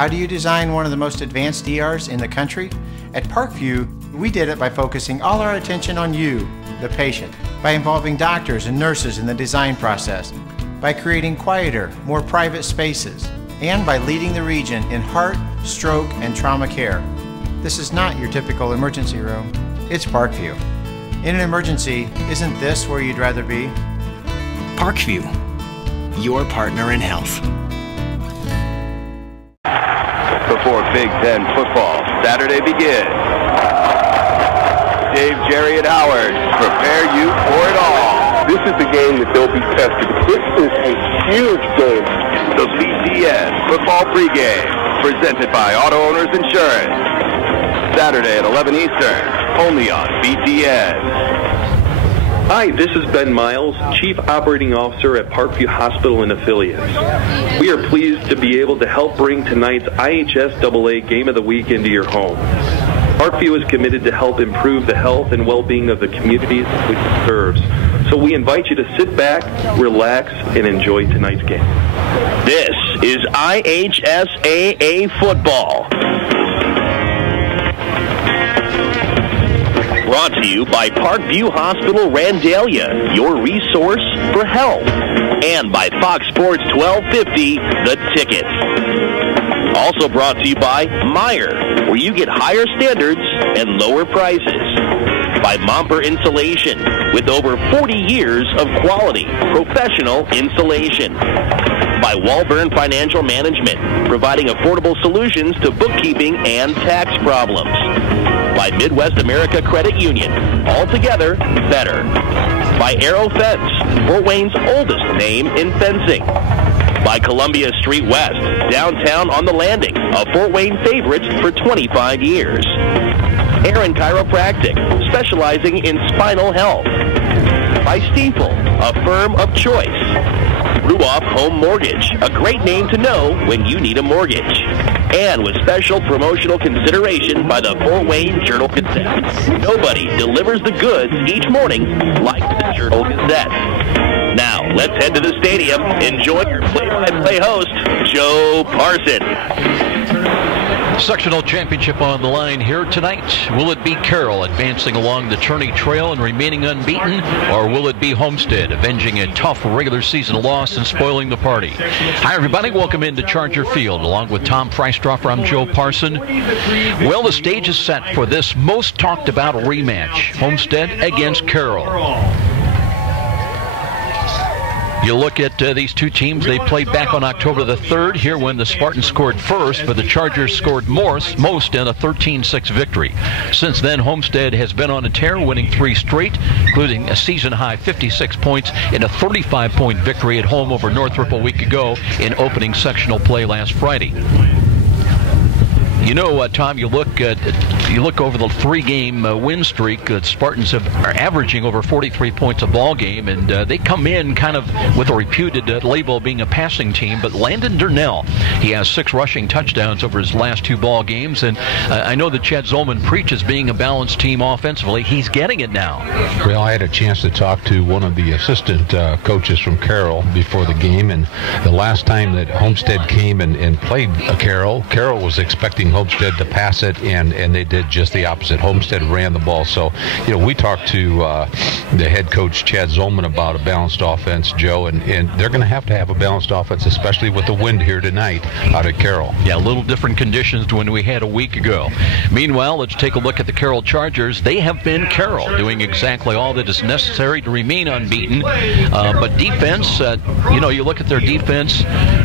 How do you design one of the most advanced ERs in the country? At Parkview, we did it by focusing all our attention on you, the patient, by involving doctors and nurses in the design process, by creating quieter, more private spaces, and by leading the region in heart, stroke, and trauma care. This is not your typical emergency room. It's Parkview. In an emergency, isn't this where you'd rather be? Parkview, your partner in health. Before Big Ten football Saturday begins, Dave, Jerry, and Howard prepare you for it all. This is the game that they'll be tested. This is a huge game. The BTN football pregame, presented by Auto Owners Insurance. Saturday at 11 Eastern, only on BTN. Hi, this is Ben Miles, Chief Operating Officer at Parkview Hospital and Affiliates. We are pleased to be able to help bring tonight's IHSAA Game of the Week into your home. Parkview is committed to help improve the health and well-being of the communities we serve. So we invite you to sit back, relax, and enjoy tonight's game. This is IHSAA football. Brought to you by Parkview Hospital Randalia, your resource for health. And by Fox Sports 1250, The Ticket. Also brought to you by Meyer, where you get higher standards and lower prices. By Momper Insulation, with over 40 years of quality, professional insulation. By Walburn Financial Management, providing affordable solutions to bookkeeping and tax problems. By Midwest America Credit Union, altogether better. By Arrow Fence, Fort Wayne's oldest name in fencing. By Columbia Street West, downtown on the Landing, a Fort Wayne favorite for 25 years. Aaron Chiropractic, specializing in spinal health. By Stiefel, a firm of choice. Ruoff Home Mortgage, a great name to know when you need a mortgage. And with special promotional consideration by the Fort Wayne Journal-Gazette. Nobody delivers the goods each morning like the Journal-Gazette. Now, let's head to the stadium. Enjoy your play-by-play host, Joe Parson. Sectional championship on the line here tonight. Will it be Carroll advancing along the tourney trail and remaining unbeaten, or will it be Homestead avenging a tough regular season loss and spoiling the party? Hi everybody, welcome into Charger Field. Along with Tom Freistroffer, I'm Joe Parson. Well, the stage is set for this most talked about rematch, Homestead against Carroll. You look at these two teams, they played back on October the 3rd here when the Spartans scored first, but the Chargers scored most in a 13-6 victory. Since then, Homestead has been on a tear, winning 3 straight, including a season-high 56 points in a 35-point victory at home over Northrop a week ago in opening sectional play last Friday. You know, Tom, you look over the 3-game win streak. The Spartans are averaging over 43 points a ball game, and they come in kind of with a reputed label of being a passing team. But Landon Durnell, he has 6 rushing touchdowns over his last 2 ball games, and I know that Chad Zolman preaches being a balanced team offensively. He's getting it now. Well, I had a chance to talk to one of the assistant coaches from Carroll before the game, and the last time that Homestead came and played Carroll was expecting Homestead to pass it, and they did just the opposite. Homestead ran the ball. So, you know, we talked to the head coach, Chad Zolman, about a balanced offense, Joe, and they're going to have a balanced offense, especially with the wind here tonight out at Carroll. Yeah, a little different conditions to when we had a week ago. Meanwhile, let's take a look at the Carroll Chargers. They have been Carroll, doing exactly all that is necessary to remain unbeaten. But defense, you know, you look at their defense,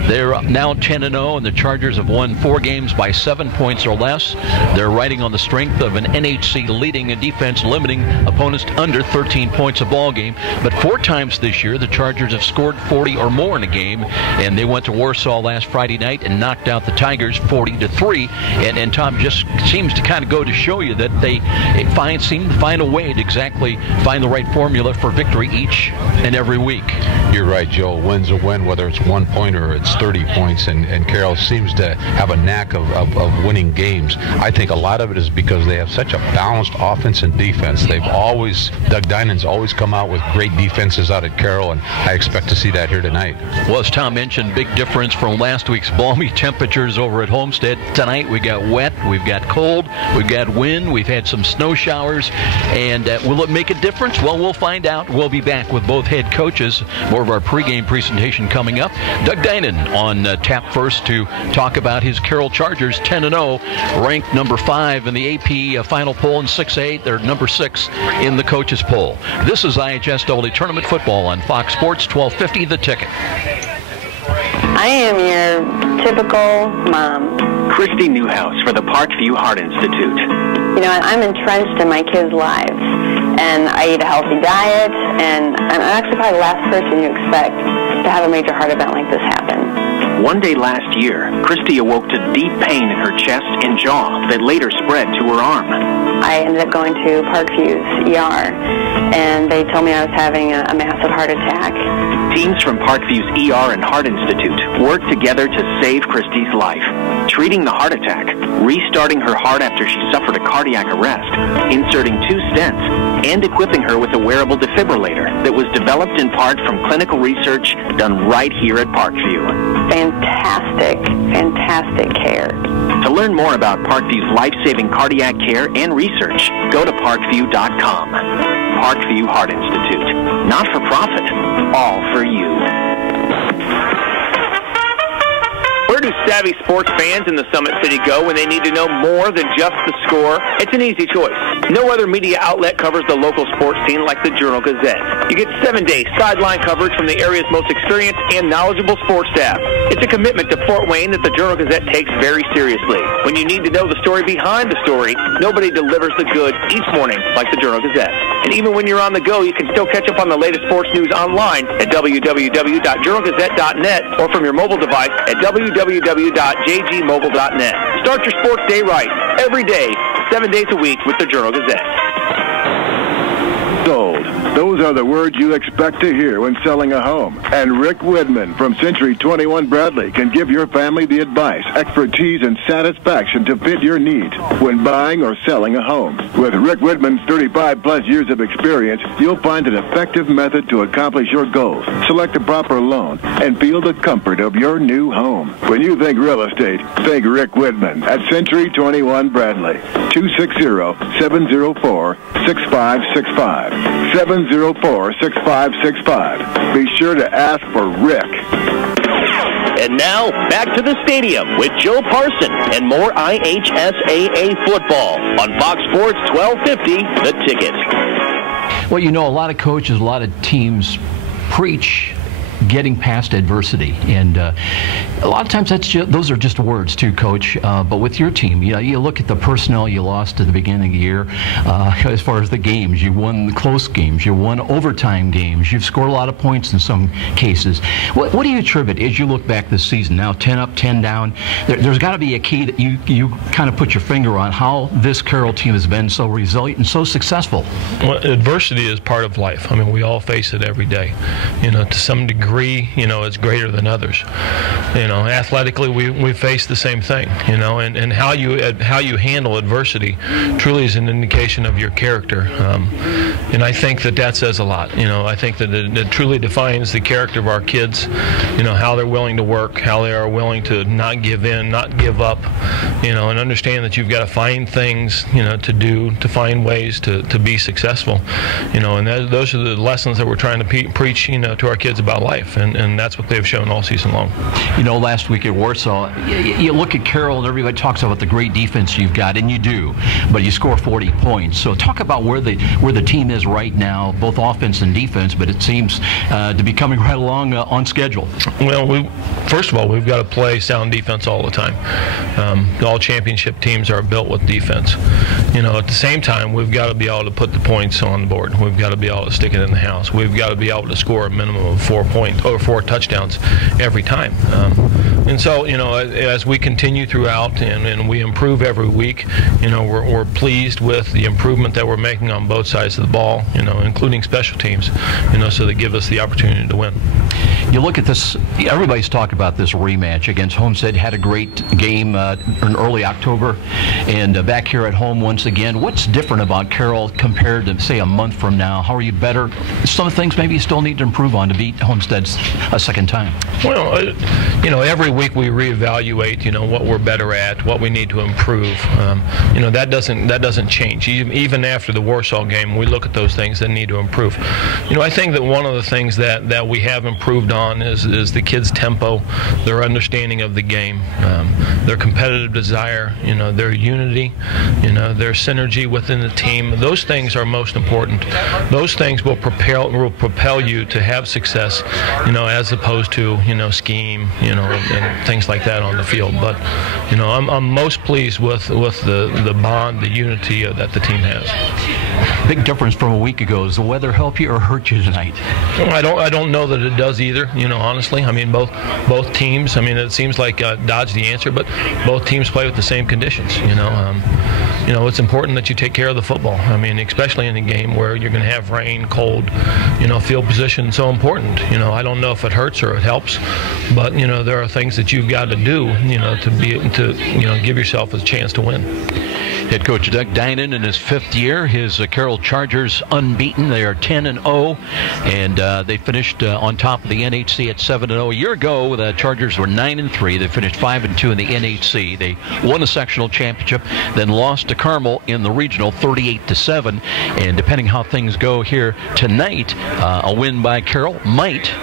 they're now 10-0, and the Chargers have won 4 games by 7 points or less. They're riding on the strength of an NHC leading a defense limiting opponents to under 13 points a ball game. But 4 times this year, the Chargers have scored 40 or more in a game, and they went to Warsaw last Friday night and knocked out the Tigers 40-3. And Tom, just seems to kind of go to show you that they seem to find a way to exactly find the right formula for victory each and every week. You're right, Joe. Win's a win, whether it's 1 point or it's 30 points, and Carroll seems to have a knack of winning games. I think a lot of it is because they have such a balanced offense and defense. Doug Dinan's always come out with great defenses out at Carroll, and I expect to see that here tonight. Well, as Tom mentioned, big difference from last week's balmy temperatures over at Homestead. Tonight we got wet, we've got cold, we've got wind, we've had some snow showers, and will it make a difference? Well, we'll find out. We'll be back with both head coaches. More of our pregame presentation coming up. Doug Dinan on tap first to talk about his Carroll Chargers, 10-0, ranked number 5 in the AP final poll in 6A. They're number 6 in the coaches poll. This is IHSAA Tournament Football on Fox Sports 1250 The Ticket. I am your typical mom. Christy Newhouse for the Parkview Heart Institute. You know, I'm entrenched in my kids' lives, and I eat a healthy diet, and I'm actually probably the last person you expect to have a major heart event like this happen. One day last year, Christy awoke to deep pain in her chest and jaw that later spread to her arm. I ended up going to Parkview's ER, and they told me I was having a massive heart attack. Teams from Parkview's ER and Heart Institute worked together to save Christy's life, treating the heart attack, restarting her heart after she suffered a cardiac arrest, inserting 2 stents, and equipping her with a wearable defibrillator that was developed in part from clinical research done right here at Parkview. Fantastic, fantastic care. To learn more about Parkview's life-saving cardiac care and research, go to parkview.com. Parkview Heart Institute. Not for profit, all for you. Where do savvy sports fans in the Summit City go when they need to know more than just the score? It's an easy choice. No other media outlet covers the local sports scene like the Journal-Gazette. You get 7-day sideline coverage from the area's most experienced and knowledgeable sports staff. It's a commitment to Fort Wayne that the Journal-Gazette takes very seriously. When you need to know the story behind the story, nobody delivers the good each morning like the Journal-Gazette. And even when you're on the go, you can still catch up on the latest sports news online at www.journalgazette.net or from your mobile device at www.jgmobile.net. Start your sports day right, every day, 7 days a week with the Journal-Gazette. Sold. Those are the words you expect to hear when selling a home. And Rick Widman from Century 21 Bradley can give your family the advice, expertise, and satisfaction to fit your needs when buying or selling a home. With Rick Widman's 35-plus years of experience, you'll find an effective method to accomplish your goals, select a proper loan, and feel the comfort of your new home. When you think real estate, think Rick Widman at Century 21 Bradley, 260-704-6565. 704-6565. Be sure to ask for Rick. And now, back to the stadium with Joe Parson and more IHSAA football on Fox Sports 1250, The Ticket. Well, you know, a lot of coaches, a lot of teams preach getting past adversity, and a lot of times those are just words too, Coach. But with your team, you look at the personnel you lost at the beginning of the year. As far as the games, you won the close games, you won overtime games, you've scored a lot of points in some cases. What do you attribute as you look back this season? Now 10 up, 10 down. There's got to be a key that you kind of put your finger on how this Carroll team has been so resilient and so successful. Well, adversity is part of life. I mean, we all face it every day. To some degree, it's greater than others. Athletically, we face the same thing. And how you handle adversity truly is an indication of your character. And I think that says a lot. I think that it truly defines the character of our kids. How they're willing to work, how they are willing to not give in, not give up. And understand that you've got to find things, to do, to find ways to be successful. And those are the lessons that we're trying to preach, to our kids about life. And that's what they've shown all season long. Last week at Warsaw, you look at Carroll and everybody talks about the great defense you've got, and you do, but you score 40 points. So talk about where the team is right now, both offense and defense, but it seems to be coming right along on schedule. Well, first of all, we've got to play sound defense all the time. All championship teams are built with defense. At the same time, we've got to be able to put the points on the board. We've got to be able to stick it in the house. We've got to be able to score a minimum of 4 touchdowns every time. And so, as we continue throughout and we improve every week, we're pleased with the improvement that we're making on both sides of the ball, including special teams, so they give us the opportunity to win. You look at this, everybody's talked about this rematch against Homestead. Had a great game in early October, and back here at home once again. What's different about Carroll compared to, say, a month from now? How are you better? Some things maybe you still need to improve on to beat Homestead a second time. Well, every week we reevaluate, what we're better at, what we need to improve. That doesn't change. Even after the Warsaw game, we look at those things that need to improve. I think that one of the things that we have improved on is the kids' tempo, their understanding of the game, their competitive desire, their unity, their synergy within the team. Those things are most important. Those things will propel you to have success, as opposed to scheme, and things like that on the field. But I'm most pleased with the bond, the unity that the team has. Big difference from a week ago. Does the weather help you or hurt you tonight? I don't know that it does either. Honestly, both teams. It seems like Dodge the answer, but both teams play with the same conditions. It's important that you take care of the football. Especially in a game where you're going to have rain, cold. Field position is so important. I don't know if it hurts or it helps, but there are things that you've got to do. To give yourself a chance to win. Head coach Doug Dinan in his 5th year. His Carroll Chargers unbeaten. They are 10-0, and they finished on top of the NHC at 7-0. A year ago, the Chargers were 9-3. They finished 5-2 in the NHC. They won a sectional championship, then lost to Carmel in the regional 38-7. And depending how things go here tonight, a win by Carroll might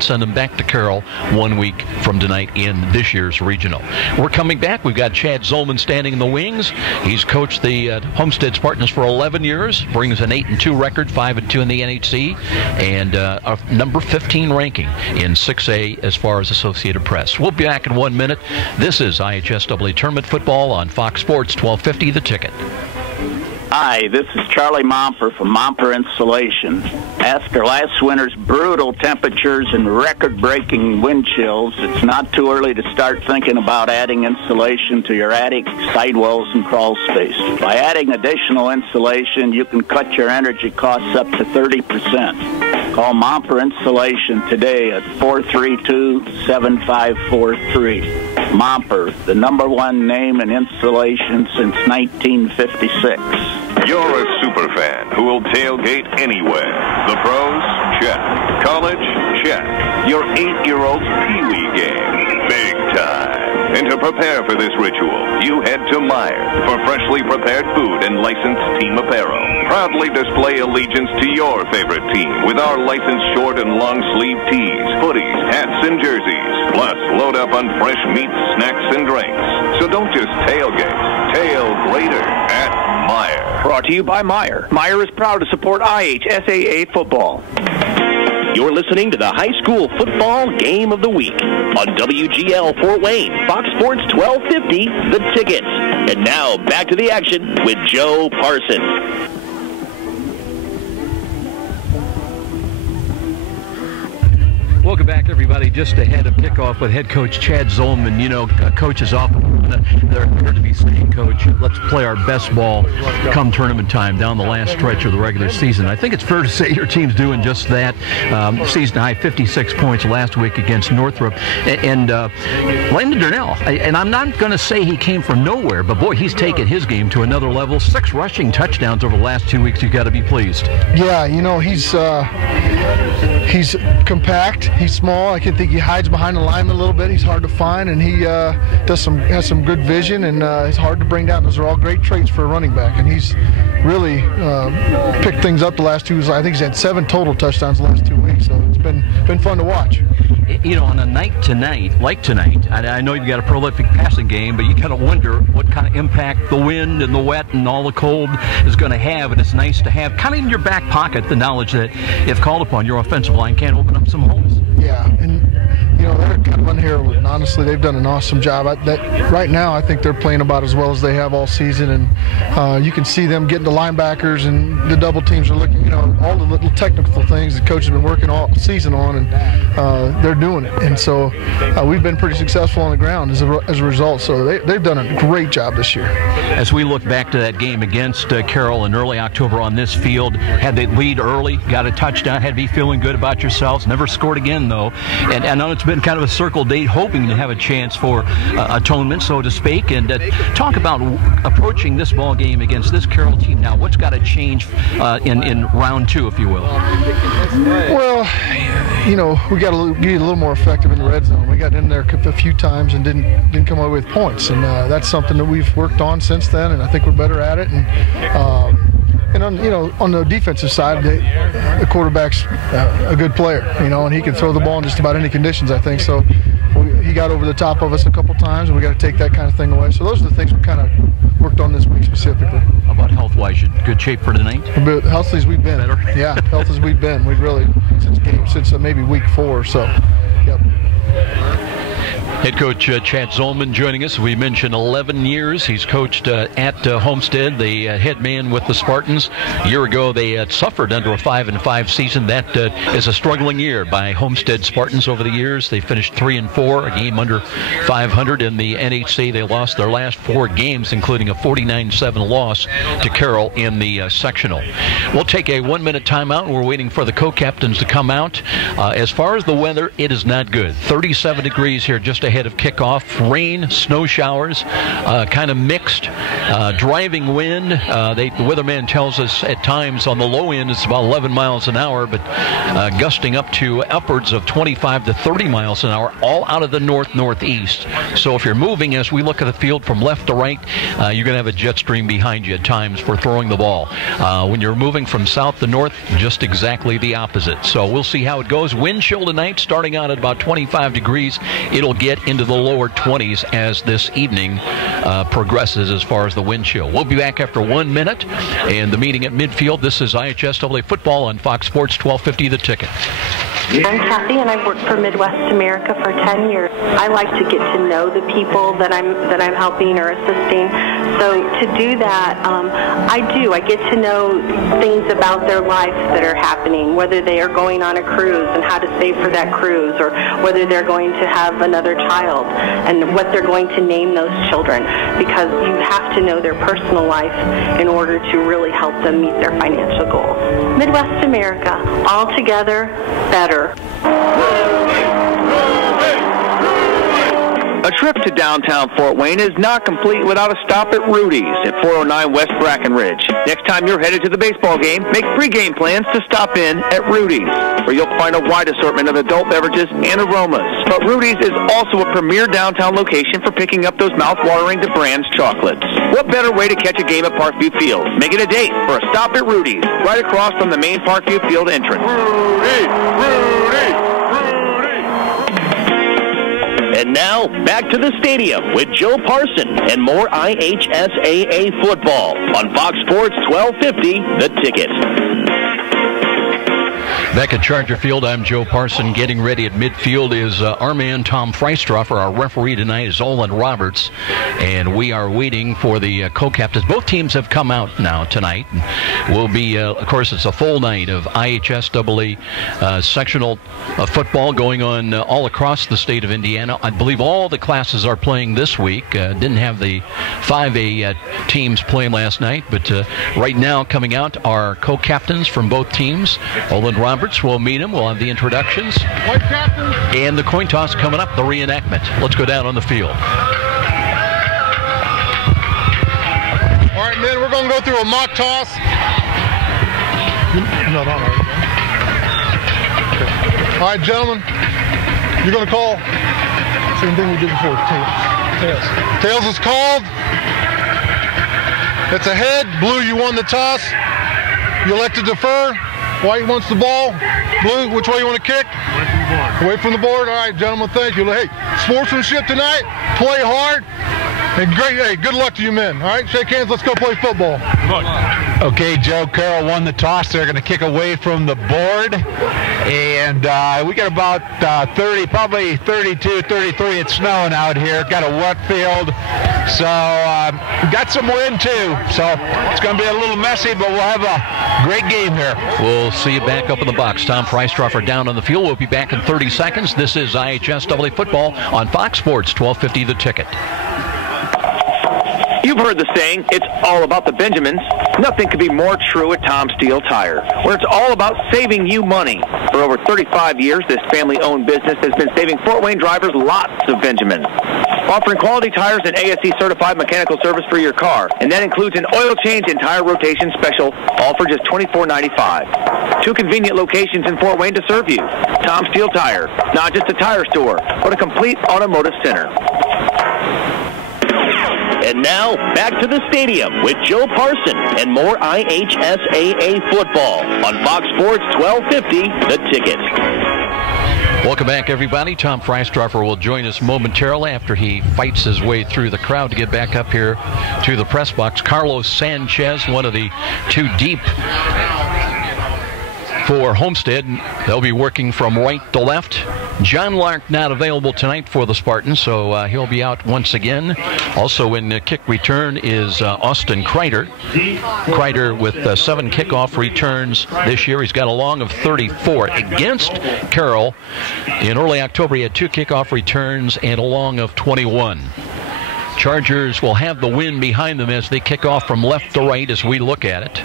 send them back to Carroll 1 week from tonight in this year's regional. We're coming back. We've got Chad Zolman standing in the wings. He's coached the Homestead Spartans for 11 years, brings an 8-2 record, 5-2 in the NHC, and a number 15 ranking in 6A as far as Associated Press. We'll be back in 1 minute. This is IHSAA Tournament Football on Fox Sports 1250 The Ticket. Hi, this is Charlie Momper from Momper Insulation. After last winter's brutal temperatures and record-breaking wind chills, it's not too early to start thinking about adding insulation to your attic, sidewalls, and crawl space. By adding additional insulation, you can cut your energy costs up to 30%. Call Momper Insulation today at 432-7543. Momper, the #1 name in insulation since 1956. You're a super fan who will tailgate anywhere. The pros? Check. College? Check. Your 8-year-old's Pee-wee game? Big time. And to prepare for this ritual, you head to Meijer for freshly prepared food and licensed team apparel. Proudly display allegiance to your favorite team with our licensed short and long sleeve tees, hoodies, hats, and jerseys. Plus, load up on fresh meats, snacks, and drinks. So don't just tailgate. Tail greater at Meijer. Brought to you by Meijer. Meijer is proud to support IHSAA football. You're listening to the High School Football Game of the Week on WGL Fort Wayne, Fox Sports 1250, The Ticket. And now, back to the action with Joe Parsons. Welcome back, everybody. Just ahead of kickoff with head coach Chad Zolman. Coaches often they're here to be saying, Coach, let's play our best ball come tournament time down the last stretch of the regular season. I think it's fair to say your team's doing just that. Season high 56 points last week against Northrop. And Landon Durnell, and I'm not going to say he came from nowhere, but boy, he's taken his game to another level. 6 rushing touchdowns over the last 2 weeks. You've got to be pleased. Yeah, he's compact. He's small. I can think he hides behind the lineman a little bit. He's hard to find, and he has some good vision, and it's hard to bring down. Those are all great traits for a running back, and he's really picked things up the last 2 weeks. I think he's had 7 total touchdowns the last 2 weeks, so it's been fun to watch. On a night tonight, like tonight, I know you've got a prolific passing game, but you kind of wonder what kind of impact the wind and the wet and all the cold is going to have, and it's nice to have kind of in your back pocket the knowledge that if called upon, your offensive line can open up some holes. Yeah, and they're kind of unheralded. And honestly, they've done an awesome job. Right now, I think they're playing about as well as they have all season, and you can see them getting the linebackers, and the double teams are looking, all the little technical things the coach has been working all season on, and they're doing it. And so we've been pretty successful on the ground as a result. So they've done a great job this year. As we look back to that game against Carroll in early October on this field, had they lead early, got a touchdown, had to be feeling good about yourselves, never scored again though, and I know it's been kind of a circle date, hoping to have a chance for atonement, so to speak. And talk about approaching this ball game against this Carroll team now. What's got to change in round 2, if you will? Well, we got to be a little more effective in the red zone. We got in there a few times and didn't come away with points, and that's something that we've worked on since then, and I think we're better at it. And on the defensive side, the quarterback's a good player, and he can throw the ball in just about any conditions, I think. So he got over the top of us a couple times, and we got to take that kind of thing away. So those are the things we kind of worked on this week specifically. How about health-wise? You good shape for tonight? But healthy as we've been. Better. Yeah, healthy as we've been. We've really since maybe week 4 or so. Yep. Head coach Chad Zolman joining us. We mentioned 11 years. He's coached at Homestead, the head man with the Spartans. A year ago, they had suffered under a 5-5 season. That is a struggling year by Homestead Spartans over the years. They finished 3-4, a game under 500 in the NHC. They lost their last 4 games, including a 49-7 loss to Carroll in the sectional. We'll take a 1-minute timeout. We're waiting for the co-captains to come out. As far as the weather, it is not good. 37 degrees here just ahead of kickoff. Rain, snow showers, kind of mixed, driving wind. The weatherman tells us at times on the low end it's about 11 miles an hour, but gusting up to upwards of 25 to 30 miles an hour, all out of the northeast. So if you're moving, as we look at the field from left to right, you're going to have a jet stream behind you at times for throwing the ball. When you're moving from south to north, just exactly the opposite. So we'll see how it goes. Wind chill tonight, starting out at about 25 degrees. It'll get into the lower 20s as this evening progresses as far as the wind chill. We'll be back after 1 minute and the meeting at midfield. This is IHSAA football on Fox Sports 1250 The Ticket. I'm Kathy, and I've worked for Midwest America for 10 years. I like to get to know the people that I'm helping or assisting. So to do that, I get to know things about their life that are happening, whether they are going on a cruise and how to save for that cruise, or whether they're going to have another child and what they're going to name those children, because you have to know their personal life in order to really help them meet their financial goals. Midwest America, all together, better. A trip to downtown Fort Wayne is not complete without a stop at Rudy's at 409 West Brackenridge. Next time you're headed to the baseball game, make pre-game plans to stop in at Rudy's, where you'll find a wide assortment of adult beverages and aromas. But Rudy's is also a premier downtown location for picking up those mouth-watering DeBrand's chocolates. What better way to catch a game at Parkview Field? Make it a date for a stop at Rudy's, right across from the main Parkview Field entrance. Rudy! And now, back to the stadium with Joe Parson and more IHSAA football on Fox Sports 1250, The Ticket. Back at Charger Field, I'm Joe Parson. Getting ready at midfield is our man Tom Freistroffer. Our referee tonight is Olin Roberts, and we are waiting for the co-captains. Both teams have come out now tonight. Will be, of course, it's a full night of IHSAA sectional football going on all across the state of Indiana. I believe all the classes are playing this week. Didn't have the 5A teams playing last night, but right now coming out are co-captains from both teams. Olin Roberts will meet him. We'll have the introductions. And the coin toss coming up, the reenactment. Let's go down on the field. All right, men, we're going to go through a mock toss. Not on, right? Okay. All right, gentlemen, you're going to call same thing we did before. Tails. Tails is called. It's a head. Blue, you won the toss. You elect to defer. White wants the ball. Blue, which way you want to kick? Away from the board. All right, gentlemen, thank you. Hey, sportsmanship tonight. Play hard. And great, hey, good luck to you men. All right, shake hands. Let's go play football. Okay, Joe, Carroll won the toss. They're going to kick away from the board. And we got about 30, probably 32, 33. It's snowing out here. Got a wet field. So got some wind, too. So it's going to be a little messy, but we'll have a great game here. We'll see you back up in the box. Tom Freistroffer down on the field. We'll be back in 30 seconds. This is IHSAA football on Fox Sports 1250 The Ticket. You've heard the saying, it's all about the Benjamins. Nothing could be more true at Tom Steel Tire, where it's all about saving you money. For over 35 years, this family-owned business has been saving Fort Wayne drivers lots of Benjamins. Offering quality tires and ASE-certified mechanical service for your car, and that includes an oil change and tire rotation special, all for just $24.95. 2 convenient locations in Fort Wayne to serve you. Tom Steel Tire, not just a tire store, but a complete automotive center. And now, back to the stadium with Joe Parson and more IHSAA football on Fox Sports 1250, The Ticket. Welcome back, everybody. Tom Freistroffer will join us momentarily after he fights his way through the crowd to get back up here to the press box. Carlos Sanchez, one of the 2 deep for Homestead. They'll be working from right to left. John Lark not available tonight for the Spartans, so he'll be out once again. Also in kick return is Austin Kreider. Kreider with 7 kickoff returns this year. He's got a long of 34. Against Carroll in early October, he had 2 kickoff returns and a long of 21. Chargers will have the wind behind them as they kick off from left to right as we look at it.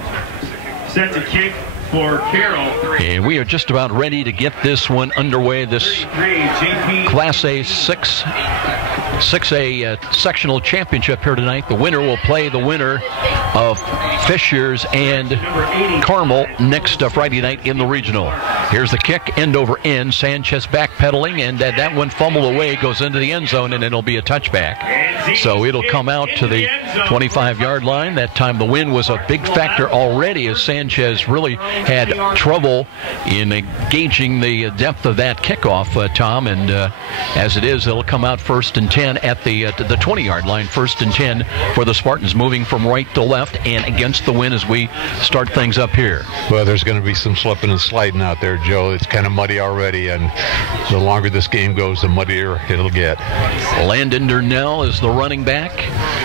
Set to kick for Carroll. And we are just about ready to get this one underway. This Class A 6A sectional championship here tonight. The winner will play the winner of Fishers and Carmel next Friday night in the regional. Here's the kick, end over end. Sanchez backpedaling, and that one fumbled away, goes into the end zone, and it'll be a touchback. So it'll come out to the 25-yard line. That time the wind was a big factor already, as Sanchez really had trouble in gauging the depth of that kickoff, Tom. And as it is, it'll come out 1st and 10 at the 20-yard line. 1st and 10 for the Spartans, moving from right to left and against the wind as we start things up here. Well, there's going to be some slipping and sliding out there, Joe. It's kind of muddy already, and the longer this game goes, the muddier it'll get. Landon Durnell is the running back.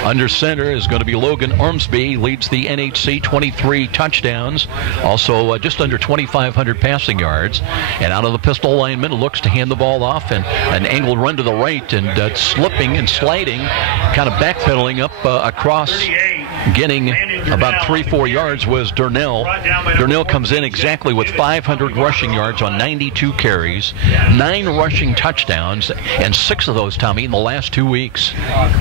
Under center is going to be Logan Ormsby. Leads the NHC, 23 touchdowns. Also just under 2,500 passing yards. And out of the pistol alignment, looks to hand the ball off, and an angled run to the right, and slipping and sliding, kind of backpedaling up across, getting about 3-4 yards was Durnell. Durnell comes in exactly with 500 rushing yards on 92 carries, 9 rushing touchdowns, and 6 of those, Tommy, in the last 2 weeks.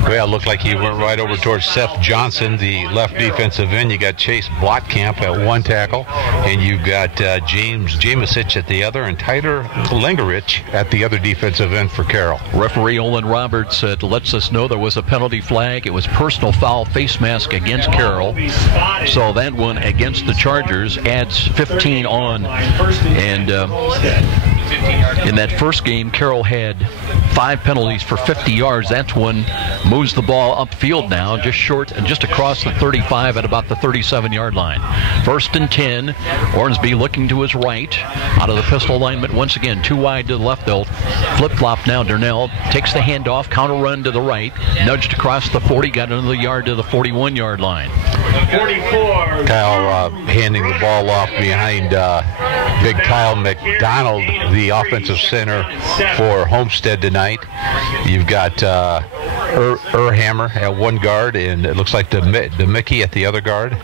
Well, it looked like he went right over towards Seth Johnson, the left defensive end. You got Chase Blotkamp at 1 tackle, and you've got James Jamesich at the other, and Tyler Lingerich at the other defensive end for Carroll. Referee Olin Roberts lets us know there was a penalty flag. It was personal foul, face mask against Carroll. So that one against the Chargers adds 15 on. And in that first game, Carroll had 5 penalties for 50 yards. That one moves the ball upfield now, just short and just across the 35 at about the 37-yard line. 1st and 10. Ormsby looking to his right. Out of the pistol alignment once again. 2 wide to the left. They'll flip-flop now. Durnell takes the handoff. Counter run to the right. Nudged across the 40. Got another yard to the 41-yard line. 44. Kyle handing the ball off behind big Kyle McDonald, the offensive center for Homestead tonight. You've got Erhammer at 1 guard, and it looks like the Mickey at the other guard.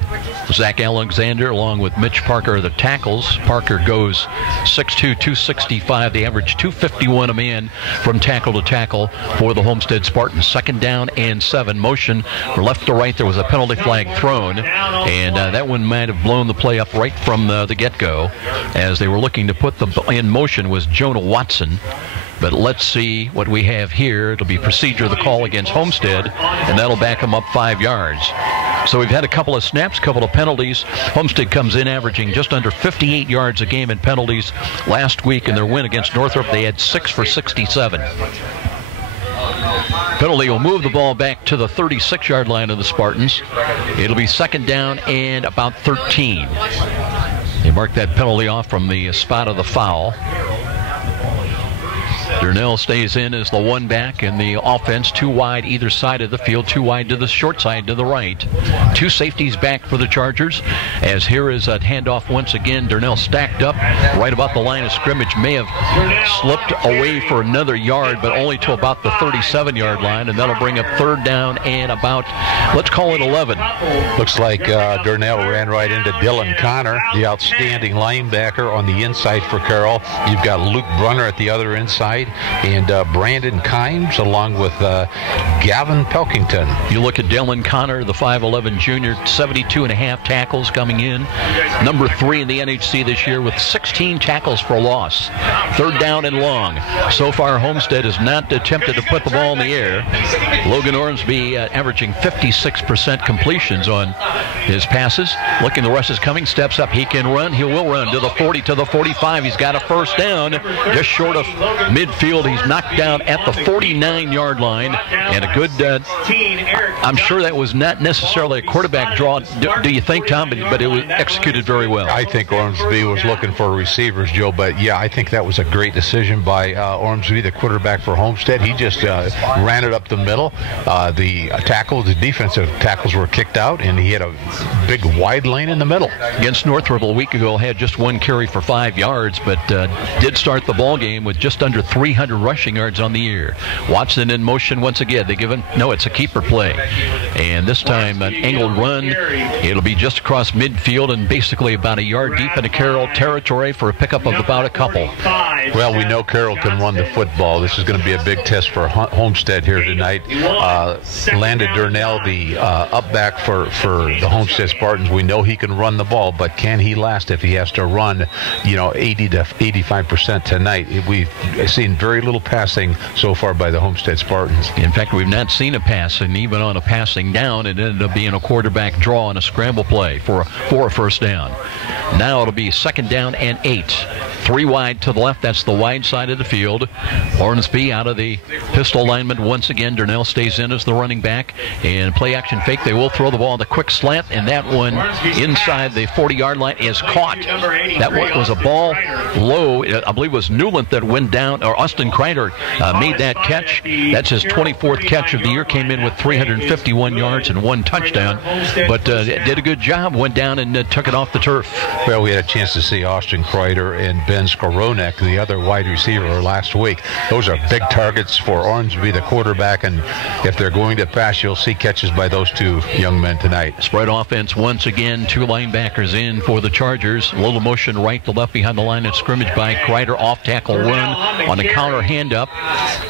Zach Alexander along with Mitch Parker are the tackles. Parker goes 6'2", 265. They average 251 a man from tackle to tackle for the Homestead Spartans. 2nd down and 7. Motion from left to right. There was a penalty flag thrown, and that one might have blown the play up right from the get-go. As they were looking to put the in motion was Jonah Watson. But let's see what we have here. It'll be procedure of the call against Homestead, and that'll back them up 5 yards. So we've had a couple of snaps, couple of penalties. Homestead comes in averaging just under 58 yards a game in penalties. Last week in their win against Northrop, they had 6 for 67. Penalty will move the ball back to the 36-yard line of the Spartans. It'll be second down and about 13. They mark that penalty off from the spot of the foul. Durnell stays in as the one back in the offense, 2 wide either side of the field, 2 wide to the short side to the right. 2 safeties back for the Chargers, as here is a handoff once again. Durnell stacked up right about the line of scrimmage, may have slipped away for another yard, but only to about the 37-yard line, and that'll bring up third down and about, let's call it 11. Looks like Durnell ran right into Dylan Connor, the outstanding linebacker on the inside for Carroll. You've got Luke Brunner at the other inside, and Brandon Kimes along with Gavin Pelkington. You look at Dylan Connor, the 5'11 junior, 72.5 tackles coming in. Number 3 in the NHC this year with 16 tackles for loss. Third down and long. So far, Homestead has not attempted to put the ball in the air. Logan Ormsby averaging 56% completions on his passes. Looking, the rush is coming, steps up, he can run, he will run to the 40, to the 45. He's got a first down, just short of midfield. He's knocked down at the 49-yard line, and a good, I'm sure that was not necessarily a quarterback draw, do you think, Tom? But it was executed very well. I think Ormsby was looking for receivers, Joe, but yeah, I think that was a great decision by Ormsby, the quarterback for Homestead. He just ran it up the middle. The defensive tackles were kicked out, and he had a big wide lane in the middle. Against Northrop a week ago, had just 1 carry for 5 yards, but did start the ball game with just under 300 rushing yards on the year. Watson in motion once again. They give him, no, it's a keeper play. And this time an angled run. It'll be just across midfield and basically about a yard deep into Carroll territory for a pickup of about a couple. Well, we know Carroll can run the football. This is going to be a big test for Homestead here tonight. Landon Durnell, the up back for the Homestead Spartans, we know he can run the ball, but can he last if he has to run, 80 to 85% tonight? We've seen very little passing so far by the Homestead Spartans. In fact, we've not seen a pass, and even on a passing down, it ended up being a quarterback draw and a scramble play for a first down. Now it'll be second down and 8. 3 wide to the left. That's the wide side of the field. Ormsby out of the pistol alignment once again. Durnell stays in as the running back. And play action fake. They will throw the ball on the quick slant, and that one inside the 40-yard line is caught. That one was a ball low. I believe it was Newland that went down, or Austin Kreider made that catch. That's his 24th catch of the year. Came in with 351 yards and 1 touchdown. But did a good job. Went down and took it off the turf. Well, we had a chance to see Austin Kreider and Ben Skoronek, the other wide receiver, last week. Those are big targets for Ormsby, the quarterback, and if they're going to pass, you'll see catches by those 2 young men tonight. Spread offense once again. 2 linebackers in for the Chargers. A little motion right to left behind the line of scrimmage by Kreider. Off tackle run on a counter hand up,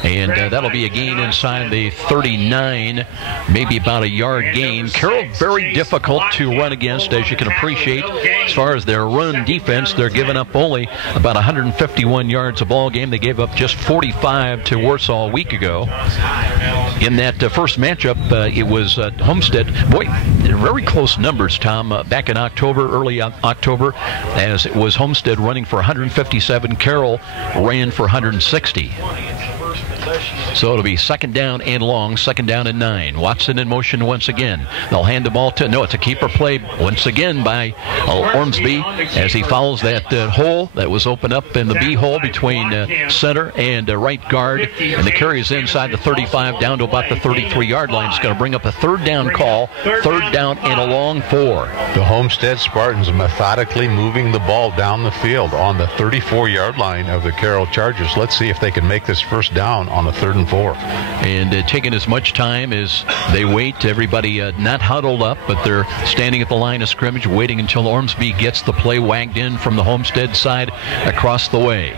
and that'll be a gain inside the 39, maybe about a yard gain. Carroll very difficult to run against, as you can appreciate. As far as their run defense, they're giving up only about 151 yards a ball game. They gave up just 45 to Warsaw a week ago. In that first matchup, it was Homestead. Boy, very close numbers, Tom. Back in October, early October, as it was Homestead running for 157. Carroll ran for 160. So it'll be second down and long, second down and 9. Watson in motion once again. They'll hand the ball to, no, it's a keeper play once again by Ormsby as he follows that hole that was opened up in the B hole between center and right guard. And the carry is inside the 35 down to about the 33-yard line. It's going to bring up a third down call, third down and a long 4. The Homestead Spartans methodically moving the ball down the field on the 34-yard line of the Carroll Chargers. Let's see if they can make this first down on a 3rd and 4. And taking as much time as they wait. Everybody not huddled up, but they're standing at the line of scrimmage waiting until Ormsby gets the play wagged in from the Homestead side across the way.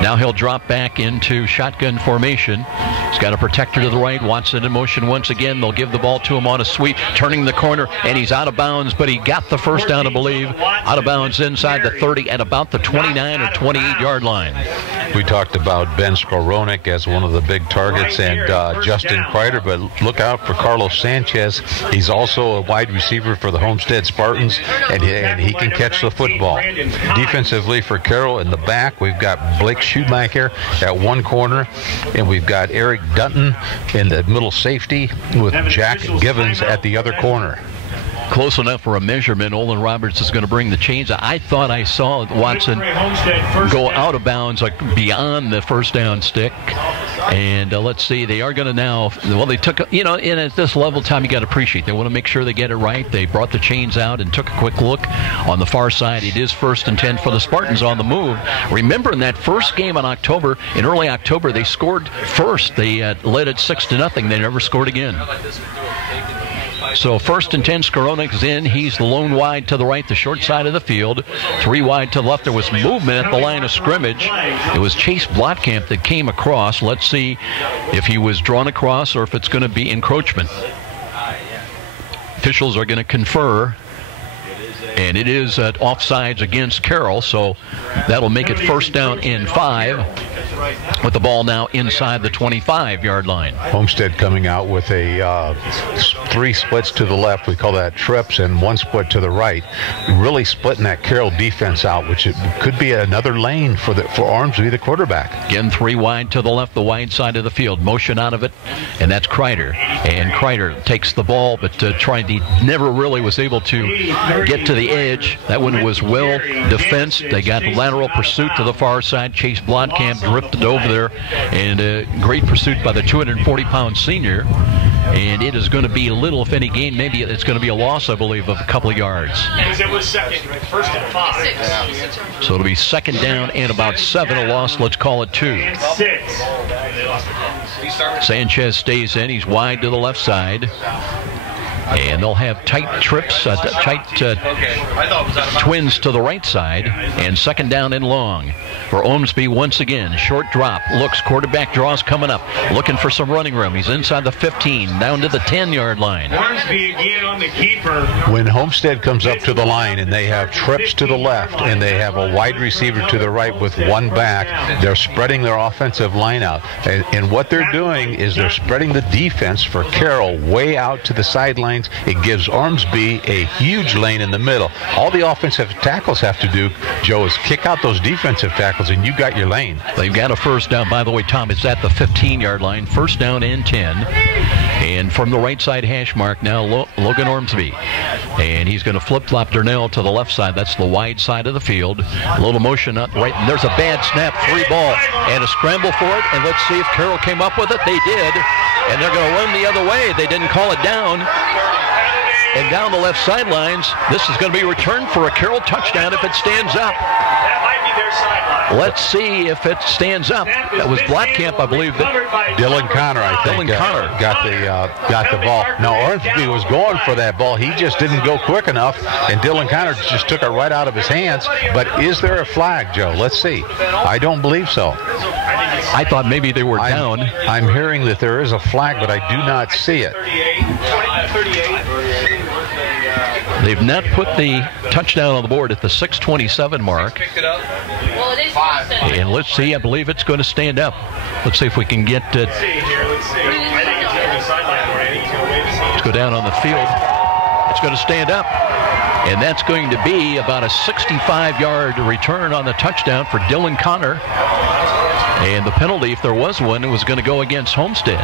Now he'll drop back into shotgun formation. He's got a protector to the right. Watson in motion once again. They'll give the ball to him on a sweep, turning the corner, and he's out of bounds, but he got the first down, I believe. Out of bounds inside the 30 at about the 29 or 28-yard line. We talked about Ben Skowronek as one of the big targets and Justin Kreider, but look out for Carlos Sanchez. He's also a wide receiver for the Homestead Spartans, and he can catch the football. Defensively for Carroll in the back, we've got Blake Schumacher at one corner, and we've got Eric Dutton in the middle safety with Jack Givens at the other corner. Close enough for a measurement. Olin Roberts is going to bring the chains. I thought I saw Watson go out of bounds, like beyond the first down stick. And let's see, they are going to now, well, they took, and at this level time, you got to appreciate, they want to make sure they get it right. They brought the chains out and took a quick look on the far side. It is 1st and 10 for the Spartans on the move. Remember, in that first game in early October, they scored first. They led it 6-0. They never scored again. So 1st and 10, Skowronek's in. He's the lone wide to the right, the short side of the field. 3 wide to the left. There was movement at the line of scrimmage. It was Chase Blotkamp that came across. Let's see if he was drawn across or if it's going to be encroachment. Officials are going to confer. And it is at offsides against Carroll, so that'll make it 1st down and 5 with the ball now inside the 25-yard line. Homestead coming out with a 3 splits to the left. We call that trips, and 1 split to the right. Really splitting that Carroll defense out, which it could be another lane for Ormsby, the quarterback. Again, 3 wide to the left, the wide side of the field. Motion out of it, and that's Kreider. And Kreider takes the ball, but never really was able to get to the edge. That one was well defensed. They got lateral pursuit to the far side. Chase Blotkamp drifted over there, and a great pursuit by the 240-pound senior. And it is going to be little, if any, gain. Maybe it's going to be a loss, I believe, of a couple of yards. Because it was 1st and 5. So it'll be 2nd down and about 7. A loss, let's call it 2. And 6. Sanchez stays in. He's wide to the left side. And they'll have tight trips, twins to the right side, and 2nd down and long for Ormsby once again. Short drop, looks, quarterback draws coming up, looking for some running room. He's inside the 15, down to the 10-yard line. Ormsby again on the keeper. When Homestead comes up to the line and they have trips to the left and they have a wide receiver to the right with 1 back, they're spreading their offensive line out. And what they're doing is they're spreading the defense for Carroll way out to the sidelines. It gives Ormsby a huge lane in the middle. All the offensive tackles have to do, Joe, is kick out those defensive tackles, and you got your lane. They've got a 1st down. By the way, Tom, it's at the 15-yard line. 1st down and 10. And from the right side hash mark now, Logan Ormsby. And he's going to flip-flop Darnell to the left side. That's the wide side of the field. A little motion up right. And there's a bad snap, 3 ball, and a scramble for it. And let's see if Carroll came up with it. They did. And they're going to run the other way. They didn't call it down. And down the left sidelines, this is going to be returned for a Carroll touchdown if it stands up. That might be their sideline. Let's see if it stands up. That was Blotkamp, I believe. Dylan Connor, I think, got the ball. No, Ormsby was going for that ball. He just didn't go quick enough, and Dylan Connor just took it right out of his hands. But is there a flag, Joe? Let's see. I don't believe so. I thought maybe they were down. I'm hearing that there is a flag, but I do not see it. They've not put the touchdown on the board at the 6:27 mark. And let's see, I believe it's going to stand up. Let's see if we can get it. Let's go down on the field. It's going to stand up. And that's going to be about a 65-yard return on the touchdown for Dylan Connor. And the penalty, if there was one, it was going to go against Homestead.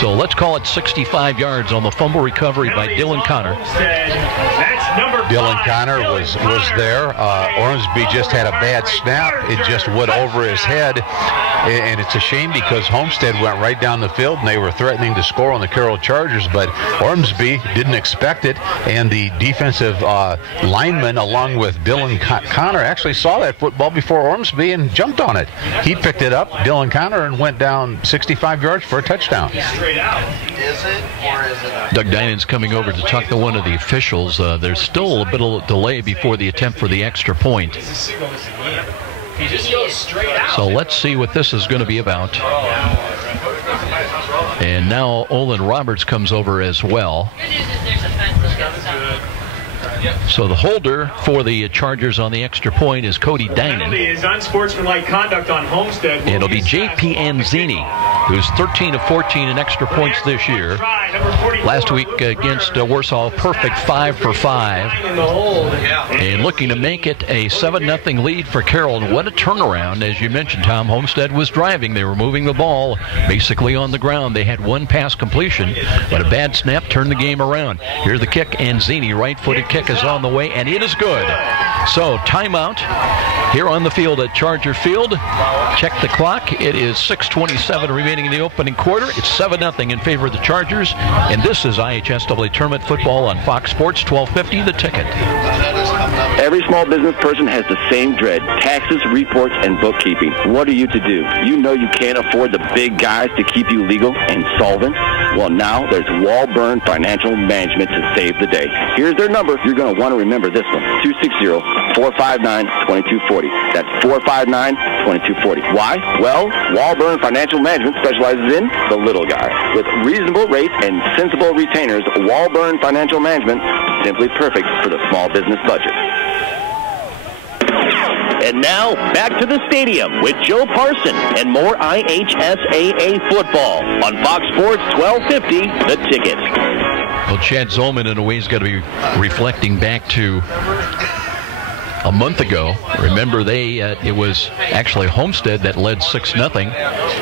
So let's call it 65 yards on the fumble recovery by Dylan Connor. Dylan Connor was there. Ormsby just had a bad snap. It just went over his head. And it's a shame because Homestead went right down the field and they were threatening to score on the Carroll Chargers, but Ormsby didn't expect it, and the defensive lineman along with Dylan Connor actually saw that football before Ormsby and jumped on it. He picked it up, Dylan Connor, and went down 65 yards for a touchdown. Doug Dinan's coming over to talk to one of the officials. There's still a bit of delay before the attempt for the extra point. So let's see what this is going to be about. And now Olin Roberts comes over as well. So the holder for the Chargers on the extra point is Cody Dinan. Penalty is unsportsmanlike conduct on Homestead. And it'll be J.P. Anzini, who's 13 of 14 in extra points this year. Last week against Warsaw, perfect 5 for 5. And looking to make it a 7-0 lead for Carroll. And what a turnaround. As you mentioned, Tom, Homestead was driving. They were moving the ball basically on the ground. They had one pass completion, but a bad snap turned the game around. Here's the kick. Anzini, right-footed kick is on the way, and it is good. So timeout here on the field at Charger Field. Check the clock. It is 6:27 remaining in the opening quarter. It's 7-0 in favor of the Chargers. And this is IHSAA Tournament Football on Fox Sports 1250, The Ticket. Every small business person has the same dread: taxes, reports, and bookkeeping. What are you to do? You know you can't afford the big guys to keep you legal and solvent. Well, now there's Walburn Financial Management to save the day. Here's their number. You're going to want to remember this one: 260-459-2240. That's 459-2240. Why? Well, Walburn Financial Management specializes in the little guy. With reasonable rates and sensible retainers, Walburn Financial Management is simply perfect for the small business budget. And now, back to the stadium with Joe Parson and more IHSAA football on Fox Sports 1250, The Ticket. Well, Chad Zolman, in a way, is going to be reflecting back to a month ago. Remember, it was actually Homestead that led 6-0,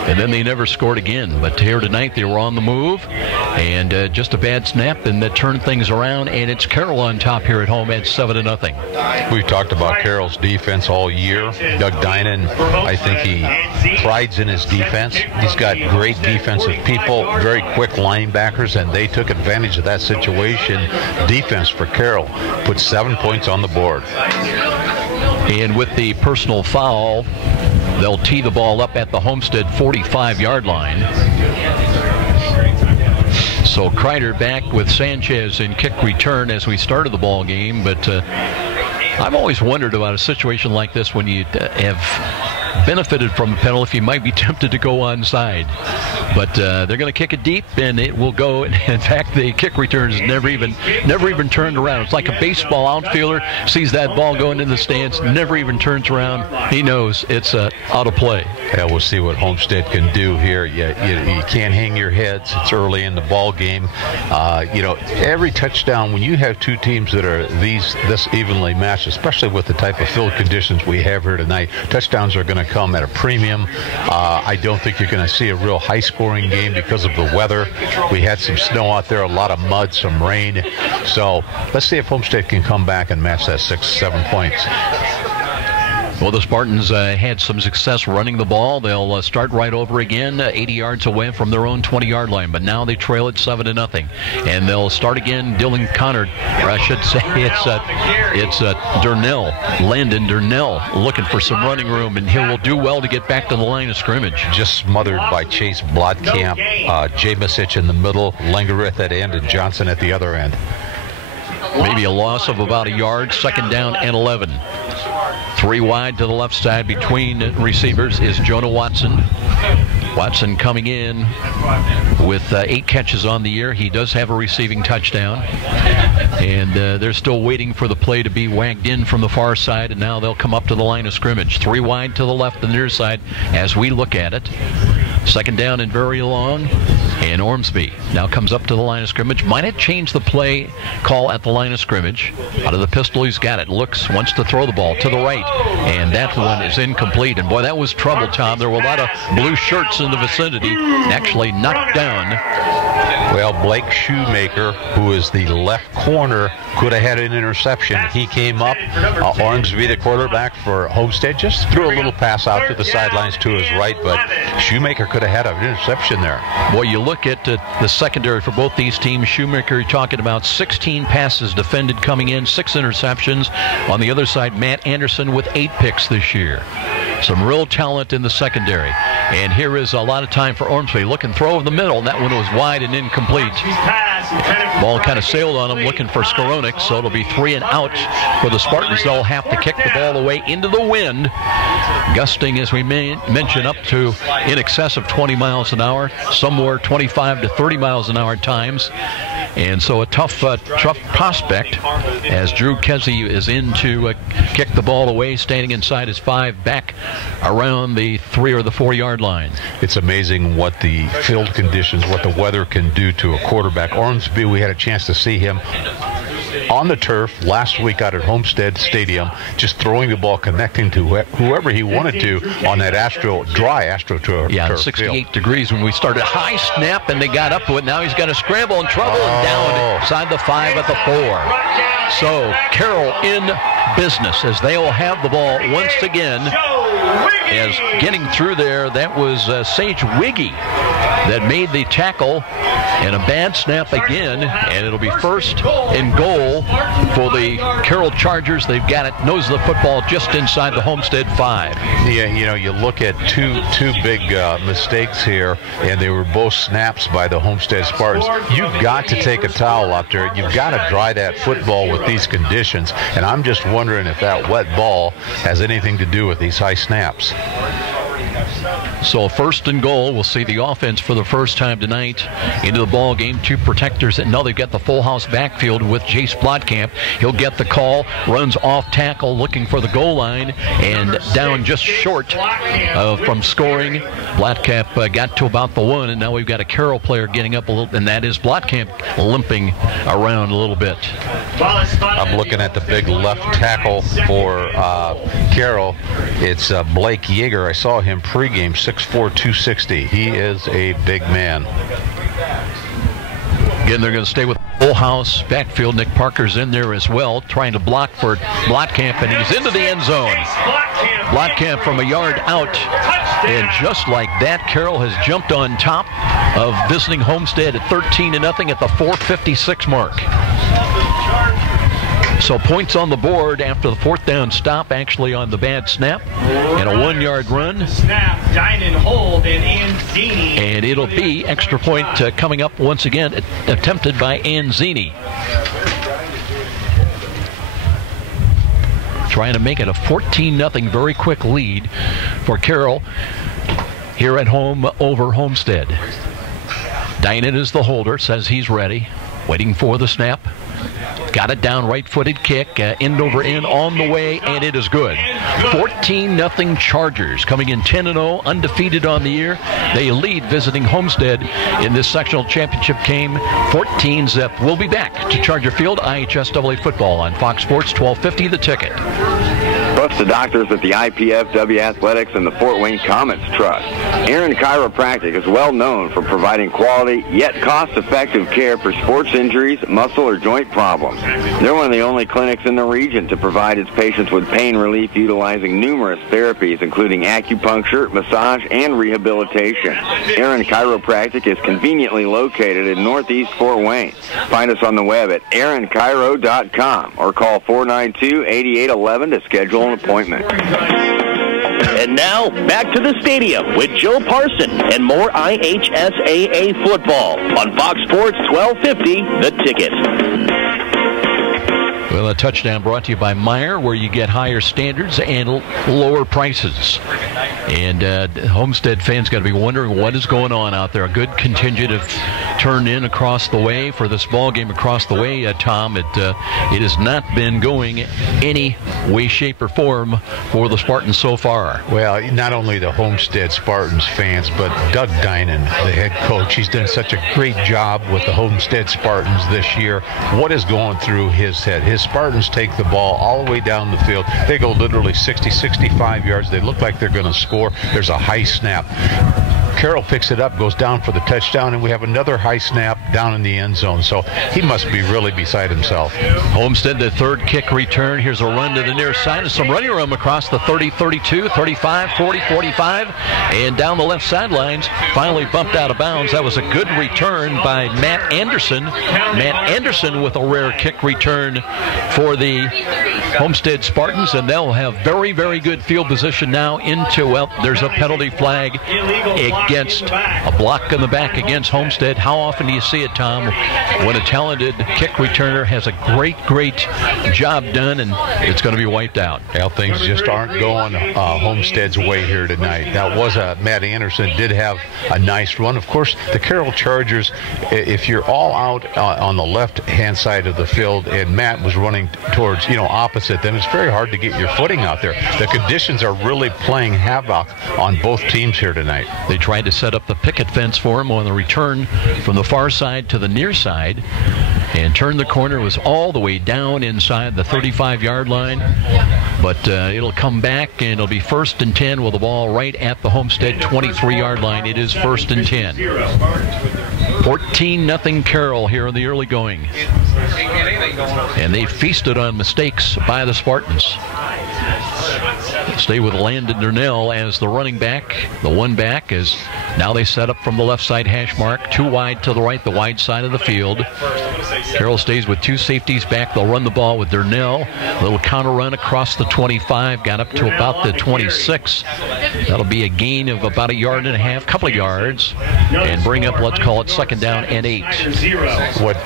and then they never scored again. But here tonight, they were on the move, and just a bad snap, and that turned things around, and it's Carroll on top here at home at 7-0. We've talked about Carroll's defense all year. Doug Dinan, I think he prides in his defense. He's got great defensive people, very quick linebackers, and they took advantage of that situation. Defense for Carroll put 7 points on the board. And with the personal foul, they'll tee the ball up at the Homestead 45-yard line. So Kreider back with Sanchez in kick return as we started the ball game. But I've always wondered about a situation like this when you have benefited from a penalty. You might be tempted to go onside. But they're going to kick it deep, and it will go. In fact, the kick return is never even turned around. It's like a baseball outfielder sees that ball going in the stands, never even turns around. He knows it's out of play. Yeah, we'll see what Homestead can do here. You can't hang your heads. It's early in the ball game. Every touchdown, when you have two teams that are this evenly matched, especially with the type of field conditions we have here tonight, touchdowns are going to come at a premium. I don't think you're going to see a real high-scoring game because of the weather. We had some snow out there, a lot of mud, some rain. So let's see if Homestead can come back and match that 6-7 points. Well, the Spartans had some success running the ball. They'll start right over again, 80 yards away from their own 20-yard line. But now they trail it 7-0, and they'll start again. Dylan Connard, or I should say, it's Durnell, Landon Durnell, looking for some running room, and he will do well to get back to the line of scrimmage. Just smothered by Chase Blodkamp, Jamesic in the middle, Lengerith at end, and Johnson at the other end. Maybe a loss of about a yard. 2nd down and 11. 3 wide to the left side between receivers is Jonah Watson. Watson coming in with 8 catches on the year. He does have a receiving touchdown. And they're still waiting for the play to be wagged in from the far side, and now they'll come up to the line of scrimmage. 3 wide to the left and the near side as we look at it. 2nd down and very long. And Ormsby now comes up to the line of scrimmage. Might have changed the play call at the line of scrimmage. Out of the pistol, he's got it. Wants to throw the ball to the right. And that one is incomplete. And boy, that was trouble, Tom. There were a lot of blue shirts in the vicinity. Actually knocked down. Well, Blake Shoemaker, who is the left corner, could have had an interception. He came up. Ormsby, the quarterback for Homestead, just threw a little pass out to the sidelines to his right, but Shoemaker could have had an interception there. Well, you look at the secondary for both these teams. Shoemaker, you're talking about 16 passes defended coming in, 6 interceptions. On the other side, Matt Anderson with 8 picks this year. Some real talent in the secondary. And here is a lot of time for Ormsby. Look and throw in the middle, and that one was wide and incomplete. Ball kind of sailed on him, looking for Skowronek, so it'll be 3 and out for the Spartans. They'll have to kick the ball away into the wind, gusting, as we mentioned, up to in excess of 20 miles an hour, somewhere 25 to 30 miles an hour times. And so a tough prospect as Drew Kesey is in to kick the ball away, standing inside his 5, back around the 3 or the 4 yard line. It's amazing what the field conditions, what the weather can do to a quarterback. Ormsby, we had a chance to see him on the turf last week out at Homestead Stadium, just throwing the ball, connecting to whoever he wanted to on that dry AstroTurf. Yeah, 68 degrees when we started. High snap, and they got up to it. Now he's got to scramble and trouble and down inside the 5 at the 4. So Carroll in business as they will have the ball once again. As getting through there, that was Sage Wiggy that made the tackle, and a bad snap again, and it'll be 1st and goal for the Carroll Chargers. They've got it nose of the football just inside the Homestead 5. Yeah, you know, you look at two big mistakes here, and they were both snaps by the Homestead Spartans. You've got to take a towel out there. You've got to dry that football with these conditions, and I'm just wondering if that wet ball has anything to do with these high snaps. So 1st and goal. We'll see the offense for the first time tonight into the ball game. 2 protectors, and now they've got the full house backfield with Jace Blotkamp. He'll get the call, runs off tackle, looking for the goal line, and down just short from scoring. Blotkamp got to about the 1, and now we've got a Carroll player getting up a little, and that is Blotkamp limping around a little bit. I'm looking at the big left tackle for Carroll. It's Blake Yeager. I saw him pregame, 6'4", 260. He is a big man. Again, they're going to stay with full house backfield. Nick Parker's in there as well, trying to block for Blotkamp, and he's into the end zone. Blotkamp from a yard out, and just like that, Carroll has jumped on top of visiting Homestead at 13-0 at the 4:56 mark. So points on the board after the 4th down stop, actually on the bad snap, and a 1-yard run. Snap, Dynan, hold, and Anzini. And it'll be extra point coming up once again, attempted by Anzini. Trying to make it a 14-0 very quick lead for Carroll here at home over Homestead. Dynan is the holder, says he's ready, waiting for the snap. Got it down, right-footed kick, end over end on the way, and it is good. 14-0 Chargers, coming in 10-0, undefeated on the year. They lead visiting Homestead in this sectional championship game, 14-0. We'll be back to Charger Field, IHSAA football on Fox Sports 1250, The Ticket. Trust the doctors at the IPFW Athletics and the Fort Wayne Comets Trust. Aaron Chiropractic is well known for providing quality yet cost-effective care for sports injuries, muscle, or joint problems. They're one of the only clinics in the region to provide its patients with pain relief utilizing numerous therapies, including acupuncture, massage, and rehabilitation. Aaron Chiropractic is conveniently located in Northeast Fort Wayne. Find us on the web at aaronchiro.com or call 492-8811 to schedule an appointment. And now, back to the stadium with Joe Parson and more IHSAA football on Fox Sports 1250, The Ticket. Well, a touchdown brought to you by Meyer, where you get higher standards and lower prices. And Homestead fans got to be wondering what is going on out there. A good contingent have turned in across the way for this ball game across the way, Tom. It has not been going any way, shape, or form for the Spartans so far. Well, not only the Homestead Spartans fans, but Doug Dynan, the head coach. He's done such a great job with the Homestead Spartans this year. What is going through his head? His Spartans take the ball all the way down the field. They go literally 60, 65 yards. They look like they're going to score. There's a high snap. Carroll picks it up, goes down for the touchdown, and we have another high snap down in the end zone. So he must be really beside himself. Homestead, the 3rd kick return. Here's a run to the near side and some running room across the 30, 32, 35, 40, 45, and down the left sidelines. Finally bumped out of bounds. That was a good return by Matt Anderson. Matt Anderson with a rare kick return for the Homestead Spartans, and they'll have very, very good field position now into, well, there's a penalty flag against a block in the back against Homestead. How often do you see it, Tom, when a talented kick returner has a great job done and it's going to be wiped out? Well, things just aren't going Homestead's way here tonight. That was Matt Anderson did have a nice run. Of course, the Carroll Chargers, if you're all out on the left-hand side of the field and Matt was running towards, opposite them, it's very hard to get your footing out there. The conditions are really playing havoc on both teams here tonight. They tried to set up the picket fence for him on the return from the far side to the near side and turned the corner. Was all the way down inside the 35-yard line, but it'll come back and it'll be 1st and 10 with the ball right at the Homestead 23-yard line. It is 1st and 10. 14-0 Carroll here in the early going. And they feasted on mistakes by the Spartans. Stay with Landon Durnell as the running back. The one back is now they set up from the left side hash mark. 2 wide to the right, the wide side of the field. Carroll stays with 2 safeties back. They'll run the ball with Durnell. A little counter run across the 25. Got up to about the 26. That'll be a gain of about 1.5 yards, couple of yards. And bring up, let's call it 2nd down and 8. What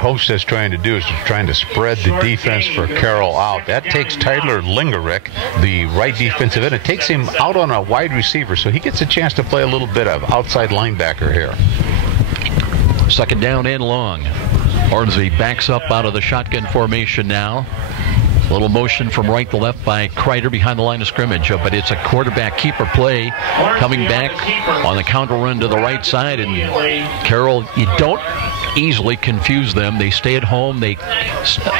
Homestead's trying to do is trying to spread the defense for Carroll out. That takes Tyler Lingerick, the right defensive end. It takes him out on a wide receiver, so he gets a chance to play a little bit of outside linebacker here. 2nd down and long. Ormsby backs up out of the shotgun formation now. Little motion from right to left by Kreider behind the line of scrimmage, but it's a quarterback keeper play coming back on the counter run to the right side. And Carroll, you don't easily confuse them. They stay at home. They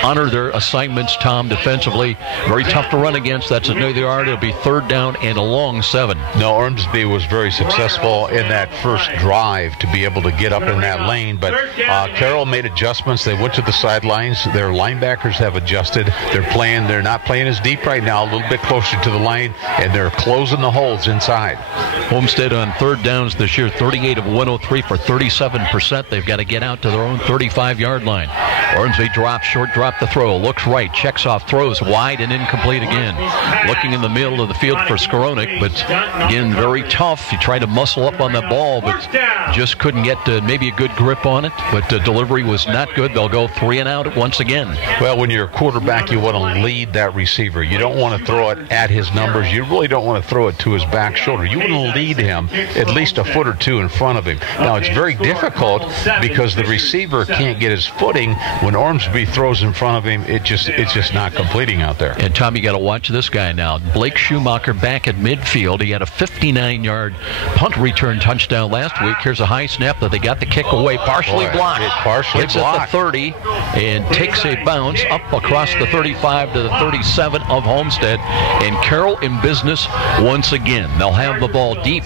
honor their assignments, Tom, defensively. Very tough to run against. That's a new yard. It'll be 3rd down and a long 7. No, Ormsby was very successful in that first drive to be able to get up in that lane, but Carroll made adjustments. They went to the sidelines. Their linebackers have adjusted. They're not playing as deep right now, a little bit closer to the line, and they're closing the holes inside. Homestead on 3rd downs this year, 38 of 103 for 37%. They've got to get out to their own 35-yard line. Ormsby drops, short drop the throw, looks right, checks off, throws wide and incomplete again. Looking in the middle of the field for Skoronik, but again, very tough. He tried to muscle up on that ball, but just couldn't get maybe a good grip on it, but delivery was not good. They'll go 3 and out once again. Well, when you're a quarterback, you want to lead that receiver. You don't want to throw it at his numbers. You really don't want to throw it to his back shoulder. You want to lead him at least a foot or 2 in front of him. Now, it's very difficult because the receiver can't get his footing. When Ormsby throws in front of him, it's just not completing out there. And Tom, you got to watch this guy now. Blake Schumacher back at midfield. He had a 59-yard punt return touchdown last week. Here's a high snap that they got the kick away, partially blocked. Hits at the 30 and takes a bounce up across the 35 to the 37 of Homestead. And Carroll in business once again. They'll have the ball deep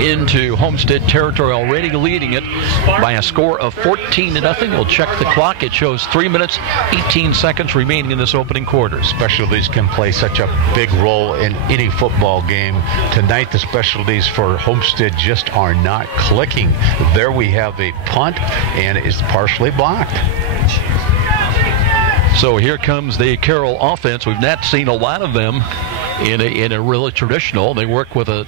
into Homestead territory, already leading it by a score of 14-0. We'll check the clock. It shows 3 minutes, 18 seconds remaining in this opening quarter. Specialties can play such a big role in any football game. Tonight, the specialties for Homestead just are not clicking. There we have a punt, and it's partially blocked. So here comes the Carroll offense. We've not seen a lot of them in a really traditional. They work with a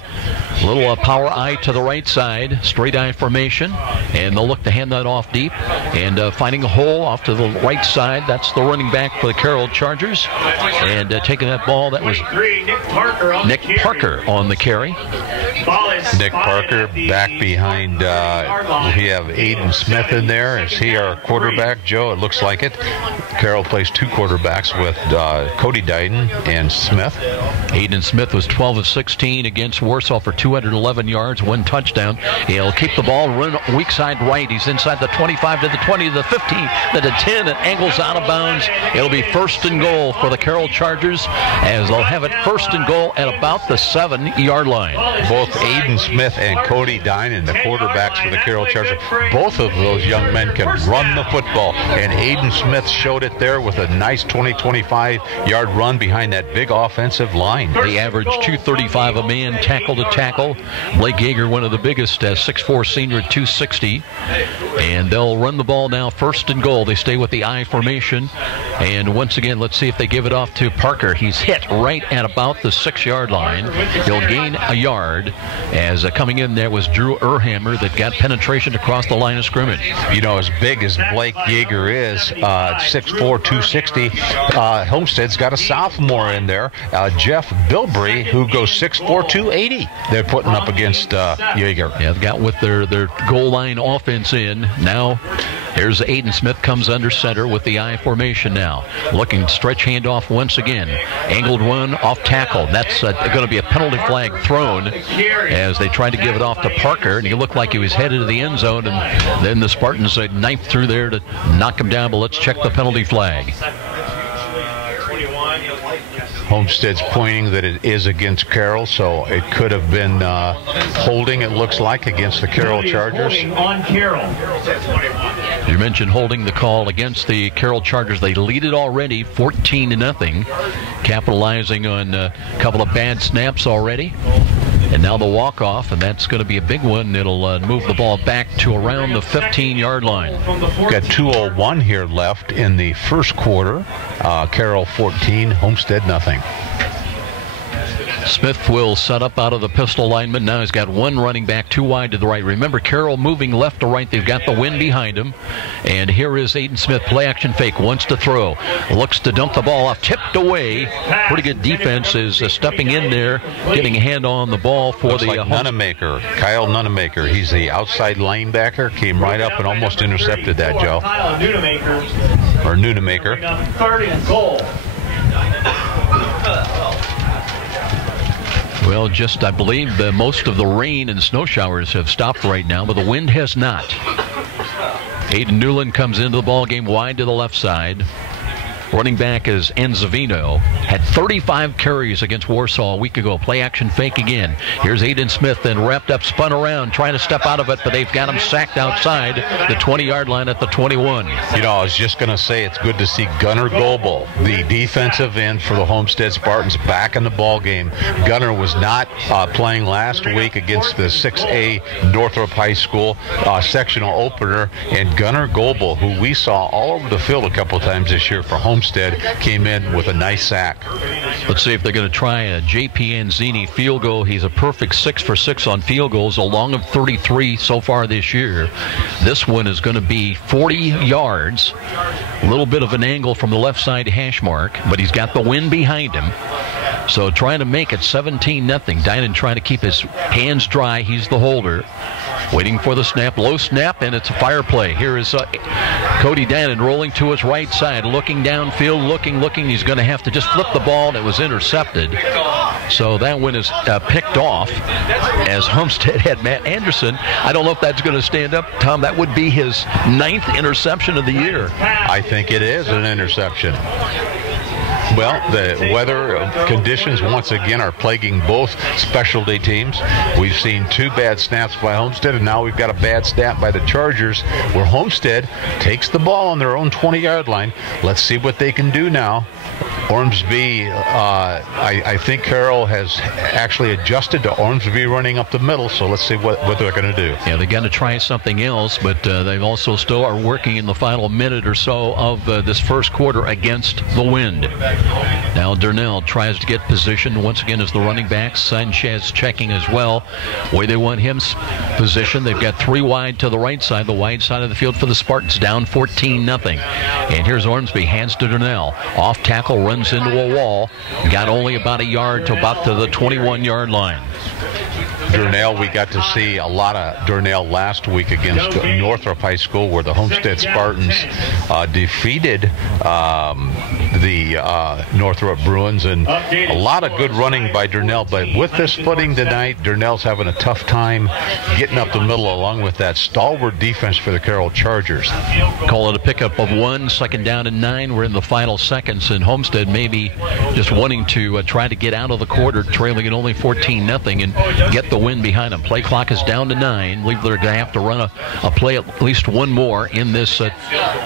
little power eye to the right side, straight eye formation, and they'll look to hand that off deep and finding a hole off to the right side. That's the running back for the Carroll Chargers, and taking that ball, that was Nick Parker on the carry. Nick Parker back behind, we have Aiden Smith in there. Is he our quarterback, Joe? It looks like it. Carroll plays 2 quarterbacks with Cody Dyden and Smith. Aiden Smith was 12 of 16 against Warsaw for 211 yards, 1 touchdown. He'll keep the ball, run weak side right. He's inside the 25 to the 20 to the 15 to the 10, and angles out of bounds. It'll be 1st and goal for the Carroll Chargers, as they'll have it 1st and goal at about the 7-yard line. Both Aiden Smith and Cody Dynan, the quarterbacks for the Carroll Chargers, both of those young men can run the football, and Aiden Smith showed it there with a nice 20-25-yard run behind that big offensive line. They average 235 a man, tackle to tackle. Blake Yeager, one of the biggest, 6'4" senior at 260. And they'll run the ball now, 1st and goal. They stay with the I formation. And once again, let's see if they give it off to Parker. He's hit right at about the 6-yard line. He'll gain a yard. as coming in there was Drew Erhammer that got penetration across the line of scrimmage. You know, as big as Blake Yeager is, 6'4", 260, Homestead's got a sophomore in there, Jeff Bilbrey, who goes 6'4", 280. They're putting up against Yeager. Yeah, they've got with their goal line offense in. Now, here's Aiden Smith comes under center with the I formation now. Looking stretch handoff once again. Angled one off tackle. That's going to be a penalty flag thrown as they tried to give it off to Parker, and he looked like he was headed to the end zone, and then the Spartans knifed through there to knock him down, but let's check the penalty flag. Homestead's pointing that it is against Carroll, so it could have been holding, it looks like, against the Carroll Chargers. On Carroll. You mentioned holding the call against the Carroll Chargers. They lead it already 14-0, capitalizing on a couple of bad snaps already. And now the walk-off, and that's going to be a big one. It'll move the ball back to around the 15-yard line. We've got 2:01 here left in the first quarter. Carroll 14, Homestead nothing. Smith will set up out of the pistol alignment. Now he's got one running back too wide to the right. Remember, Carroll moving left to right. They've got the wind behind him. And here is Aiden Smith, play action fake, wants to throw. Looks to dump the ball off, tipped away. Pretty good defense is stepping in there, getting a hand on the ball for looks the... like Nunemaker, Kyle Nunemaker. He's the outside linebacker. Came right up and almost intercepted that, Joe. Kyle Nunemaker. Or Nunemaker. Third and goal. Well, just I believe most of the rain and snow showers have stopped right now, but the wind has not. Aiden Newland comes into the ball game wide to the left side. Running back is Enzavino. Had 35 carries against Warsaw a week ago. Play action fake again. Here's Aiden Smith, then wrapped up, spun around, trying to step out of it, but they've got him sacked outside the 20-yard line at the 21. You know, I was just going to say it's good to see Gunnar Goebel, the defensive end for the Homestead Spartans, back in the ball game. Gunnar was not playing last week against the 6A Northrop High School sectional opener, and Gunnar Goebel, who we saw all over the field a couple times this year for Homestead, came in with a nice sack. Let's see if they're going to try a J.P. Anzini field goal. He's a perfect 6 for 6 on field goals, a long of 33 so far this year. This one is going to be 40 yards. A little bit of an angle from the left side hash mark, but he's got the wind behind him. So trying to make it 17-0. Dinan trying to keep his hands dry. He's the holder. Waiting for the snap. Low snap, and it's a fire play. Here is Cody Dinan rolling to his right side, looking downfield, looking. He's going to have to just flip the ball, and it was intercepted. So that one is picked off as Homestead had Matt Anderson. I don't know if that's going to stand up, Tom. That would be his 9th interception of the year. I think it is an interception. Well, the weather conditions once again are plaguing both specialty teams. We've seen 2 bad snaps by Homestead, and now we've got a bad snap by the Chargers, where Homestead takes the ball on their own 20-yard line. Let's see what they can do now. Ormsby, I think Carroll has actually adjusted to Ormsby running up the middle, so let's see what they're going to do. Yeah, they're going to try something else, but they also still are working in the final minute or so of this first quarter against the wind. Now Durnell tries to get positioned once again as the running back. Sanchez checking as well. Way they want him positioned. They've got 3 wide to the right side, the wide side of the field for the Spartans, down 14-0. And here's Ormsby, hands to Durnell. Off tackle, runs into a wall. Got only about a yard to about to the 21-yard line. Durnell, we got to see a lot of Durnell last week against Northrop High School, where the Homestead Spartans defeated the Northrop Bruins, and a lot of good running by Durnell. But with this footing tonight, Durnell's having a tough time getting up the middle, along with that stalwart defense for the Carroll Chargers. Call it a pickup of 1, 2nd down and 9. We're in the final seconds, and Homestead maybe just wanting to try to get out of the quarter, trailing at only 14-0, and get the win behind them. Play clock is down to 9. I believe they're going to have to run a play at least one more in this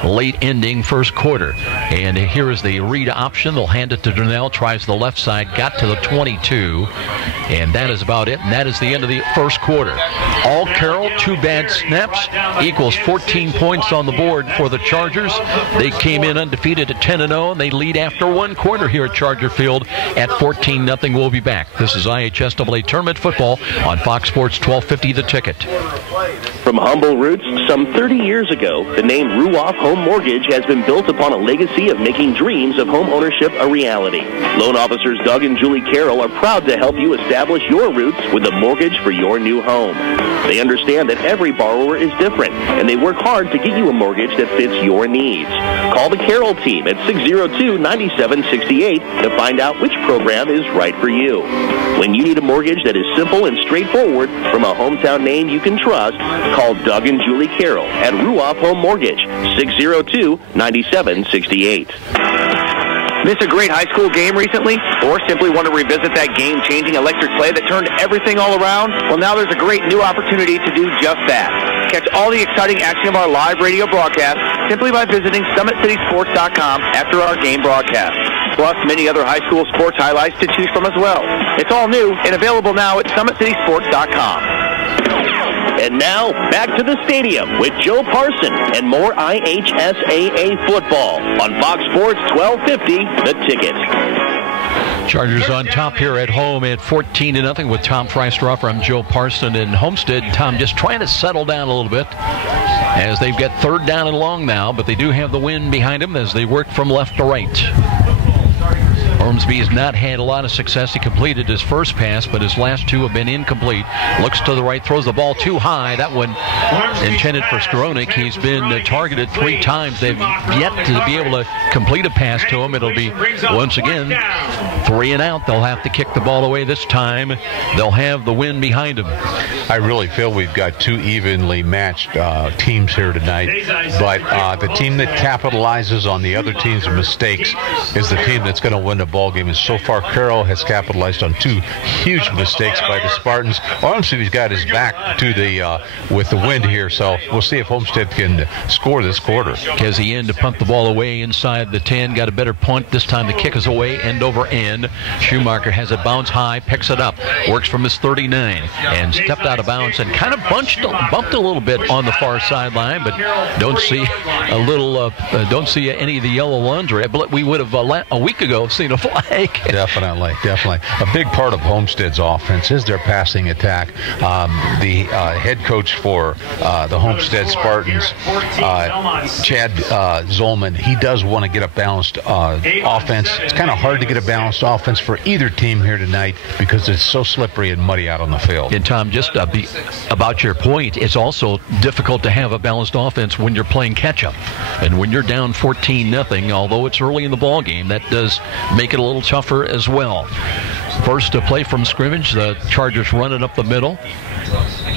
late ending first quarter. And here is the the read option. They'll hand it to Durnell, tries the left side, got to the 22, and that is about it, and that is the end of the first quarter. All Carroll, 2 bad snaps, equals 14 points on the board for the Chargers. They came in undefeated at 10-0, and they lead after 1 quarter here at Charger Field at 14-0. We'll be back. This is IHSAA Tournament Football on Fox Sports 1250 The Ticket. From humble roots, some 30 years ago, the name Ruoff Home Mortgage has been built upon a legacy of making dreams of home ownership a reality. Loan officers Doug and Julie Carroll are proud to help you establish your roots with a mortgage for your new home. They understand that every borrower is different, and they work hard to get you a mortgage that fits your needs. Call the Carroll team at 602-9768 to find out which program is right for you. When you need a mortgage that is simple and straightforward from a hometown name you can trust, call Doug and Julie Carroll at Ruoff Home Mortgage, 602-9768. Miss a great high school game recently? Or simply want to revisit that game-changing electric play that turned everything all around? Well, now there's a great new opportunity to do just that. Catch all the exciting action of our live radio broadcast simply by visiting SummitCitySports.com after our game broadcast. Plus, many other high school sports highlights to choose from as well. It's all new and available now at SummitCitySports.com. And now, back to the stadium with Joe Parson and more IHSAA football on Fox Sports 1250, The Ticket. Chargers on top here at home at 14-0 with Tom Freisterhofer. I'm Joe Parson in Homestead. Tom just trying to settle down a little bit as they've got 3rd down and long now, but they do have the wind behind them as they work from left to right. Ormsby has not had a lot of success. He completed his first pass, but his last 2 have been incomplete. Looks to the right, throws the ball too high. That one intended for Skronik. He's been targeted 3 times. They've yet to be able to complete a pass to him. It'll be, once again, 3 and out. They'll have to kick the ball away this time. They'll have the wind behind them. I really feel we've got 2 evenly matched teams here tonight, but the team that capitalizes on the other team's mistakes is the team that's going to win the ball game. And so far, Carroll has capitalized on 2 huge mistakes by the Spartans. Ormsby's got his back to the with the wind here, so we'll see if Homestead can score this quarter. Kezzy in to punt the ball away inside the 10. Got a better punt. This time the kick is away, end over end. Schumacher has it bounce high, picks it up, works from his 39, and stepped out of bounds and kind of bumped a little bit on the far sideline, but don't see any of the yellow laundry. We would have a week ago seen a flag. Definitely. A big part of Homestead's offense is their passing attack. The head coach for the Homestead Spartans, Chad Zolman, he does want to get a balanced offense. It's kind of hard to get a balanced offense for either team here tonight because it's so slippery and muddy out on the field. And Tom, just about your point, it's also difficult to have a balanced offense when you're playing catch-up. And when you're down 14-0, although it's early in the ball game, that does make it a little tougher as well. First to play from scrimmage, the Chargers run it up the middle,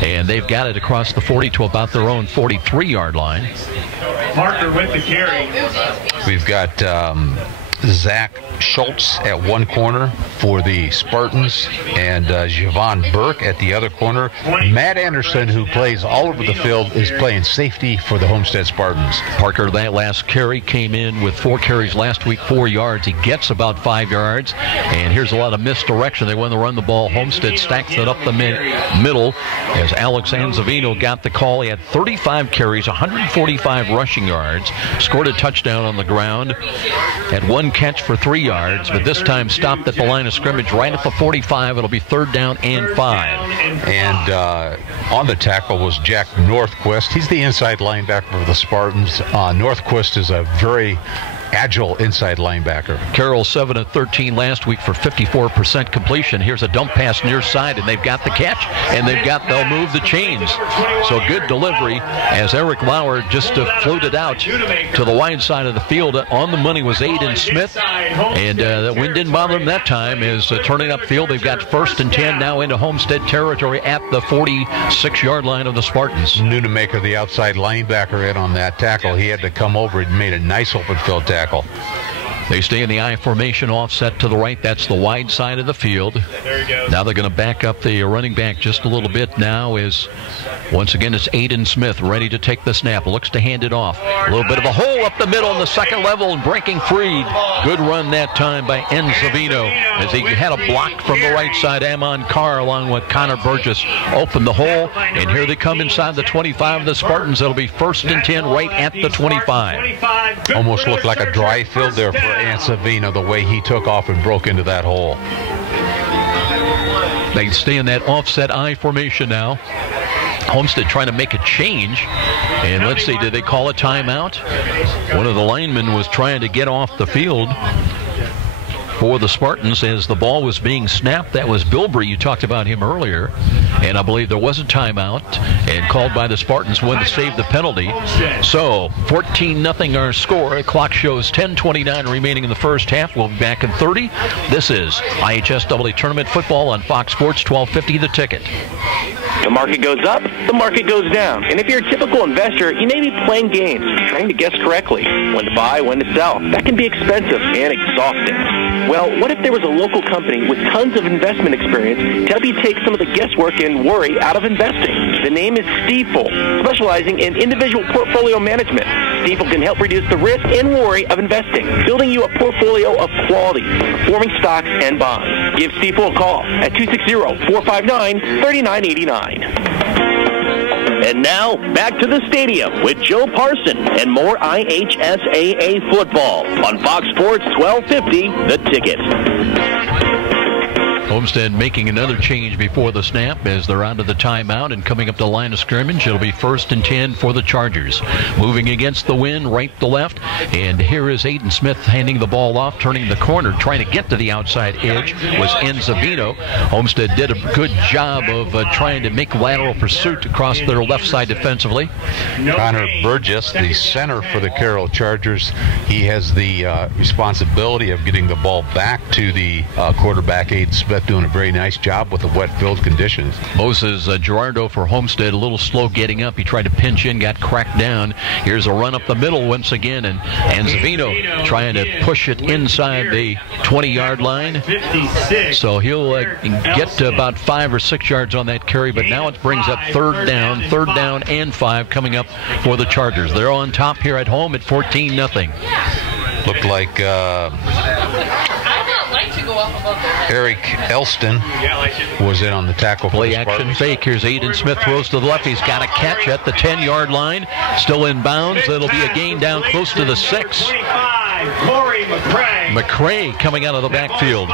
and they've got it across the 40 to about their own 43-yard line. Parker with the carry. We've got Zach Schultz at one corner for the Spartans and Javon Burke at the other corner. Matt Anderson, who plays all over the field, is playing safety for the Homestead Spartans. Parker, that last carry, came in with 4 carries last week, 4 yards. He gets about 5 yards, and here's a lot of misdirection. They want to run the ball. Homestead stacks it up the middle as Alex Anzavino got the call. He had 35 carries, 145 rushing yards, scored a touchdown on the ground, had 1 catch for 3 yards, but this time stopped at the line of scrimmage right at the 45. It'll be 3rd down and 5. And on the tackle was Jack Northquist. He's the inside linebacker for the Spartans. Northquist is a very agile inside linebacker. Carroll 7 of 13 last week for 54% completion. Here's a dump pass near side, and they've got the catch, and they'll move the chains. So good delivery as Eric Lauer just floated out to the wide side of the field. On the money was Aiden Smith, and the wind didn't bother him that time. Is turning upfield. They've got 1st and 10 now into Homestead territory at the 46-yard line of the Spartans. Nunemaker, the outside linebacker, in on that tackle. He had to come over and made a nice open field tackle. They stay in the I formation, offset to the right. That's the wide side of the field. Now they're going to back up the running back just a little bit now as, once again, it's Aiden Smith ready to take the snap. Looks to hand it off. A little bit of a hole up the middle in the second level and breaking free. Good run that time by Enzavino as he had a block from the right side. Amon Carr along with Connor Burgess opened the hole, and here they come inside the 25 of the Spartans. It'll be 1st and 10 right at the 25. Almost looked like a dry field there for Enzavino, the way he took off and broke into that hole. They stay in that offset I formation now. Homestead trying to make a change, and let's see, did they call a timeout? One of the linemen was trying to get off the field for the Spartans as the ball was being snapped. That was Bilbrey. You talked about him earlier, and I believe there was a timeout and called by the Spartans when to save the penalty. So 14-0 our score. The clock shows 10:29 remaining in the first half. We'll be back in 30. This is IHSAA Tournament Football on Fox Sports 1250 The Ticket. The market goes up, the market goes down. And if you're a typical investor, you may be playing games, trying to guess correctly when to buy, when to sell. That can be expensive and exhausting. Well, what if there was a local company with tons of investment experience to help you take some of the guesswork and worry out of investing? The name is Stifel, specializing in individual portfolio management. Stifel can help reduce the risk and worry of investing, building you a portfolio of quality, performing stocks and bonds. Give Stifel a call at 260-459-3989. And now, back to the stadium with Joe Parson and more IHSAA football on Fox Sports 1250, The Ticket. Homestead making another change before the snap as they're out of the timeout and coming up the line of scrimmage. It'll be 1st and 10 for the Chargers. Moving against the wind, right to left. And here is Aiden Smith handing the ball off, turning the corner, trying to get to the outside edge was Enzavino. Homestead did a good job of trying to make lateral pursuit across their left side defensively. Connor Burgess, the center for the Carroll Chargers, he has the responsibility of getting the ball back to the quarterback, Aiden Smith, doing a very nice job with the wet field conditions. Moses Gerardo for Homestead, a little slow getting up. He tried to pinch in, got cracked down. Here's a run up the middle once again, and Enzavino trying to push it inside the 20-yard line. So he'll get to about 5 or 6 yards on that carry, but now it brings up third down and 5 coming up for the Chargers. They're on top here at home at 14-0. Looked like Eric Elston was in on the tackle. Play action fake. Here's Aiden Smith, throws to the left. He's got a catch at the 10-yard line. Still in bounds. It'll be a gain down close to the 6. McCray coming out of the backfield.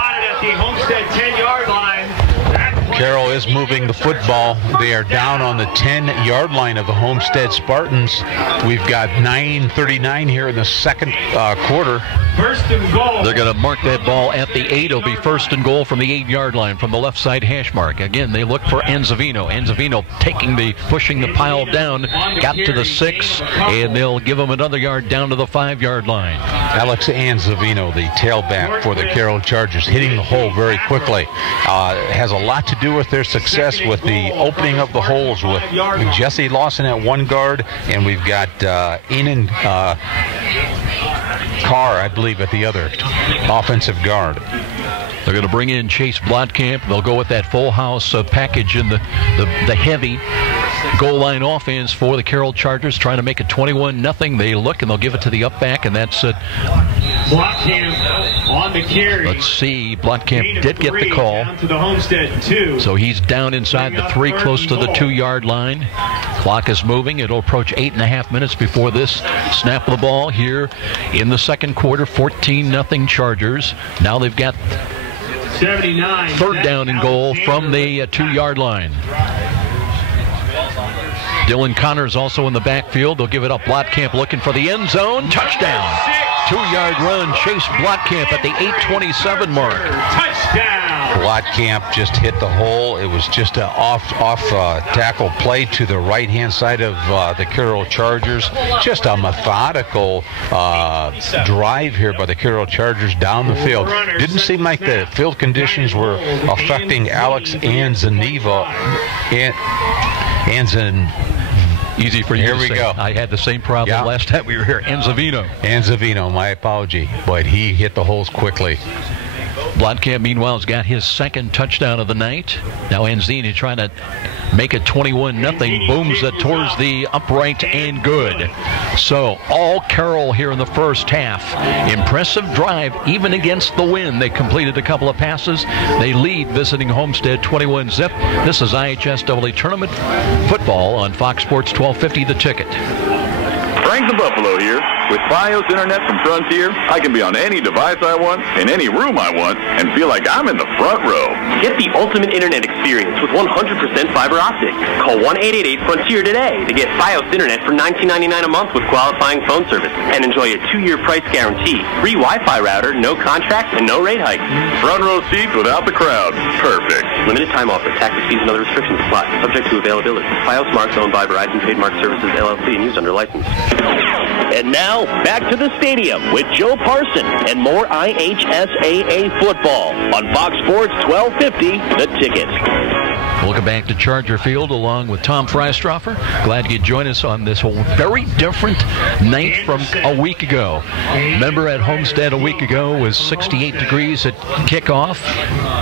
Carroll is moving the football. They are down on the 10-yard line of the Homestead Spartans. We've got 9:39 here in the second quarter. First and goal. They're going to mark that ball at the 8. It'll be 1st and goal from the 8-yard line from the left side hash mark. Again, they look for Enzavino. Enzavino pushing the pile down, got to the 6, and they'll give him another yard down to the 5-yard line. Alex Enzavino, the tailback for the Carroll Chargers, hitting the hole very quickly. Has a lot to do with their success with the opening of the holes with Jesse Lawson at one guard, and we've got Enan Carr, I believe, at the other offensive guard. They're going to bring in Chase Blotkamp. They'll go with that full house package in the heavy goal line offense for the Carroll Chargers, trying to make it 21-0. They look and they'll give it to the up back, and that's it. Blotkamp on the carry. Let's see. Blotkamp did get the call. Down to the Homestead 2. So he's down inside the 3, close to the 2-yard line. Clock is moving. It'll approach 8.5 minutes before this snap of the ball here in the second quarter. 14-0 Chargers. Now they've got 79. Third down and goal from the 2-yard line. Dylan Connors also in the backfield. They'll give it up. Blotkamp looking for the end zone. Touchdown. 2-yard run. Chase Blotkamp at the 8:27 mark. Touchdown. Blotkamp just hit the hole. It was just an off tackle play to the right-hand side of the Carroll Chargers. Just a methodical drive here by the Carroll Chargers down the field. Didn't seem like the field conditions were affecting Alex Anzavino Easy for you Here to we say. go. I had the same problem last time we were here. Anzavino, my apology. But he hit the holes quickly. Blotkamp, meanwhile, has got his second touchdown of the night. Now Anzini trying to make it 21-0. Booms it towards the upright and good. So all Carroll here in the first half. Impressive drive, even against the wind. They completed a couple of passes. They lead visiting Homestead 21-zip. This is IHSAA Tournament Football on Fox Sports 1250, The Ticket. Frank the Buffalo here. With Fios Internet from Frontier, I can be on any device I want, in any room I want, and feel like I'm in the front row. Get the ultimate internet experience with 100% fiber optic. Call 1-888-FRONTIER today to get Fios Internet for $19.99 a month with qualifying phone service and enjoy a 2-year price guarantee, free Wi-Fi router, no contract, and no rate hikes. Front row seats without the crowd. Perfect. Limited time offer. Taxes, fees, and other restrictions apply. Subject to availability. Fios Marks owned by Verizon Trademark Services, LLC, and used under license. And now, back to the stadium with Joe Parson and more IHSAA football on Fox Sports 1250, The Ticket. Welcome back to Charger Field along with Tom Freistroffer. Glad you could join us on this whole very different night from a week ago. Remember at Homestead a week ago was 68 degrees at kickoff.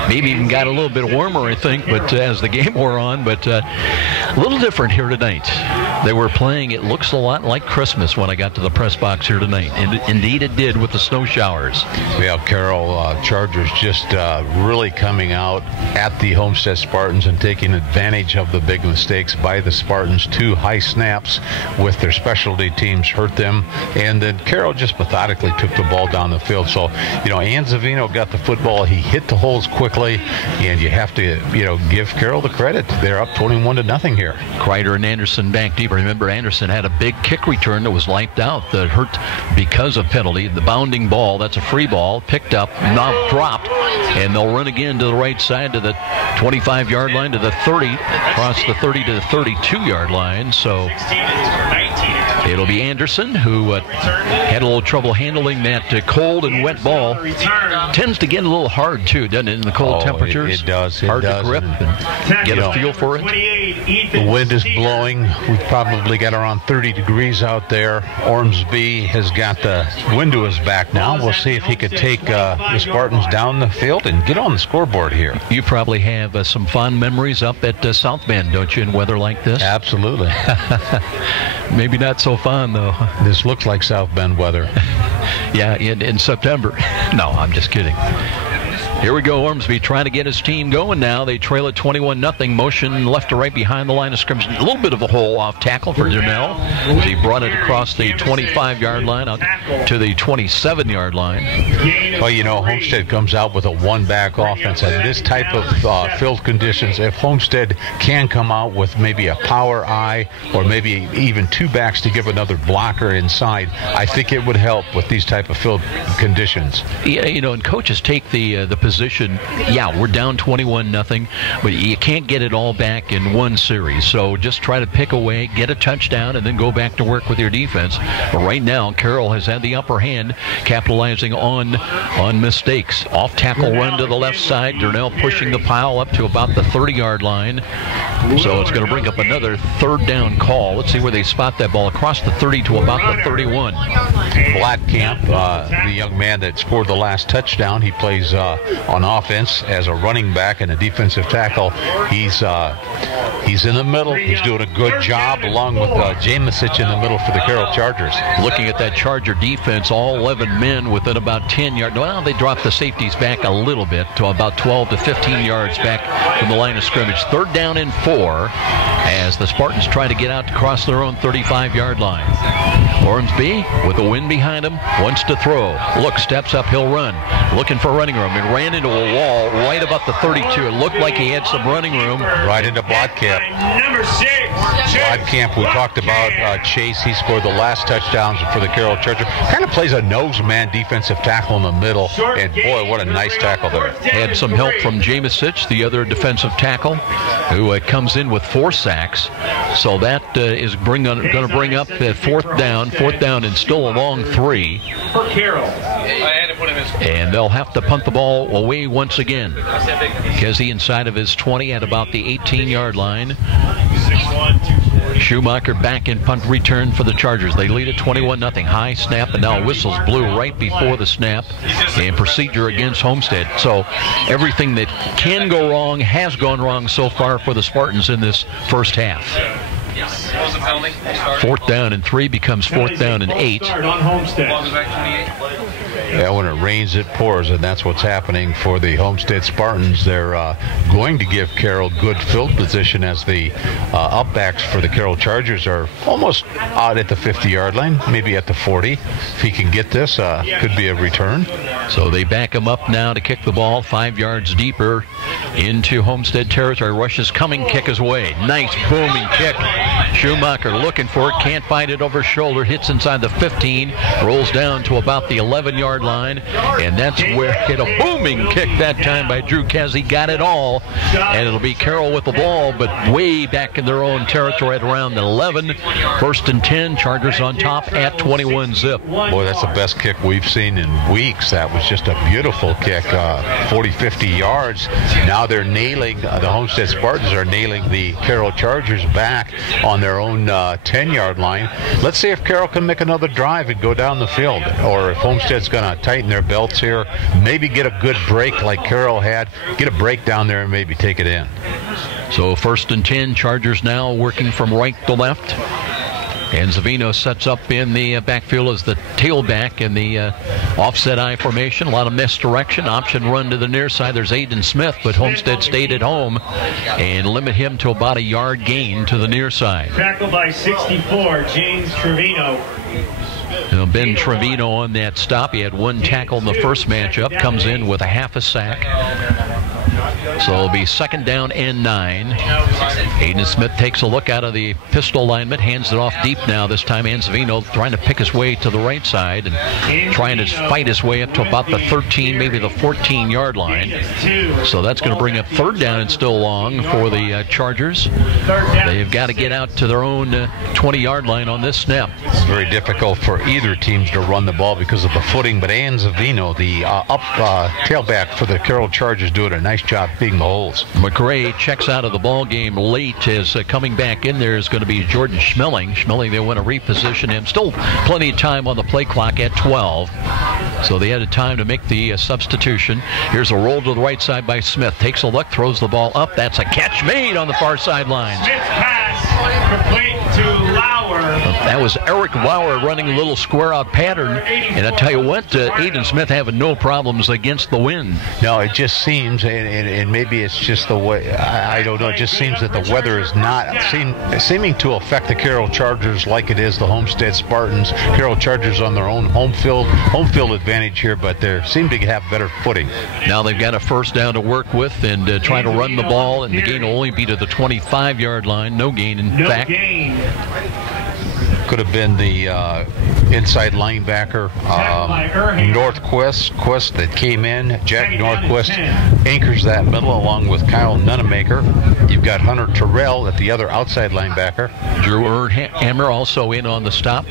Maybe even got a little bit warmer, I think, but as the game wore on. But a little different here tonight. They were playing, it looks a lot like Christmas when I got to the press box here tonight. And indeed it did with the snow showers. Yeah, Carroll Chargers just really coming out at the Homestead Spartans and taking advantage of the big mistakes by the Spartans. 2 high snaps with their specialty teams hurt them, and then Carroll just methodically took the ball down the field. So, Anzavino got the football. He hit the holes quickly, and you have to, give Carroll the credit. They're up 21-0 here. Kreider and Anderson back deep. Remember, Anderson had a big kick return that was wiped out that hurt because of penalty. The bounding ball, that's a free ball, picked up, now dropped, and they'll run again to the right side to the 25-yard line to the 30, across the 30 to the 32-yard line. So it'll be Anderson who had a little trouble handling that cold and wet ball. Tends to get a little hard too, doesn't it, in the cold temperatures? It does. Hard to grip and get a feel for it. The wind is blowing. We've probably got around 30 degrees out there. Ormsby has got the wind to his back now. We'll see if he could take the Spartans down the field and get on the scoreboard here. You probably have some fond memories up at South Bend, don't you, in weather like this? Absolutely. Maybe not so fond, though. This looks like South Bend weather. Yeah, in September. No, I'm just kidding. Here we go, Ormsby trying to get his team going now. They trail at 21-0. Motion left to right behind the line of scrimmage. A little bit of a hole off tackle for Durnell as he brought it across the 25-yard line out to the 27-yard line. Well, Homestead comes out with a one-back offense. And this type of field conditions, if Homestead can come out with maybe a power I or maybe even 2 backs to give another blocker inside, I think it would help with these type of field conditions. Yeah, and coaches take the position. Yeah, we're down 21-0, but you can't get it all back in one series. So just try to pick away, get a touchdown, and then go back to work with your defense. But right now, Carroll has had the upper hand, capitalizing on mistakes. Off tackle run to the left side. Durnell pushing the pile up to about the 30-yard line. So it's going to bring up another 3rd down call. Let's see where they spot that ball across the 30 to about the 31. Blotkamp, the young man that scored the last touchdown, he plays on offense as a running back and a defensive tackle. He's in the middle. He's doing a good job along with Jamesich in the middle for the Carroll Chargers. Looking at that Charger defense, all 11 men within about 10 yards. Well, they dropped the safeties back a little bit to about 12 to 15 yards back from the line of scrimmage. 3rd down and 4 as the Spartans try to get out to cross their own 35-yard line. Ormsby with the wind behind him wants to throw. Look, steps up, he'll run. Looking for running room. He ran into a wall right about the 32. It looked like he had some running room. Right into Blotkamp. Number 6. Blotkamp, we talked about Chase. He scored the last touchdowns for the Carroll Chargers. Kind of plays a nose man defensive tackle in the middle. And boy, what a nice tackle there. Had some help from Jamesich, the other defensive tackle, who comes in with 4 sacks. So that is going to bring up that 4th down. 4th down and still a long 3. For Carroll. And they'll have to punt the ball away once again. Kesey inside of his 20 at about the 18-yard line. 6'1", 240. Schumacher back in punt return for the Chargers. They lead at 21-0. High snap, and now whistles blew right before the snap. And procedure against Homestead. So everything that can go wrong has gone wrong so far for the Spartans in this first half. 4th down and 3 becomes 4th down and 8. Yeah, when it rains, it pours, and that's what's happening for the Homestead Spartans. They're going to give Carroll good field position as the upbacks for the Carroll Chargers are almost out at the 50-yard line, maybe at the 40. If he can get this, could be a return. So they back him up now to kick the ball 5 yards deeper into Homestead territory. Rush's coming, kick his way. Nice booming kick. Schumacher looking for it, can't find it over his shoulder, hits inside the 15, rolls down to about the 11-yard line, and that's where hit a booming kick that time by Drew Kesey. Got it all, and it'll be Carroll with the ball, but way back in their own territory at around the 11. 1st and 10, Chargers on top at 21-zip. Boy, that's the best kick we've seen in weeks. That was just a beautiful kick, 40, 50 yards. Now they're nailing, the Homestead Spartans are nailing the Carroll Chargers back on their own 10-yard line. Let's see if Carroll can make another drive and go down the field, or if Homestead's going to tighten their belts here, maybe get a good break like Carroll had, get a break down there and maybe take it in. So 1st and 10, Chargers now working from right to left. And Zavino sets up in the backfield as the tailback in the offset I formation. A lot of misdirection. Option run to the near side. There's Aiden Smith, but Homestead stayed at home and limit him to about a yard gain to the near side. Tackled by 64, James Trevino. Ben Trevino on that stop. He had 1 tackle in the first matchup. Comes in with a half a sack. So it'll be 2nd down and 9. Aiden Smith takes a look out of the pistol alignment, hands it off deep now. This time Anzavino trying to pick his way to the right side and trying to fight his way up to about the 13, maybe the 14-yard line. So that's going to bring up 3rd down and still long for the Chargers. They've got to get out to their own 20-yard line on this snap. It's very difficult for either teams to run the ball because of the footing, but Anzavino, the tailback for the Carroll Chargers, doing a nice job beating the holes. McRae checks out of the ball game late. As coming back in there is going to be Jordan Schmeling. Schmeling, they want to reposition him. Still plenty of time on the play clock at 12. So they had a time to make the substitution. Here's a roll to the right side by Smith. Takes a look, throws the ball up. That's a catch made on the far sideline. Smith's pass complete to Lauer. That was Eric Lauer running a little square out pattern. And I tell you what, Aiden Smith having no problems against the wind. No, it just seems, and maybe it's just the way, I don't know, it just seems that the weather is not seeming to affect the Carroll Chargers like it is the Homestead Spartans. Carroll Chargers on their own home field advantage here, but they seem to have better footing. Now they've got a 1st down to work with and try to run the ball, and the gain will only be to the 25-yard line. No gain, in fact. Could have been the inside linebacker, Northquist that came in. Jack Northquist anchors that middle along with Kyle Nunemaker. You've got Hunter Terrell at the other outside linebacker. Drew Erdhammer also in on the stop.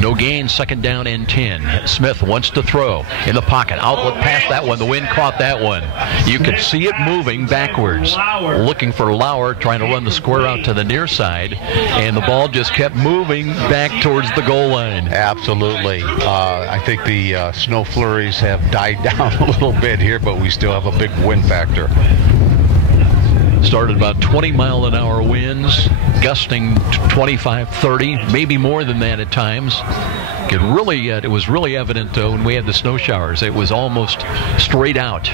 No gain, 2nd down and 10. Smith wants to throw in the pocket. Outlet past that one. The wind caught that one. You could see it moving backwards. Looking for Lauer, trying to run the square out to the near side. And the ball just kept moving back towards the goal line. Absolutely. I think the snow flurries have died down a little bit here, but we still have a big wind factor. Started about 20-mile-an-hour winds, gusting 25, 30, maybe more than that at times. It was really evident when we had the snow showers. It was almost straight out.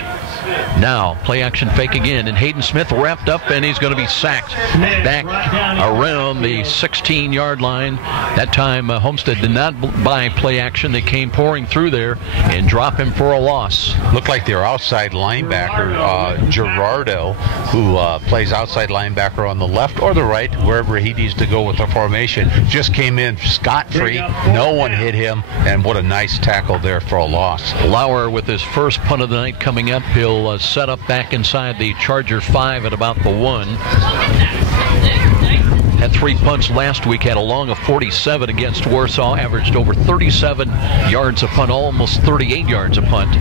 Now, play action fake again, and Hayden Smith wrapped up, and he's going to be sacked back around the 16-yard line. That time, Homestead did not buy play action. They came pouring through there and drop him for a loss. Looked like their outside linebacker, Gerardo, who plays outside linebacker on the left or the right, wherever he needs to go with the formation, just came in scot-free. No one hit him, and what a nice tackle there for a loss. Lauer with his first punt of the night coming up. He'll set up back inside the Charger 5 at about the 1. Had 3 punts last week, had a long of 47 against Warsaw, averaged over 37 yards a punt, almost 38 yards a punt.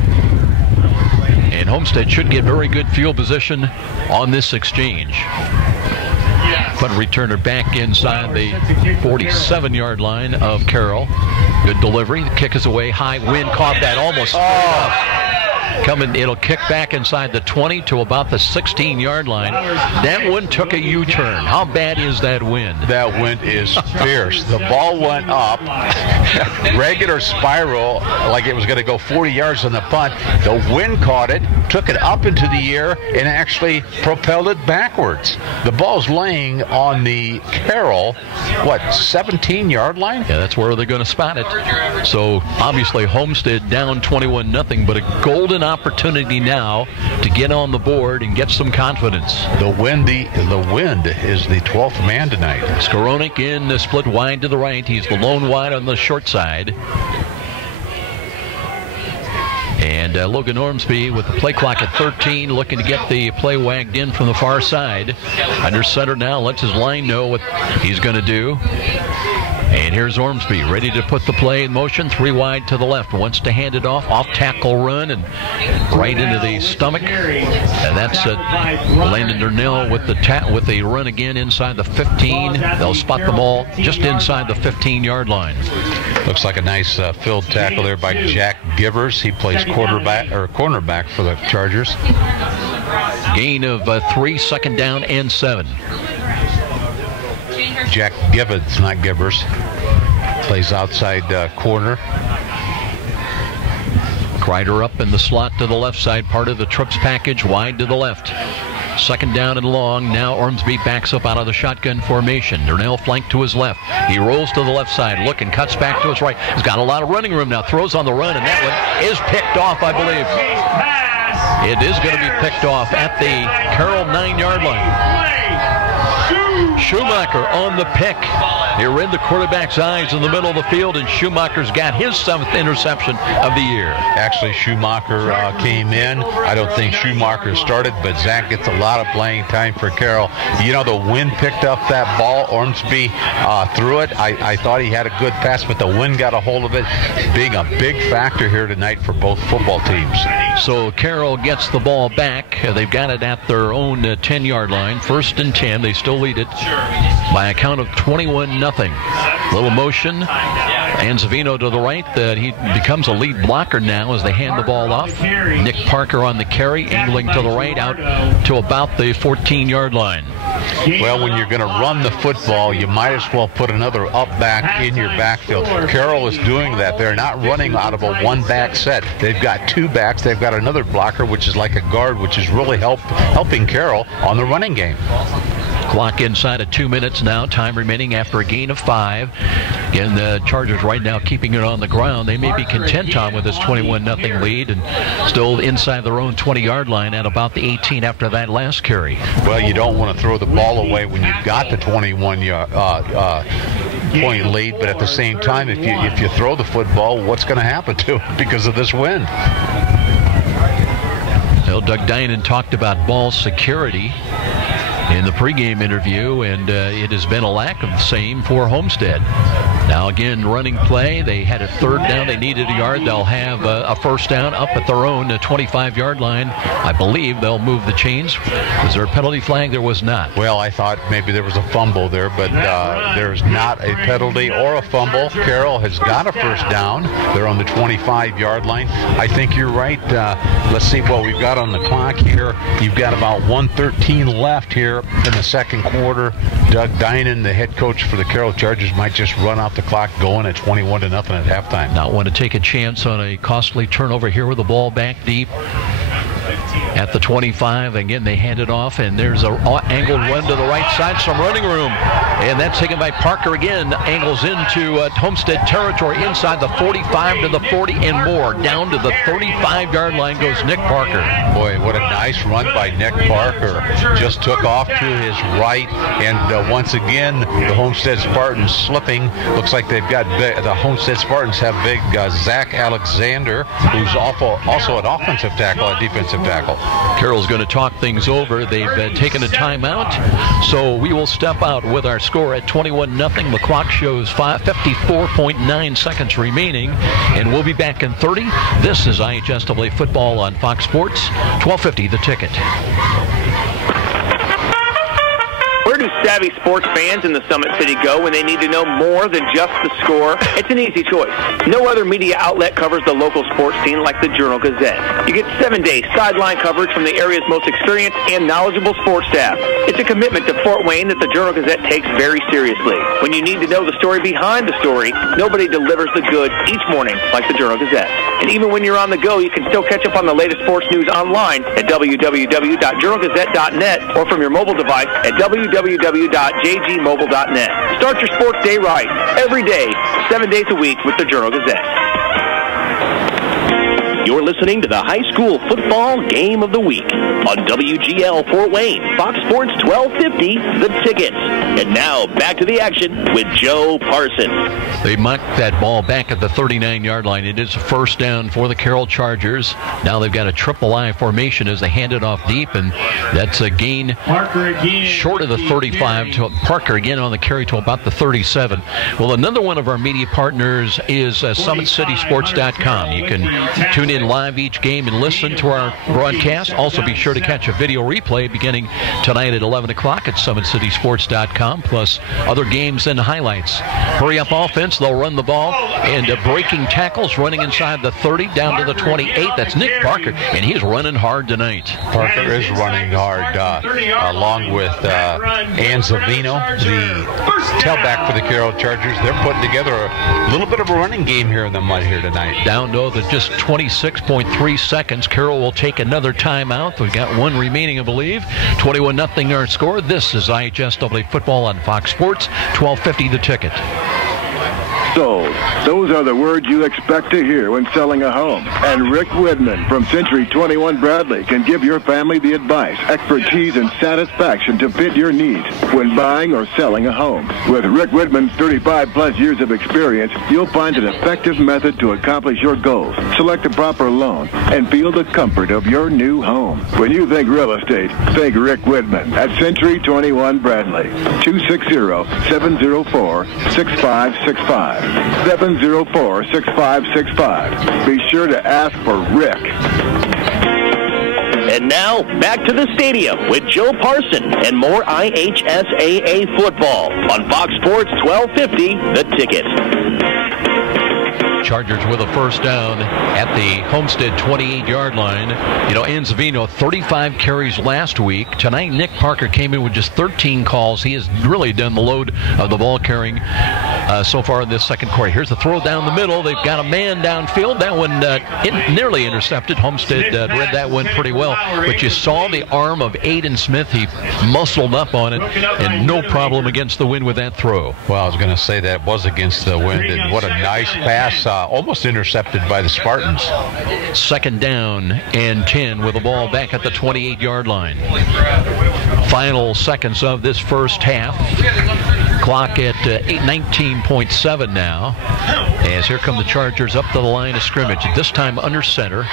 And Homestead should get very good field position on this exchange. Punt returner back inside the 47-yard line of Carroll. Good delivery. The kick is away. High wind caught that almost straight up. It'll kick back inside the 20 to about the 16-yard line. That one took a U-turn. How bad is that wind? That wind is fierce. The ball went up, regular spiral, like it was going to go 40 yards on the punt. The wind caught it, took it up into the air, and actually propelled it backwards. The ball's laying on the Carroll, 17-yard line? Yeah, that's where they're going to spot it. So obviously Homestead down 21-0, but a golden opportunity now to get on the board and get some confidence. The wind is the 12th man tonight. Skoronik in the split wide to the right. He's the lone wide on the short side. And Logan Ormsby with the play clock at 13, looking to get the play wagged in from the far side. Under center now, lets his line know what he's going to do. And here's Ormsby, ready to put the play in motion. 3 wide to the left. Wants to hand it off tackle run, and right into the stomach. And that's Landon Durnell with the run again inside the 15. They'll spot the ball just inside the 15-yard line. Looks like a nice filled tackle there by Jack Givers. He plays cornerback for the Chargers. Gain of 3, second down and 7. Jack Givens, not Givers, plays outside corner. Kreider up in the slot to the left side, part of the trips package, wide to the left. Second down and long. Now Ormsby backs up out of the shotgun formation. Durnell flanked to his left. He rolls to the left side, looking, cuts back to his right. He's got a lot of running room now. Throws on the run, and that one is picked off, I believe. It is going to be picked off at the Carroll 9-yard line. Schumacher on the pick. He read the quarterback's eyes in the middle of the field, and Schumacher's got his 7th interception of the year. Actually, Schumacher came in. I don't think Schumacher started, but Zach gets a lot of playing time for Carroll. You know, the wind picked up that ball. Ormsby threw it. I thought he had a good pass, but the wind got a hold of it, being a big factor here tonight for both football teams. So Carroll gets the ball back. They've got it at their own 10-yard line. 1st and 10. They still lead it by a count of 21-0. Little motion. Anzavino to the right. He becomes a lead blocker now as they hand the ball off. Nick Parker on the carry, angling to the right out to about the 14-yard line. Well, when you're going to run the football, you might as well put another up back in your backfield. Carroll is doing that. They're not running out of a one-back set. They've got 2 backs. They've got another blocker, which is like a guard, which is really helping Carroll on the running game. Clock inside of 2 minutes now. Time remaining after a gain of 5. Again, the Chargers right now keeping it on the ground. They may be content, Tom, with this 21-0 lead and still inside their own 20-yard line at about the 18 after that last carry. Well, you don't want to throw the ball away when you've got the 21-point lead, but at the same time, if you throw the football, what's going to happen to it because of this wind? Well, Doug Dinan talked about ball security in the pregame interview, and it has been a lack of the same for Homestead. Now again, running play. They had a 3rd down. They needed a yard. They'll have a 1st down up at their own 25-yard line. I believe they'll move the chains. Was there a penalty flag? There was not. Well, I thought maybe there was a fumble there, but there's not a penalty or a fumble. Carroll has got a 1st down. They're on the 25-yard line. I think you're right. Let's see what we've got on the clock here. You've got about 1:13 left here in the second quarter. Doug Dinan, the head coach for the Carroll Chargers, might just run out the clock going at 21-0 at halftime. Not want to take a chance on a costly turnover here with the ball back deep at the 25. Again, they hand it off, and there's an angled run to the right side, some running room, and that's taken by Parker again. Angles into Homestead territory inside the 45 to the 40 and more. Down to the 35-yard line goes Nick Parker. Boy, what a nice run by Nick Parker. Just took off to his right, and once again, the Homestead Spartans slipping. Looks like they've got the Homestead Spartans have big Zach Alexander, who's also an offensive tackle, a defensive tackle. Carroll's going to talk things over. They've taken a timeout, so we will step out with our score at 21-0. The clock shows 54.9 seconds remaining, and we'll be back in 30. This is IHSAA football on Fox Sports, 1250 The Ticket. Where do savvy sports fans in the Summit City go when they need to know more than just the score? It's an easy choice. No other media outlet covers the local sports scene like the Journal-Gazette. You get 7-day sideline coverage from the area's most experienced and knowledgeable sports staff. It's a commitment to Fort Wayne that the Journal-Gazette takes very seriously. When you need to know the story behind the story, nobody delivers the good each morning like the Journal-Gazette. And even when you're on the go, you can still catch up on the latest sports news online at www.journalgazette.net or from your mobile device at www.jgmobile.net. Start your sports day right, every day, 7 days a week with the Journal-Gazette. You're listening to the high school football game of the week on WGL Fort Wayne, Fox Sports 1250, The Ticket. And now back to the action with Joe Parsons. They mucked that ball back at the 39-yard line. It is a first down for the Carroll Chargers. Now they've got a triple I formation as they hand it off deep, and that's a gain short of the 35 to Parker again on the carry to about the 37. Well, another one of our media partners is SummitCitySports.com. You can tune in live each game and listen to our broadcast. Also be sure to catch a video replay beginning tonight at 11 o'clock at SummitCitySports.com, plus other games and highlights. Hurry up offense, they'll run the ball, and breaking tackles, running inside the 30 down to the 28. That's Nick Parker, and he's running hard tonight. Parker is running hard, along with Ann Zavino, the tailback for the Carroll Chargers. They're putting together a little bit of a running game here in the mud here tonight. Down to just 26.3 seconds. Carroll will take another timeout. We've got one remaining, I believe. 21-0 our score. This is IHSAA football on Fox Sports 1250 The Ticket. Sold. Those are the words you expect to hear when selling a home. And Rick Widman from Century 21 Bradley can give your family the advice, expertise, and satisfaction to fit your needs when buying or selling a home. With Rick Widman's 35-plus years of experience, you'll find an effective method to accomplish your goals, select a proper loan, and feel the comfort of your new home. When you think real estate, think Rick Widman at Century 21 Bradley, 260-704-6565. 704-6565. Be sure to ask for Rick. And now, back to the stadium with Joe Parson and more IHSAA football on Fox Sports 1250, The Ticket. Chargers with a first down at the Homestead 28-yard line. You know, Ann Zavino, 35 carries last week. Tonight, Nick Parker came in with just 13 calls. He has really done the load of the ball carrying so far in this second quarter. Here's the throw down the middle. They've got a man downfield. That one nearly intercepted. Homestead read that one pretty well. But you saw the arm of Aiden Smith. He muscled up on it, and no problem against the wind with that throw. Well, I was going to say that was against the wind, and what a nice pass. Almost intercepted by the Spartans. Second down and 10 with the ball back at the 28-yard line. Final seconds of this first half. Clock at 19.7 now. As here come the Chargers up to the line of scrimmage. This time under center.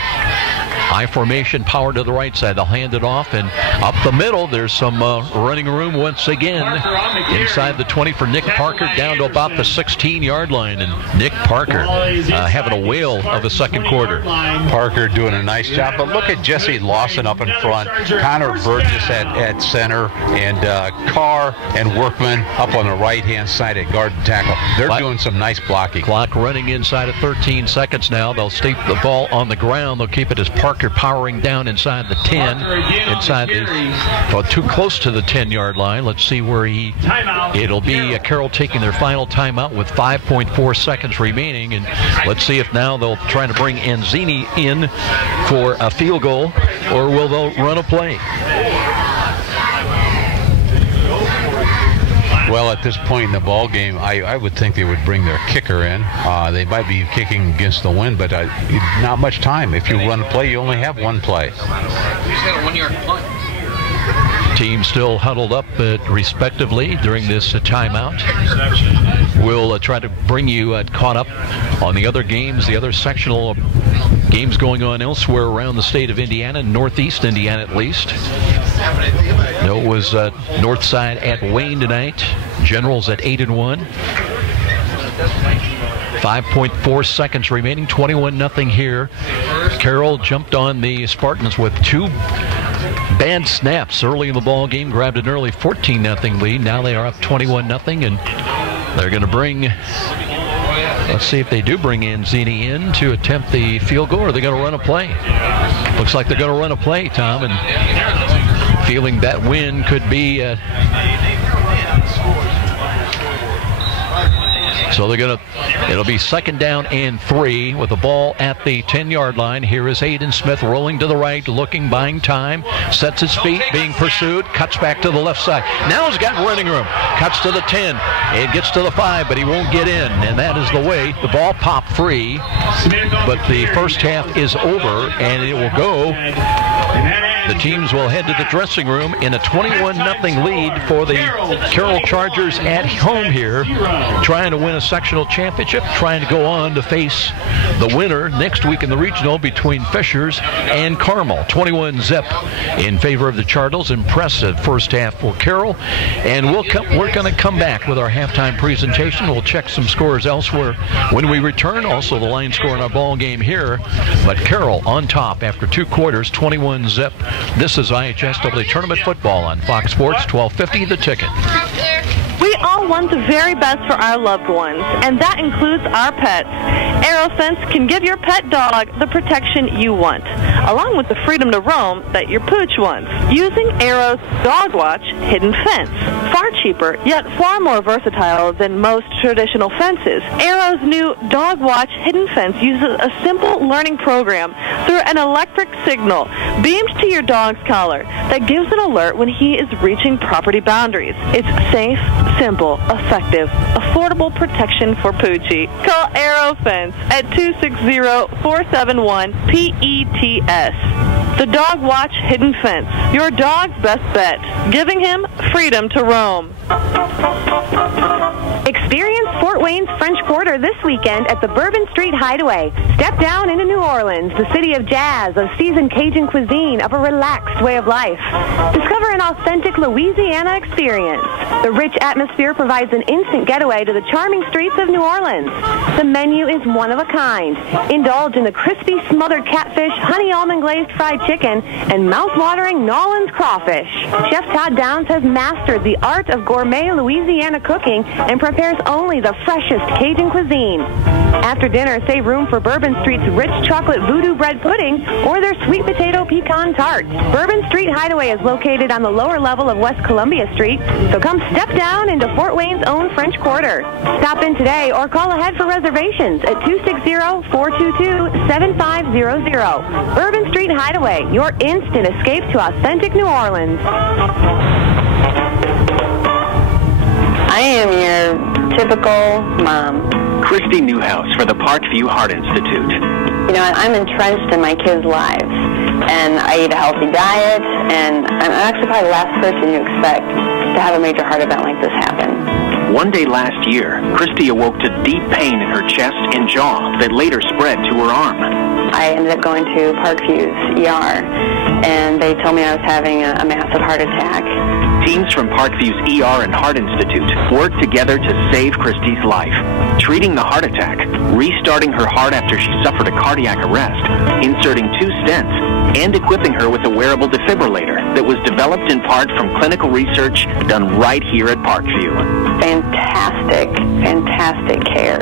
I formation, power to the right side. They'll hand it off, and up the middle, there's some running room once again. Inside the 20 for Nick Parker, down to about the 16-yard line. And Nick Parker having a whale of a second quarter. Parker doing a nice job, but look at Jesse Lawson up in front, Connor Burgess at center, and Carr and Workman up on the right-hand side at guard and tackle. They're doing some nice blocking. Clock running inside of 13 seconds now. They'll stay the ball on the ground. They'll keep it as Parker powering down inside the 10, inside the, too close to the 10-yard line. Let's see where it'll be Carroll taking their final timeout with 5.4 seconds remaining, and let's see if now they'll try to bring Anzini in for a field goal, or will they run a play? Well, at this point in the ball game, I would think they would bring their kicker in. They might be kicking against the wind, but not much time. If you run a play, you only have one play. He's got a 1-yard punt. Teams still huddled up respectively during this timeout. We'll try to bring you caught up on the other games, the other sectional games going on elsewhere around the state of Indiana, northeast Indiana at least. It was north side at Wayne tonight. Generals at 8-1. 5.4 seconds remaining, 21-0 here. Carroll jumped on the Spartans with 2 bad snaps early in the ball game, grabbed an early 14-0 lead. Now they are up 21-0, and they're going to bring, let's see if they do bring Anzini in to attempt the field goal, or they're going to run a play. Looks like they're going to run a play, Tom, and feeling that win could be so they're going to, it'll be 2nd down and 3 with the ball at the 10-yard line. Here is Aiden Smith rolling to the right, looking, buying time, sets his feet, being pursued, cuts back to the left side. Now he's got running room, cuts to the 10, it gets to the 5, but he won't get in, and that is the way. The ball popped free, but the first half is over, and it will go. The teams will head to the dressing room in a 21-0 lead for the Carroll Chargers at home here, trying to win a sectional championship, trying to go on to face the winner next week in the regional between Fishers and Carmel. 21-0 in favor of the Chargers. Impressive first half for Carroll. And we're going to come back with our halftime presentation. We'll check some scores elsewhere when we return. Also the line score in our ball game here. But Carroll on top after 2 quarters, 21-0. This is IHSAA Tournament Football on Fox Sports 1250, The Ticket. We all want the very best for our loved ones, and that includes our pets. AeroFence can give your pet dog the protection you want, along with the freedom to roam that your pooch wants. Using Aero's Dog Watch Hidden Fence. Far cheaper, yet far more versatile than most traditional fences. Aero's new Dog Watch Hidden Fence uses a simple learning program through an electric signal beamed to your dog's collar that gives an alert when he is reaching property boundaries. It's safe, simple, effective, affordable protection for Poochie. Call AeroFence at 260-471-PETS. The Dog Watch Hidden Fence, your dog's best bet, giving him freedom to roam. Experience Fort Wayne's French Quarter this weekend at the Bourbon Street Hideaway. Step down into New Orleans, the city of jazz, of seasoned Cajun cuisine, of a relaxed way of life. Discover an authentic Louisiana experience. The rich atmosphere provides an instant getaway to the charming streets of New Orleans. The menu is one of a kind. Indulge in the crispy smothered catfish, honey almond glazed fried chicken, and mouth-watering Nolans crawfish. Chef Todd Downs has mastered the art of gourmet Louisiana cooking and prepares only the freshest Cajun cuisine. After dinner, save room for Bourbon Street's rich chocolate voodoo bread pudding or their sweet potato pecan tarts. Bourbon Street Hideaway is located on the lower level of West Columbia Street, so come step down into Fort Wayne's own French Quarter. Stop in today or call ahead for reservations at 260-422-7500. Bourbon Street Hideaway, your instant escape to authentic New Orleans. I am your typical mom. Christy Newhouse for the Parkview Heart Institute. You know, I'm entrenched in my kids' lives, and I eat a healthy diet, and I'm actually probably the last person you expect to have a major heart event like this happen. One day last year, Christy awoke to deep pain in her chest and jaw that later spread to her arm. I ended up going to Parkview's ER, and they told me I was having a massive heart attack. Teams from Parkview's ER and Heart Institute worked together to save Christy's life, treating the heart attack, restarting her heart after she suffered a cardiac arrest, inserting 2 stents, and equipping her with a wearable defibrillator that was developed in part from clinical research done right here at Parkview. Fantastic, fantastic care.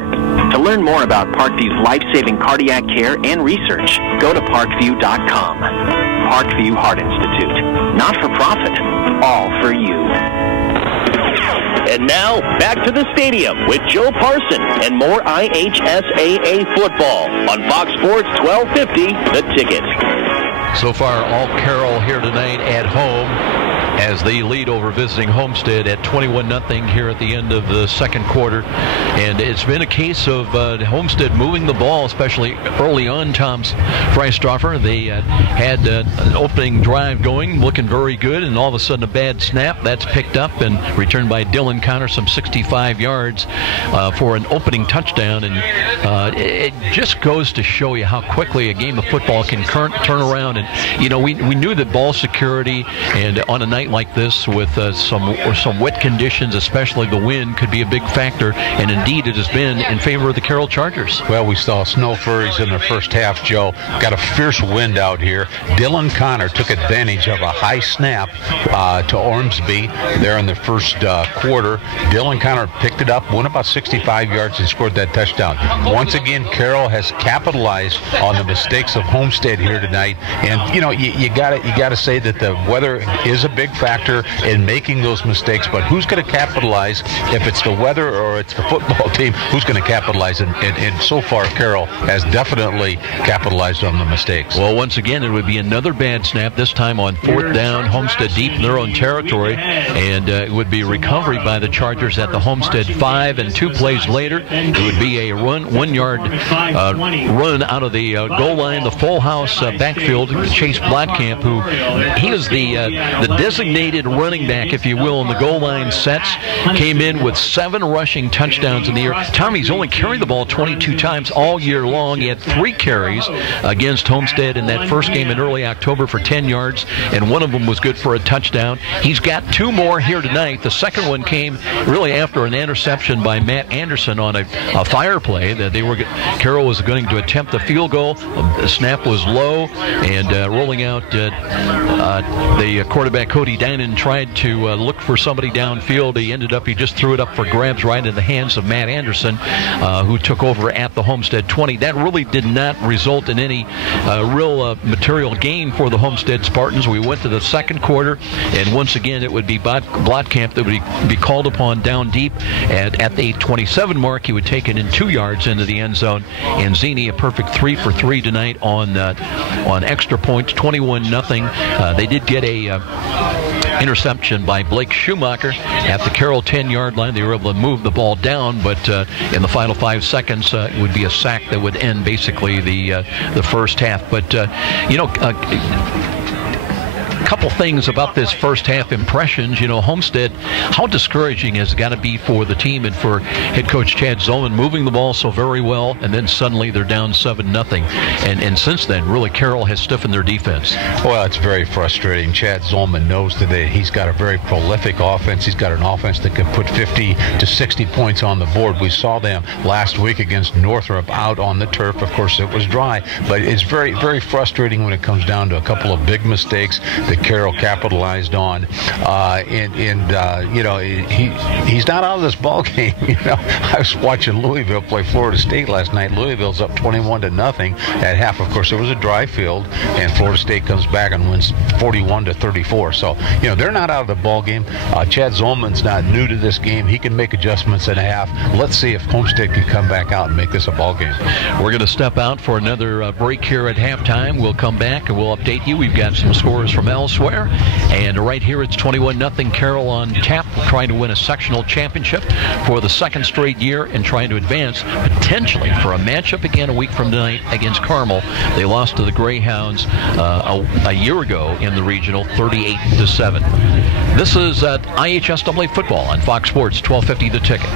To learn more about Parkview's life-saving cardiac care and research, go to parkview.com. Parkview Heart Institute. Not for profit, all for you. And now, back to the stadium with Joe Parson and more IHSAA football on Fox Sports 1250, The Ticket. So far, all Carroll here tonight at home as they lead over visiting Homestead at 21-0 here at the end of the second quarter. And it's been a case of Homestead moving the ball, especially early on. Tom's Freistoffer, they had an opening drive going, looking very good, and all of a sudden a bad snap. That's picked up and returned by Dylan Connor, some 65 yards for an opening touchdown. And it just goes to show you how quickly a game of football can turn around. And, you know, we knew that ball security, and on a night like this with some wet conditions, especially the wind, could be a big factor. And indeed, it has been in favor of the Carroll Chargers. Well, we saw snow flurries in the first half, Joe. Got a fierce wind out here. Dylan Connor took advantage of a high snap to Ormsby there in the first quarter. Dylan Connor picked it up, went about 65 yards, and scored that touchdown. Once again, Carroll has capitalized on the mistakes of Homestead here tonight. And, you know, you gotta say that the weather is a big factor in making those mistakes, but who's going to capitalize? If it's the weather or it's the football team, who's going to capitalize? And so far, Carroll has definitely capitalized on the mistakes. Well, once again, it would be another bad snap, this time on 4th down, Homestead deep in their own territory, and it would be a recovery by the Chargers at the Homestead 5, and 2 plays later, it would be a 1-yard run out of the goal line, the full house backfield, Chase Blotkamp, who he is the designated running back, if you will, in the goal line sets, came in with 7 rushing touchdowns in the year. Tommy's only carried the ball 22 times all year long. He had 3 carries against Homestead in that first game in early October for 10 yards, and one of them was good for a touchdown. He's got 2 more here tonight. The second one came really after an interception by Matt Anderson on a fire play that Carroll was going to attempt the field goal. The snap was low, and rolling out the quarterback Cody Dinan tried to look for somebody downfield. He just threw it up for grabs right in the hands of Matt Anderson, who took over at the Homestead 20. That really did not result in any real material gain for the Homestead Spartans. We went to the second quarter, and once again it would be Blotkamp that would be called upon down deep. At the 27 mark, he would take it in 2 yards into the end zone. And Zini, a perfect 3 for 3 tonight on extra points, 21-0. They did get a interception by Blake Schumacher at the Carroll 10-yard line. They were able to move the ball down, but in the final 5 seconds, it would be a sack that would end basically the first half. But couple things about this first half impressions. You know, Homestead, how discouraging has it got to be for the team and for head coach Chad Zollman, moving the ball so very well, and then suddenly they're down 7-0. And since then, really, Carroll has stiffened their defense. Well, it's very frustrating. Chad Zollman knows that he's got a very prolific offense. He's got an offense that can put 50 to 60 points on the board. We saw them last week against Northrop out on the turf. Of course, it was dry, but it's very, very frustrating when it comes down to a couple of big mistakes that Carroll capitalized on, you know, he's not out of this ball game. You know, I was watching Louisville play Florida State last night. Louisville's up 21-0 at half. Of course, it was a dry field, and Florida State comes back and wins 41-34. So, you know, they're not out of the ball game. Chad Zollman's not new to this game. He can make adjustments at a half. Let's see if Homestead can come back out and make this a ball game. We're going to step out for another break here at halftime. We'll come back and we'll update you. We've got some scores from elsewhere, and right here it's 21-0 Carroll on tap, trying to win a sectional championship for the second straight year and trying to advance potentially for a matchup again a week from tonight against Carmel. They lost to the Greyhounds a year ago in the regional 38-7. This is IHSAA football on Fox Sports 1250 The Ticket.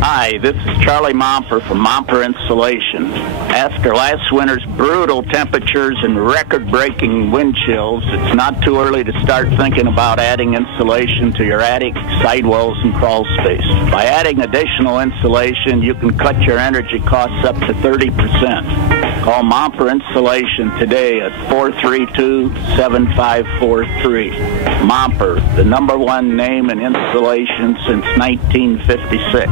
Hi, this is Charlie Momper from Momper Insulation. After last winter's brutal temperatures and record-breaking wind chills, it's not too early to start thinking about adding insulation to your attic, sidewalls, and crawl space. By adding additional insulation, you can cut your energy costs up to 30%. Call Momper Insulation today at 432-7543. Momper, the #1 name in insulation since 1956.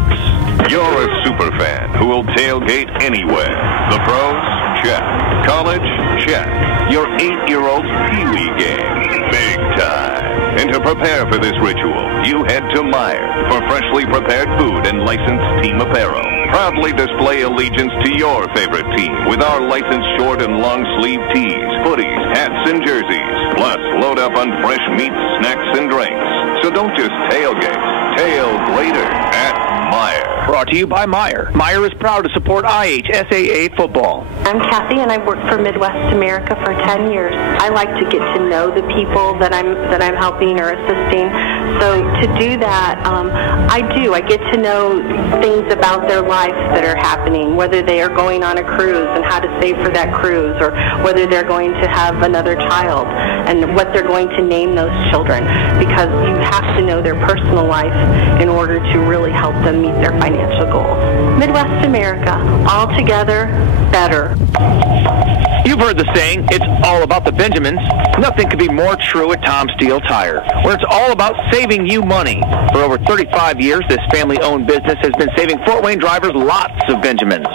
You're a super fan who will tailgate anywhere. The pros? Check. College? Check. Your 8-year-old's Pee-wee game? Big time. And to prepare for this ritual, you head to Meijer for freshly prepared food and licensed team apparel. Proudly display allegiance to your favorite team with our licensed short and long sleeve tees, hoodies, hats, and jerseys. Plus, load up on fresh meats, snacks, and drinks. So don't just tailgate. Tail greater at Meijer. Brought to you by Meijer. Meijer is proud to support IHSAA football. I'm Kathy, and I've worked for Midwest America for 10 years. I like to get to know the people that I'm helping or assisting. So to do that, I get to know things about their life that are happening, whether they are going on a cruise and how to save for that cruise, or whether they're going to have another child and what they're going to name those children, because you have to know their personal life in order to really help them meet their financial goals. Midwest America, all together, better. You've heard the saying, it's all about the Benjamins. Nothing could be more true at Tom Steele Tire, where it's all about saving you money. For over 35 years, this family-owned business has been saving Fort Wayne drivers lots of Benjamins.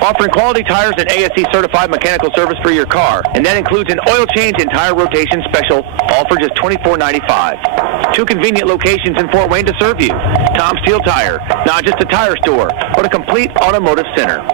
Offering quality tires and ASE-certified mechanical service for your car, and that includes an oil change and tire rotation special, all for just $24.95. 2 convenient locations in Fort Wayne to serve you. Tom Steele Tire, not just a tire store, but a complete automotive center.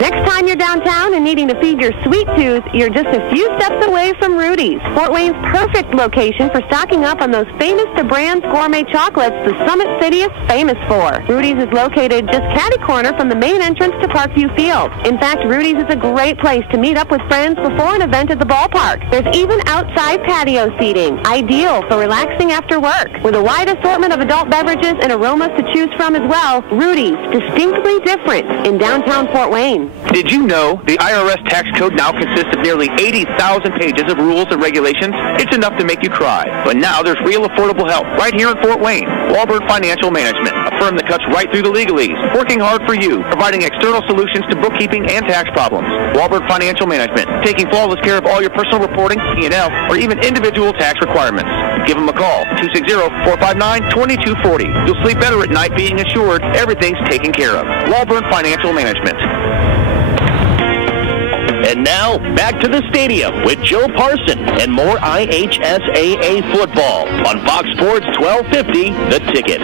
Next time you're downtown and needing to feed your sweet tooth, you're just a few steps away from Rudy's, Fort Wayne's perfect location for stocking up on those famous to brands gourmet chocolates the Summit City is famous for. Rudy's is located just catty corner from the main entrance to Parkview Field. In fact, Rudy's is a great place to meet up with friends before an event at the ballpark. There's even outside patio seating, ideal for relaxing after work. With a wide assortment of adult beverages and aromas to choose from as well, Rudy's, distinctly different in downtown Fort Wayne. Did you know the IRS tax code now consists of nearly 80,000 pages of rules and regulations? It's enough to make you cry. But now there's real affordable help right here in Fort Wayne. Walbert Financial Management, a firm that cuts right through the legalese, working hard for you, providing external solutions to bookkeeping and tax problems. Walbert Financial Management, taking flawless care of all your personal reporting, P&L, or even individual tax requirements. Give them a call, 260-459-2240. You'll sleep better at night being assured everything's taken care of. Walbert Financial Management. And now, back to the stadium with Joe Parson and more IHSAA football on Fox Sports 1250, The Ticket.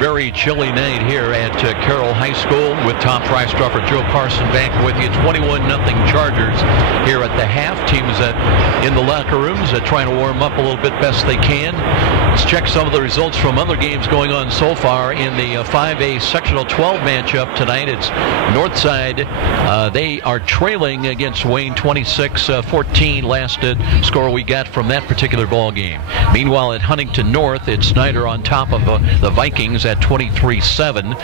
Very chilly night here at Carroll High School with Tom Freistruffer, Joe Parson back with you. 21-0 Chargers here at the half. Teams in the locker rooms trying to warm up a little bit best they can. Let's check some of the results from other games going on so far in the 5A Sectional 12 matchup tonight. It's Northside. They are trailing against Wayne 26-14. Last score we got from that particular ball game. Meanwhile, at Huntington North, it's Snyder on top of the Vikings at 23-7.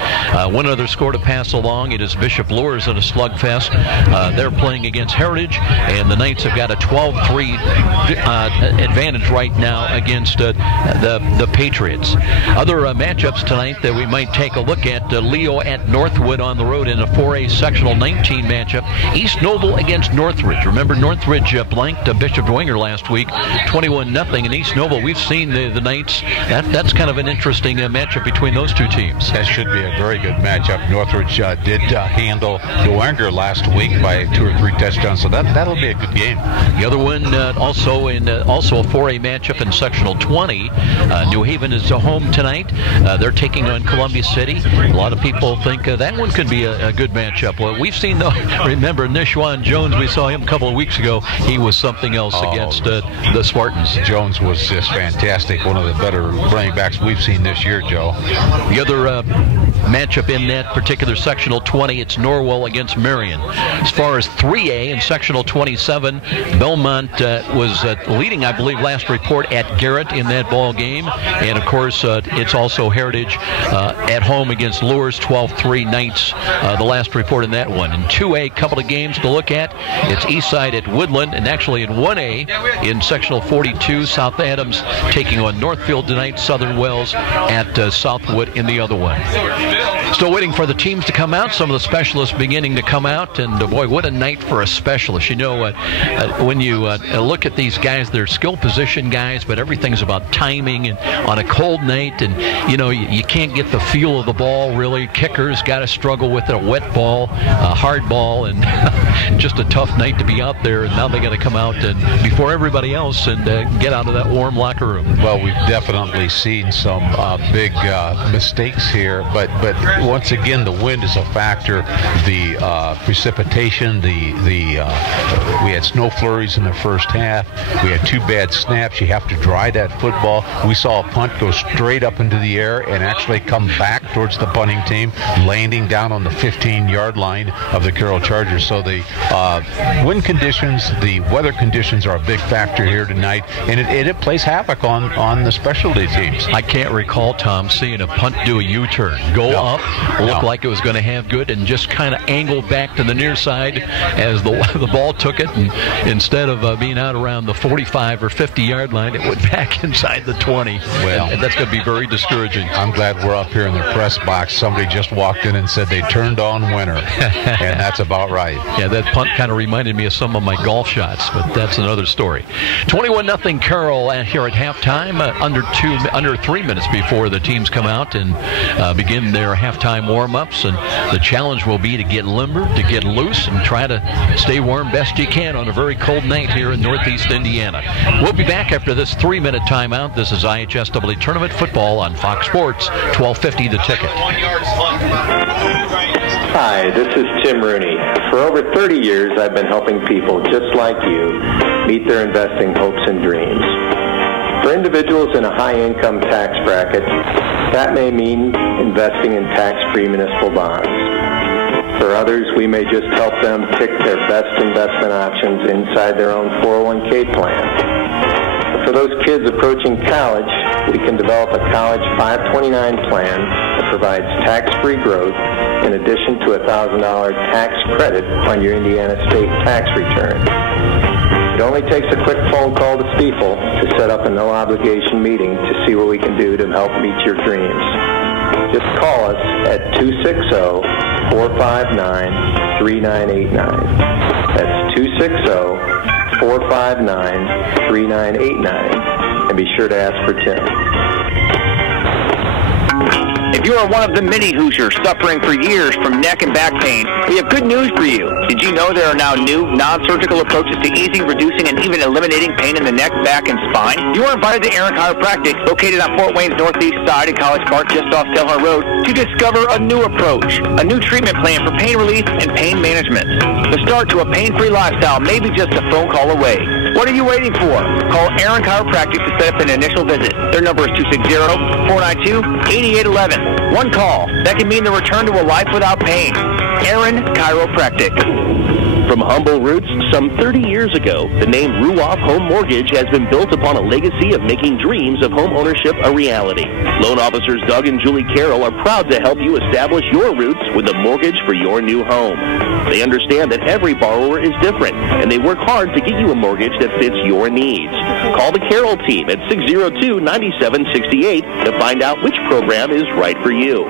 One other score to pass along. It is Bishop Luers in a slugfest. They're playing against Heritage, and the Knights have got a 12-3 advantage right now against the Patriots. Other matchups tonight that we might take a look at. Leo at Northwood on the road in a 4A Sectional 19 matchup. East Noble against Northridge. Remember, Northridge blanked Bishop Dwenger last week, 21-0. And East Noble, we've seen the Knights. That's kind of an interesting matchup between those two teams. That should be a very good matchup. Northridge did handle Dwenger last week by 2 or 3 touchdowns, so that'll be a good game. The other one also a 4A matchup in Sectional 20. New Haven is home tonight. They're taking on Columbia City. A lot of people think that one could be a good matchup. Well, we've seen, though, remember Nishwan Jones, we saw him a couple of weeks ago. He was something else against the Spartans. Jones was just fantastic. One of the better running backs we've seen this year, Joe. The other matchup in that particular Sectional 20, it's Norwell against Marion. As far as 3A in Sectional 27, Belmont was leading, I believe, last report at Garrett in that ball game. And, of course, it's also Heritage at home against Luers, 12-3 Knights, the last report in that one. In 2A, couple of games to look at. It's Eastside at Woodland, and actually in 1A, in Sectional 42, South Adams taking on Northfield tonight, Southern Wells at Southwood in the other one. Still waiting for the teams to come out. Some of the specialists beginning to come out, and boy, what a night for a specialist. You know, when you look at these guys, they're skill position guys, but everything's about timing, and on a cold night, and you know, you can't get the feel of the ball really. Kickers got to struggle with a wet ball, a hard ball, and just a tough night to be out there. And now they got to come out and before everybody else and get out of that warm locker room. Well, we've definitely seen some big mistakes here, but once again, the wind is a factor. The precipitation, we had snow flurries in the first half. We had 2 bad snaps. You have to dry that football. We saw a punt go straight up into the air and actually come back towards the punting team, landing down on the 15-yard line of the Carroll Chargers. So the wind conditions, the weather conditions are a big factor here tonight, and it plays havoc on the specialty teams. I can't recall, Tom, seeing a punt do a U-turn, up, look like it was going to have good, and just kind of angle back to the near side as the ball took it, and instead of being out around the 45 or 50-yard line, it went back inside the 20. Well, and that's going to be very discouraging. I'm glad we're up here in the press box. Somebody just walked in and said they turned on winner, and that's about right. Yeah, that punt kind of reminded me of some of my golf shots, but that's another story. 21-0 Carroll here at halftime, under 3 minutes before the teams come out and begin their halftime warm-ups, and the challenge will be to get limber, to get loose, and try to stay warm best you can on a very cold night here in Northeast Indiana. We'll be back after this 3-minute timeout. This is IHSAA Tournament Football on Fox Sports, 1250 The Ticket. Hi, this is Tim Rooney. For over 30 years, I've been helping people just like you meet their investing hopes and dreams. For individuals in a high-income tax bracket, that may mean investing in tax-free municipal bonds. For others, we may just help them pick their best investment options inside their own 401k plan. For those kids approaching college, we can develop a college 529 plan that provides tax-free growth in addition to a $1,000 tax credit on your Indiana state tax return. It only takes a quick phone call to Stiefel to set up a no-obligation meeting to see what we can do to help meet your dreams. Just call us at 260-459-3989. That's 260-459-3989. And be sure to ask for Tim. If you are one of the many Hoosiers suffering for years from neck and back pain, we have good news for you. Did you know there are now new non-surgical approaches to easing, reducing, and even eliminating pain in the neck, back, and spine? You are invited to Aaron Chiropractic, located on Fort Wayne's northeast side in College Park, just off Delhar Road, to discover a new approach, a new treatment plan for pain relief and pain management. The start to a pain-free lifestyle may be just a phone call away. What are you waiting for? Call Aaron Chiropractic to set up an initial visit. Their number is 260-492-8811. One call. That can mean the return to a life without pain. Aaron Chiropractic. From humble roots some 30 years ago, the name Ruoff Home Mortgage has been built upon a legacy of making dreams of home ownership a reality. Loan officers Doug and Julie Carroll are proud to help you establish your roots with a mortgage for your new home. They understand that every borrower is different, and they work hard to get you a mortgage that fits your needs. Call the Carroll team at 602-9768 to find out which program is right for you.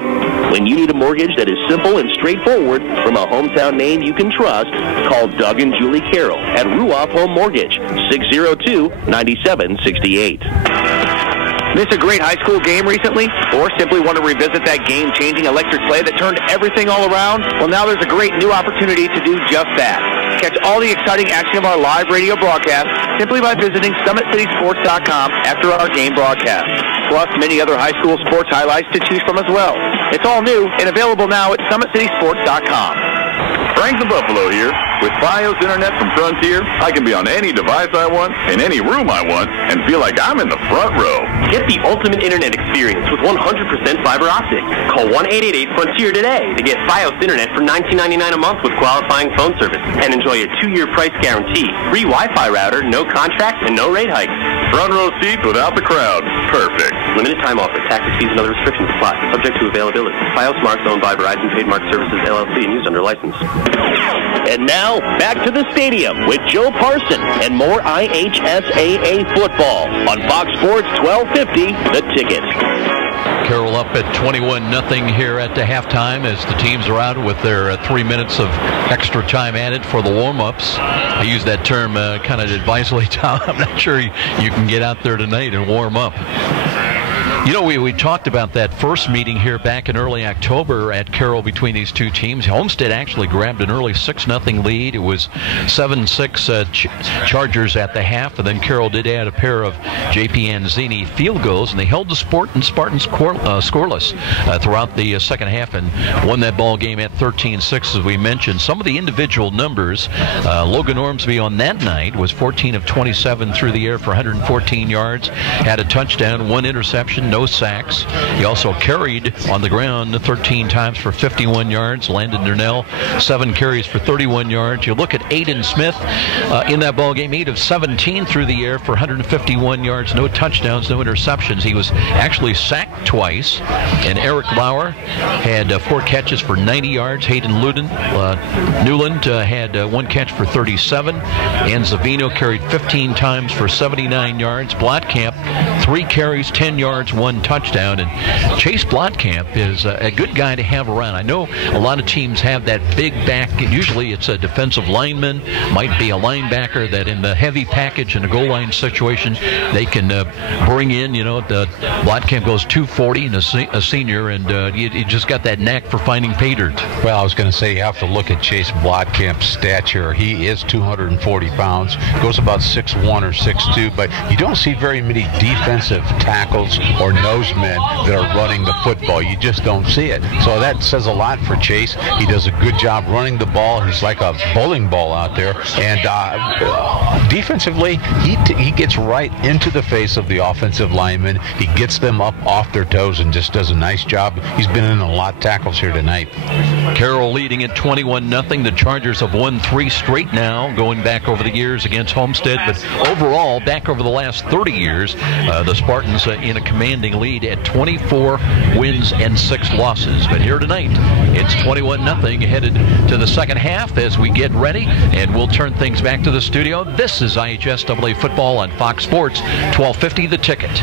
When you need a mortgage that is simple and straightforward from a hometown name you can trust, call Doug and Julie Carroll at Ruoff Home Mortgage, 602-9768. Miss a great high school game recently? Or simply want to revisit that game-changing electric sleigh that turned everything all around? Well, now there's a great new opportunity to do just that. Catch all the exciting action of our live radio broadcast simply by visiting SummitCitySports.com after our game broadcast. Plus, many other high school sports highlights to choose from as well. It's all new and available now at SummitCitySports.com. Frank the Buffalo here. With Fios Internet from Frontier, I can be on any device I want, in any room I want, and feel like I'm in the front row. Get the ultimate internet experience with 100% fiber optic. Call 1-888-FRONTIER today to get Fios Internet for $19.99 a month with qualifying phone service and enjoy a 2-year price guarantee, free Wi-Fi router, no contract, and no rate hikes. Front row seats without the crowd. Perfect. Limited time offer. Taxes, fees, and other restrictions apply. Subject to availability. Fios Marks owned by Verizon Trademark Services, LLC, and used under license. And now, back to the stadium with Joe Parson and more IHSAA football on Fox Sports 1250, The Ticket. Carroll up at 21-0 here at the halftime as the teams are out with their 3 minutes of extra time added for the warm-ups. I use that term kind of advisedly, Tom. I'm not sure you can get out there tonight and warm up. You know, we talked about that first meeting here back in early October at Carroll between these two teams. Homestead actually grabbed an early 6-0 lead. It was 7-6 Chargers at the half, and then Carroll did add a pair of J.P. Anzini field goals, and they held the Spartans scoreless throughout the second half and won that ball game at 13-6, as we mentioned. Some of the individual numbers, Logan Ormsby on that night was 14 of 27 through the air for 114 yards, had a touchdown, 1 interception, no sacks. He also carried on the ground 13 times for 51 yards. Landon Durnell, 7 carries for 31 yards. You look at Aiden Smith in that ball game, 8 of 17 through the air for 151 yards, no touchdowns, no interceptions. He was actually sacked twice. And Eric Lauer had 4 catches for 90 yards. Hayden Newland had 1 catch for 37. And Zavino carried 15 times for 79 yards. Blotkamp, 3 carries, 10 yards, 1 touchdown. And Chase Blotkamp is a good guy to have around. I know a lot of teams have that big back. Usually it's a defensive lineman, might be a linebacker that in the heavy package in a goal line situation they can bring in. You know, the Blotkamp goes 240 and a senior, and you just got that knack for finding pay dirt. Well, I was going to say you have to look at Chase Blotkamp's stature. He is 240 pounds, goes about 6'1 or 6'2, but you don't see very many defensive tackles or nosemen that are running the football. You just don't see it. So that says a lot for Chase. He does a good job running the ball. He's like a bowling ball out there. And defensively, he gets right into the face of the offensive linemen. He gets them up off their toes and just does a nice job. He's been in a lot of tackles here tonight. Carroll leading at 21-0. The Chargers have won 3 straight now, going back over the years against Homestead. But overall, back over the last 30 years, the Spartans in a commanding lead at 24 wins and 6 losses. But here tonight, it's 21-0, headed to the second half as we get ready, and we'll turn things back to the studio. This is IHSAA football on Fox Sports 1250 The Ticket.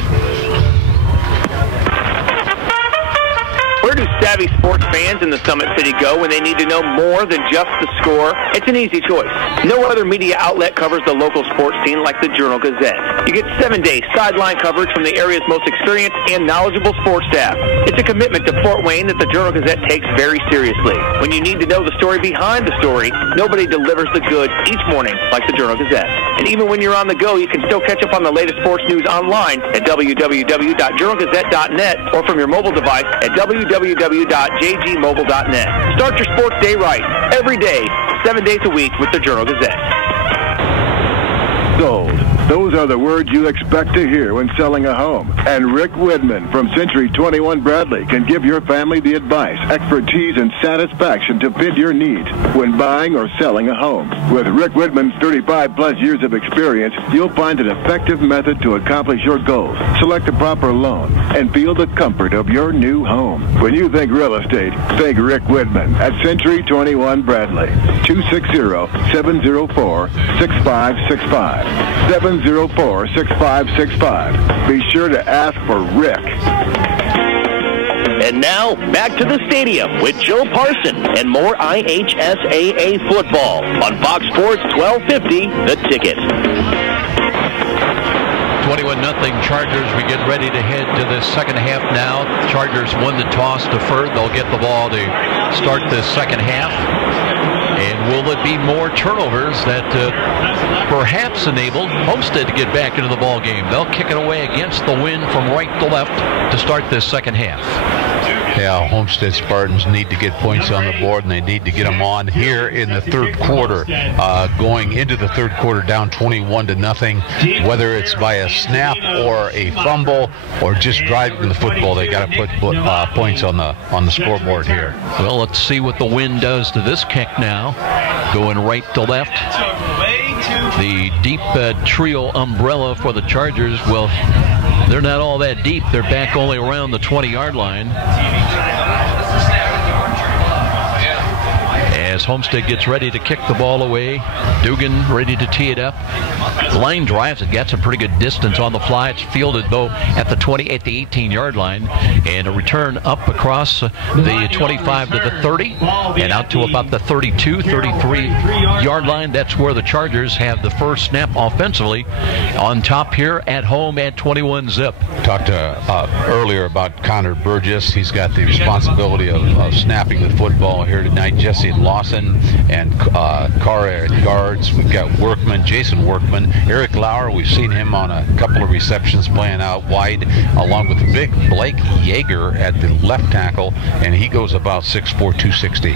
Where do savvy sports fans in the Summit City go when they need to know more than just the score? It's an easy choice. No other media outlet covers the local sports scene like the Journal-Gazette. You get 7-day sideline coverage from the area's most experienced and knowledgeable sports staff. It's a commitment to Fort Wayne that the Journal-Gazette takes very seriously. When you need to know the story behind the story, nobody delivers the goods each morning like the Journal-Gazette. And even when you're on the go, you can still catch up on the latest sports news online at www.journalgazette.net or from your mobile device at www.jgmobile.net. Start your sports day right, every day, 7 days a week with the Journal-Gazette. Sold. Those are the words you expect to hear when selling a home. And Rick Widman from Century 21 Bradley can give your family the advice, expertise, and satisfaction to fit your needs when buying or selling a home. With Rick Widman's 35-plus years of experience, you'll find an effective method to accomplish your goals, select the proper loan, and feel the comfort of your new home. When you think real estate, think Rick Widman at Century 21 Bradley. 260-704-6565. 704-6565. Be sure to ask for Rick. And now, back to the stadium with Joe Parson and more IHSAA football on Fox Sports 1250, The Ticket. 21-0 Chargers. We get ready to head to the second half now. Chargers won the toss, deferred. They'll get the ball to start the second half. And will it be more turnovers that perhaps enable Homestead to get back into the ball game? They'll kick it away against the wind from right to left to start this second half. Yeah, Homestead Spartans need to get points on the board, and they need to get them on here in the third quarter. Going into the third quarter down 21-0, whether it's by a snap or a fumble or just driving the football, they got to put points on the scoreboard here. Well, let's see what the wind does to this kick now. Going right to left. The deep trio umbrella for the Chargers, well, they're not all that deep. They're back only around the 20-yard line. As as Homestead gets ready to kick the ball away. Dugan ready to tee it up. Line drives it, gets a pretty good distance on the fly. It's fielded, though, at the 18-yard line. And a return up across the 25 to the 30 and out to about the 32, 33-yard line. That's where the Chargers have the first snap offensively on top here at home at 21-zip. Talked earlier about Connor Burgess. He's got the responsibility of snapping the football here tonight. Jesse Lawson and Carr at guards. We've got Workman, Jason Workman. Eric Lauer, we've seen him on a couple of receptions playing out wide, along with big Blake Yeager at the left tackle, and he goes about 6'4", 260.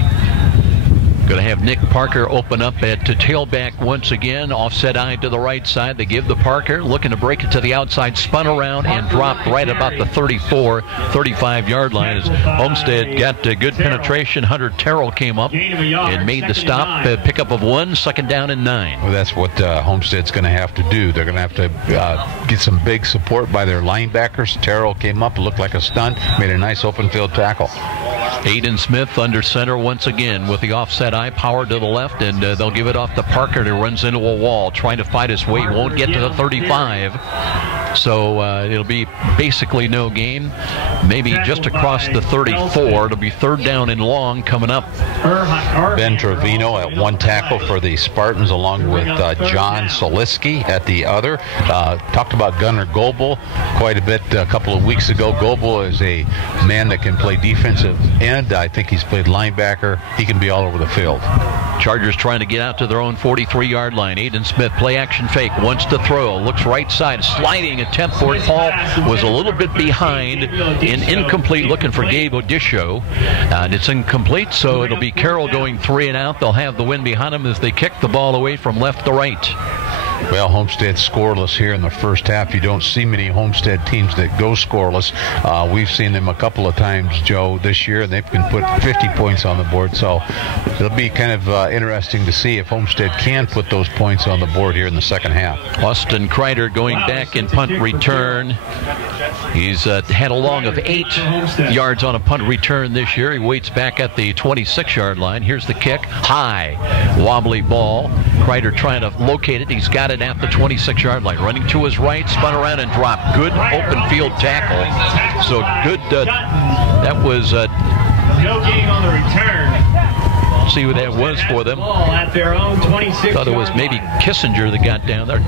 Going to have Nick Parker open up at tailback once again. Offset eye to the right side. They give the Parker, looking to break it to the outside, spun around and dropped right about the 34, 35-yard line. As Homestead got good penetration, Hunter Terrell came up and made the stop. Pickup of 1, second down and 9. Well, that's what Homestead's going to have to do. They're going to have to get some big support by their linebackers. Terrell came up, looked like a stunt, made a nice open field tackle. Aiden Smith under center once again with the offset eye, power to the left, and they'll give it off to Parker, who runs into a wall trying to fight his way. Won't get to the 35, so it'll be basically no gain. Maybe just across the 34. It'll be third down and long coming up. Ben Trevino at one tackle for the Spartans, along with John Soliski at the other. Talked about Gunnar Goebel quite a bit a couple of weeks ago. Goebel is a man that can play defensive end. I think he's played linebacker. He can be all over the field. Chargers trying to get out to their own 43-yard line. Aiden Smith, play action fake, wants to throw, looks right side, sliding attempt for it. Paul was a little bit behind and incomplete, looking for Gabe Odisho. And it's incomplete, so it'll be Carroll going 3 and out. They'll have the wind behind them as they kick the ball away from left to right. Well, Homestead scoreless here in the first half. You don't see many Homestead teams that go scoreless. We've seen them a couple of times, Joe, this year, and they can put 50 points on the board. So it'll be kind of interesting to see if Homestead can put those points on the board here in the second half. Austin Kreider going back in punt return. He's had a long of 8 yards on a punt return this year. He waits back at the 26-yard line. Here's the kick. High, wobbly ball. Kreider trying to locate it. He's got it at the 26-yard line. Running to his right, spun around and dropped. Good open field tackle. So good. That was no gain on the return. See what that was for them. At their own 26. Thought it was maybe Kissinger that got down there.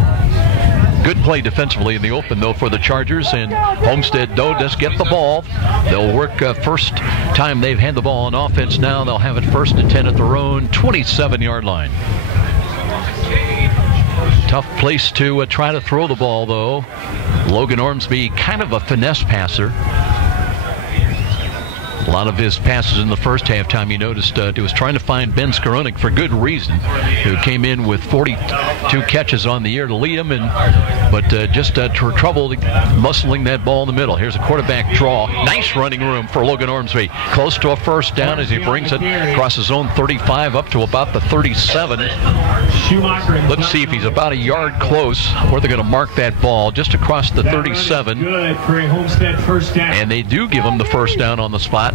Good play defensively in the open, though, for the Chargers. And Homestead, though, does get the ball. They'll work first time they've had the ball on offense now. They'll have it 1st and 10 at their own 27-yard line. Tough place to try to throw the ball, though. Logan Ormsby, kind of a finesse passer. A lot of his passes in the first halftime, you noticed, he was trying to find Ben Skoronik for good reason, who came in with 42 catches on the year to lead him, but just trouble muscling that ball in the middle. Here's a quarterback draw. Nice running room for Logan Ormsby. Close to a first down as he brings it across his own 35 up to about the 37. Let's see if he's about a yard close where they're going to mark that ball just across the 37. Good for a Homestead first down. And they do give him the first down on the spot.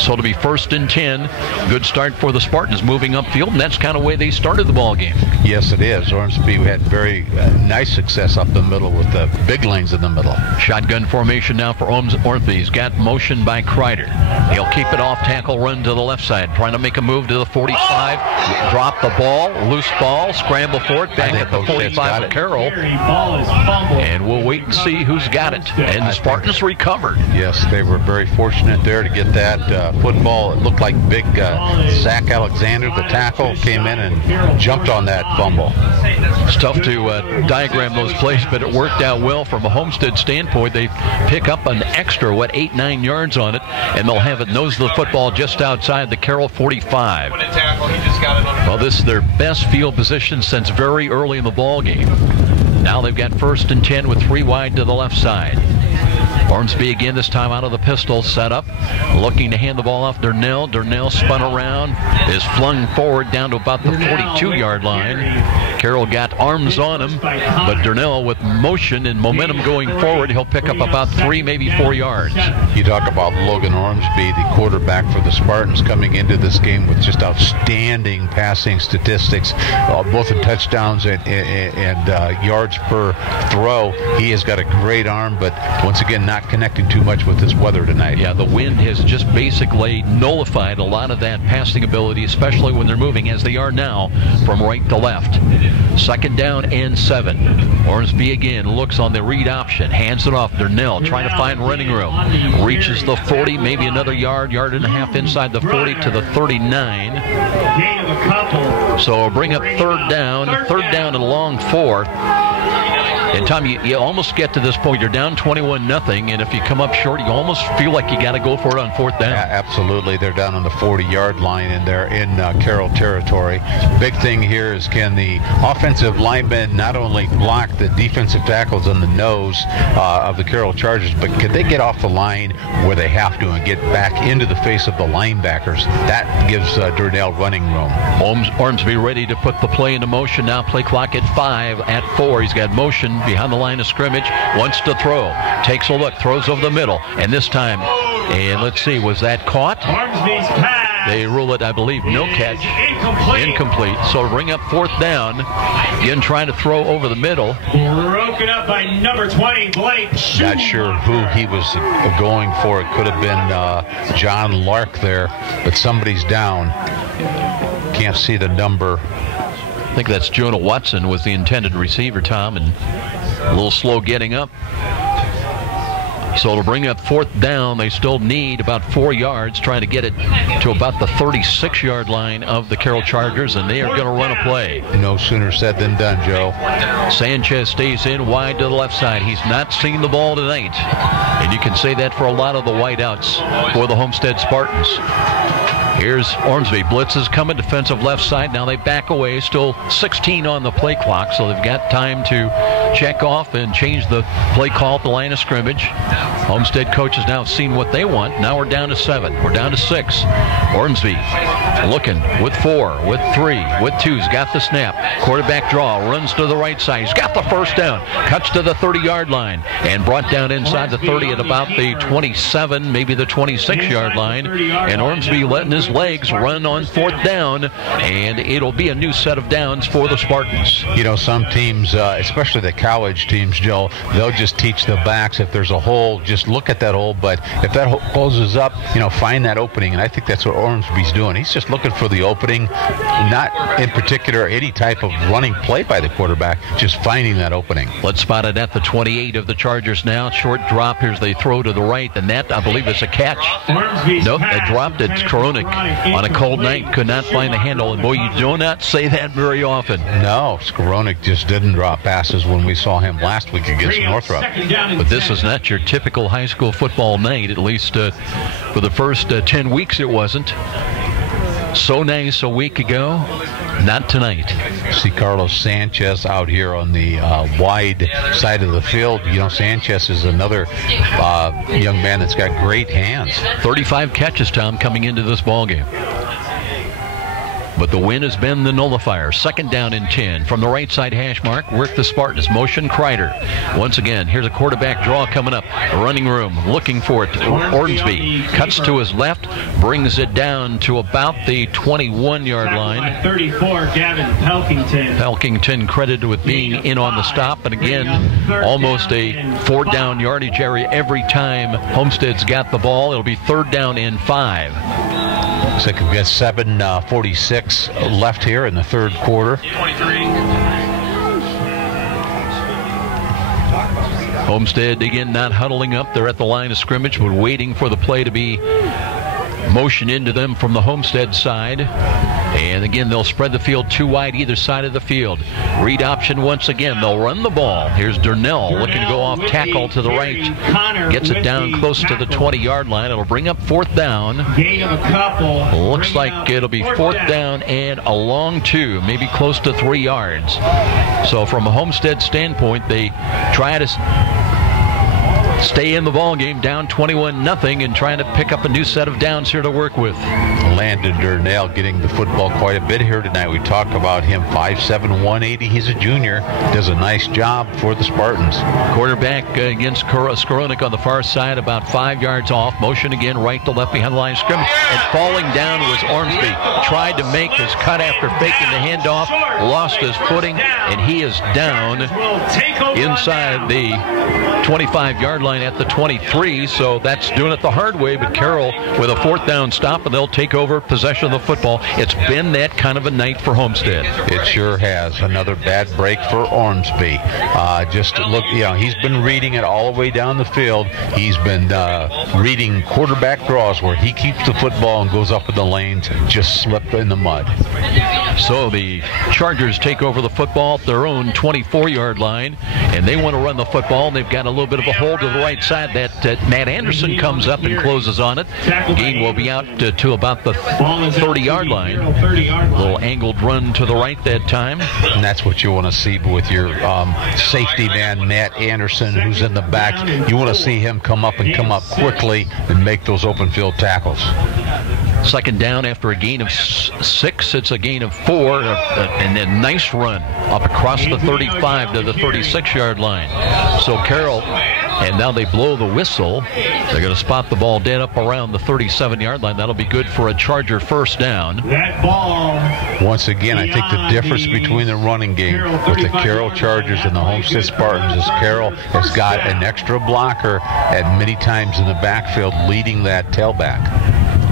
So it'll be 1st and 10. Good start for the Spartans moving upfield, and that's kind of the way they started the ball game. Yes, it is. Ormsby had very nice success up the middle with the big lanes in the middle. Shotgun formation now for Ormsby. He's got motion by Kreider. He'll keep it off tackle, run to the left side, trying to make a move to the 45. Drop the ball, loose ball, scramble for it, back at the 45 of Carroll. And we'll wait and see who's got it. And the Spartans recovered. Yes, they were very fortunate there to get that football. It looked like big Zach Alexander, the tackle, came in and jumped on that fumble. It's tough to diagram those plays, but it worked out well from a Homestead standpoint. They pick up an extra, 8-9 yards on it, and they'll have it nose of the football just outside the Carroll 45. Well, this is their best field position since very early in the ball game. Now they've got 1st and 10 with 3 wide to the left side. Ormsby again, this time out of the pistol, set up, looking to hand the ball off Darnell. Darnell spun around, is flung forward down to about the 42-yard line. Carroll got arms on him, but Durnell with motion and momentum going forward, he'll pick up about 3, maybe 4 yards. You talk about Logan Ormsby, the quarterback for the Spartans, coming into this game with just outstanding passing statistics, both in touchdowns and yards per throw. He has got a great arm, but once again, not connecting too much with this weather tonight. Yeah, the wind has just basically nullified a lot of that passing ability, especially when they're moving, as they are now, from right to left. 2nd down and 7. Ormsby again looks on the read option, hands it off. Durnell trying to find running room. Reaches the 40, maybe another yard and a half inside the 40 to the 39. So we'll bring up 3rd down and a long 4. And Tom, you almost get to this point. You're down 21-0, and if you come up short, you almost feel like you got to go for it on 4th down. Yeah, absolutely. They're down on the 40-yard line, and they're in Carroll territory. Big thing here is, can the offensive linemen not only block the defensive tackles on the nose of the Carroll Chargers, but can they get off the line where they have to and get back into the face of the linebackers? That gives Durnell running room. Ormsby ready to put the play into motion now. Play clock at 5, at 4. He's got motion behind the line of scrimmage, wants to throw, takes a look, throws over the middle, and this time, and let's see, was that caught? They rule it, I believe, no catch. Incomplete. So bring up 4th down. Again, trying to throw over the middle. Broken up by number 20, Blake. Not sure who he was going for. It could have been John Lark there, but somebody's down. Can't see the number. I think that's Jonah Watson was the intended receiver, Tom, and a little slow getting up. So it'll bring up 4th down. They still need about 4 yards, trying to get it to about the 36-yard line of the Carroll Chargers, and they are going to run a play. No sooner said than done, Joe. Sanchez stays in wide to the left side. He's not seen the ball tonight, and you can say that for a lot of the wideouts for the Homestead Spartans. Here's Ormsby. Blitzes coming, defensive left side. Now they back away. Still 16 on the play clock, so they've got time to check off and change the play call at the line of scrimmage. Homestead coaches now have seen what they want. Now we're down to 7. We're down to 6. Ormsby looking with 4, with 3, with 2. He's got the snap. Quarterback draw. Runs to the right side. He's got the 1st down. Cuts to the 30-yard line and brought down inside the 30 at about the 27, maybe the 26-yard line. And Ormsby letting his legs run on 4th down, and it'll be a new set of downs for the Spartans. You know, some teams, especially the college teams, Joe, they'll just teach the backs, if there's a hole, just look at that hole, but if that hole closes up, find that opening, and I think that's what Ormsby's doing. He's just looking for the opening, not in particular any type of running play by the quarterback, just finding that opening. Let's spot it at the 28 of the Chargers now. Short drop. Here's they throw to the right, and that, I believe, is a catch. Nope, they dropped it. Skoronik on a cold night could not find the handle, and boy, you do not say that very often. No, Skoronik just didn't drop passes when we saw him last week against Northrop. But this is not your typical high school football night, at least for the first 10 weeks it wasn't. So nice a week ago, not tonight. See Carlos Sanchez out here on the wide side of the field. Sanchez is another young man that's got great hands. 35 catches, Tom, coming into this ball game. But the win has been the nullifier. 2nd down and 10. From the right side hash mark, work the Spartans. Motion Kreider. Once again, here's a quarterback draw coming up. Running room, looking for it. Ormsby cuts to his left, brings it down to about the 21-yard line. 34, Gavin Pelkington. Pelkington credited with being in on the stop. And again, almost a 4th down yardage area every time Homestead's got the ball. It'll be 3rd down and 5. Looks like we've got 7:46 left here in the 3rd quarter. Homestead again not huddling up. They're at the line of scrimmage, but waiting for the play to be motioned into them from the Homestead side. And again, they'll spread the field 2 wide either side of the field. Read option once again. They'll run the ball. Here's Durnell looking to go off tackle to the right. Gets it down close to the 20-yard line. It'll bring up 4th down. Gain of a couple. Looks like it'll be 4th down and a long 2, maybe close to 3 yards. So from a Homestead standpoint, they try to stay in the ball game, down 21-0, and trying to pick up a new set of downs here to work with. Landon Durnell getting the football quite a bit here tonight. We talk about him, 5'7", 180. He's a junior. Does a nice job for the Spartans. Quarterback against Skoronik on the far side, about 5 yards off. Motion again, right to left behind the line of scrimmage. And falling down was Ormsby. Tried to make his cut after faking the handoff. Lost his footing, and he is down inside the 25-yard line at the 23. So that's doing it the hard way. But Carroll with a 4th down stop, and they'll take over possession of the football. It's been that kind of a night for Homestead. It sure has. Another bad break for Ormsby. Just look, he's been reading it all the way down the field. He's been reading quarterback draws where he keeps the football and goes up in the lanes and just slipped in the mud. So the Chargers take over the football at their own 24-yard line, and they want to run the football. They've got a little bit of a hole to the right side. That Matt Anderson comes up and closes on it. Gain will be out to about the 30-yard line. A little angled run to the right that time. And that's what you want to see with your safety man, Matt Anderson, who's in the back. You want to see him come up quickly and make those open field tackles. 2nd down after a gain of 6. It's a gain of 4, and then nice run up across the 35 to the 36-yard line. So Carroll, and now they blow the whistle. They're going to spot the ball dead up around the 37-yard line. That'll be good for a Charger 1st down. That ball. Once again, I think the difference between the running game with the Carroll Chargers and the Homestead Spartans is Carroll has got an extra blocker at many times in the backfield leading that tailback.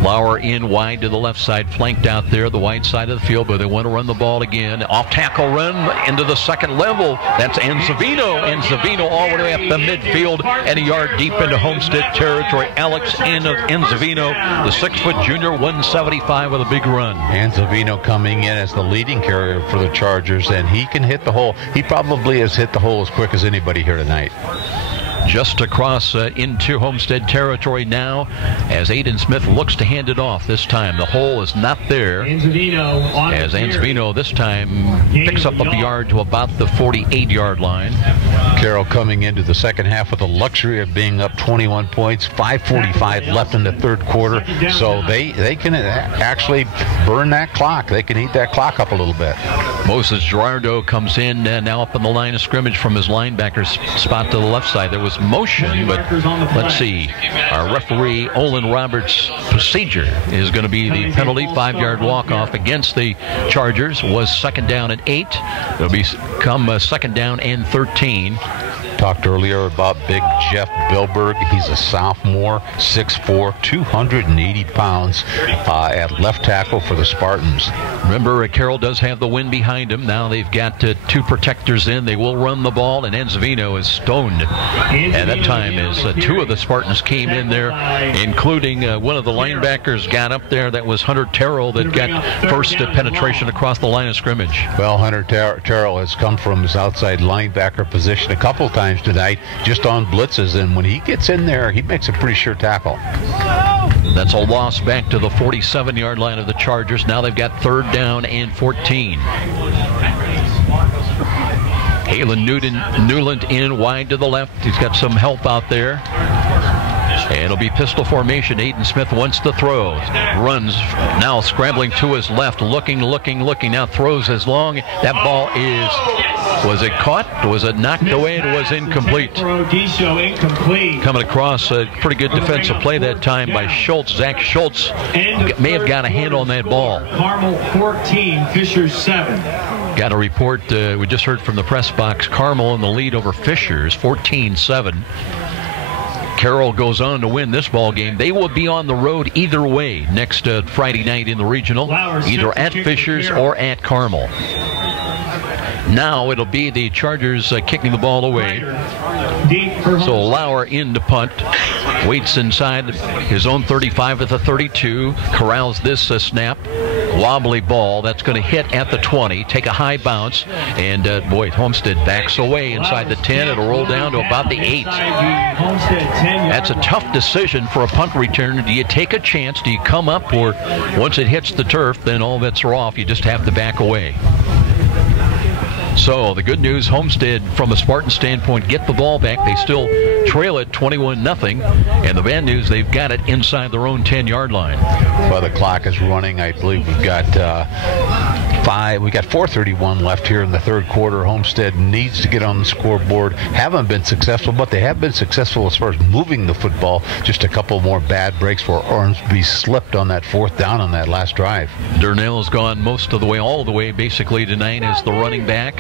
Lauer in wide to the left side, flanked out there, the wide side of the field, but they want to run the ball again. Off tackle run into the 2nd level. That's Enzavino. Enzavino all the way up the midfield and a yard deep into Homestead territory. Alex Enzavino, the 6-foot junior, 175 with a big run. Enzavino coming in as the leading carrier for the Chargers, and he can hit the hole. He probably has hit the hole as quick as anybody here tonight. Just across into Homestead territory now as Aiden Smith looks to hand it off this time. The hole is not there as Enzavino this time picks up a yard to about the 48-yard line. Carroll coming into the second half with the luxury of being up 21 points, 5:45 left in the 3rd quarter. So they can actually burn that clock. They can eat that clock up a little bit. Moses Gerardo comes in now up in the line of scrimmage from his linebacker spot to the left side. There was motion, but let's see. Our referee, Olin Roberts' procedure is going to be the penalty. 5-yard walk-off against the Chargers was 2nd down and 8. It'll become 2nd down and 13. Talked earlier about Big Jeff Bilberg. He's a sophomore, 6'4", 280 pounds at left tackle for the Spartans. Remember, Carroll does have the wind behind him. Now they've got 2 protectors in. They will run the ball, and Enzavino is stoned. And that time is 2 of the Spartans came in there, including one of the linebackers got up there. That was Hunter Terrell that got first penetration across the line of scrimmage. Well, Hunter Terrell has come from his outside linebacker position a couple times tonight just on blitzes, and when he gets in there, he makes a pretty sure tackle. That's a loss back to the 47-yard line of the Chargers. Now they've got 3rd down and 14. Halen Newland in wide to the left. He's got some help out there. And it'll be pistol formation. Aiden Smith wants to throw. Runs now scrambling to his left. Looking. Now throws as long. That ball was it caught? Was it knocked away? It was incomplete. Coming across a pretty good defensive play that time by Schultz. Zach Schultz may have got a hand on that ball. Carmel 14, Fisher 7. Got a report, we just heard from the press box. Carmel in the lead over Fishers, 14-7. Carroll goes on to win this ball game. They will be on the road either way next Friday night in the regional, either at Fishers or at Carmel. Now it'll be the Chargers kicking the ball away. So Lauer in to punt. Waits inside his own 35 at the 32. Corrals this snap. Wobbly ball. That's going to hit at the 20. Take a high bounce. And, Homestead backs away inside the 10. It'll roll down to about the 8. That's a tough decision for a punt returner. Do you take a chance? Do you come up? Or once it hits the turf, then all bets are off. You just have to back away. So the good news, Homestead, from a Spartan standpoint, get the ball back. They still trail it 21-0. And the bad news, they've got it inside their own 10-yard line. Well, the clock is running. I believe we've got 4:31 left here in the third quarter. Homestead needs to get on the scoreboard. Haven't been successful, but they have been successful as far as moving the football. Just a couple more bad breaks where Ormsby slipped on that fourth down on that last drive. Durnell's gone most of the way, all the way basically tonight as the running back.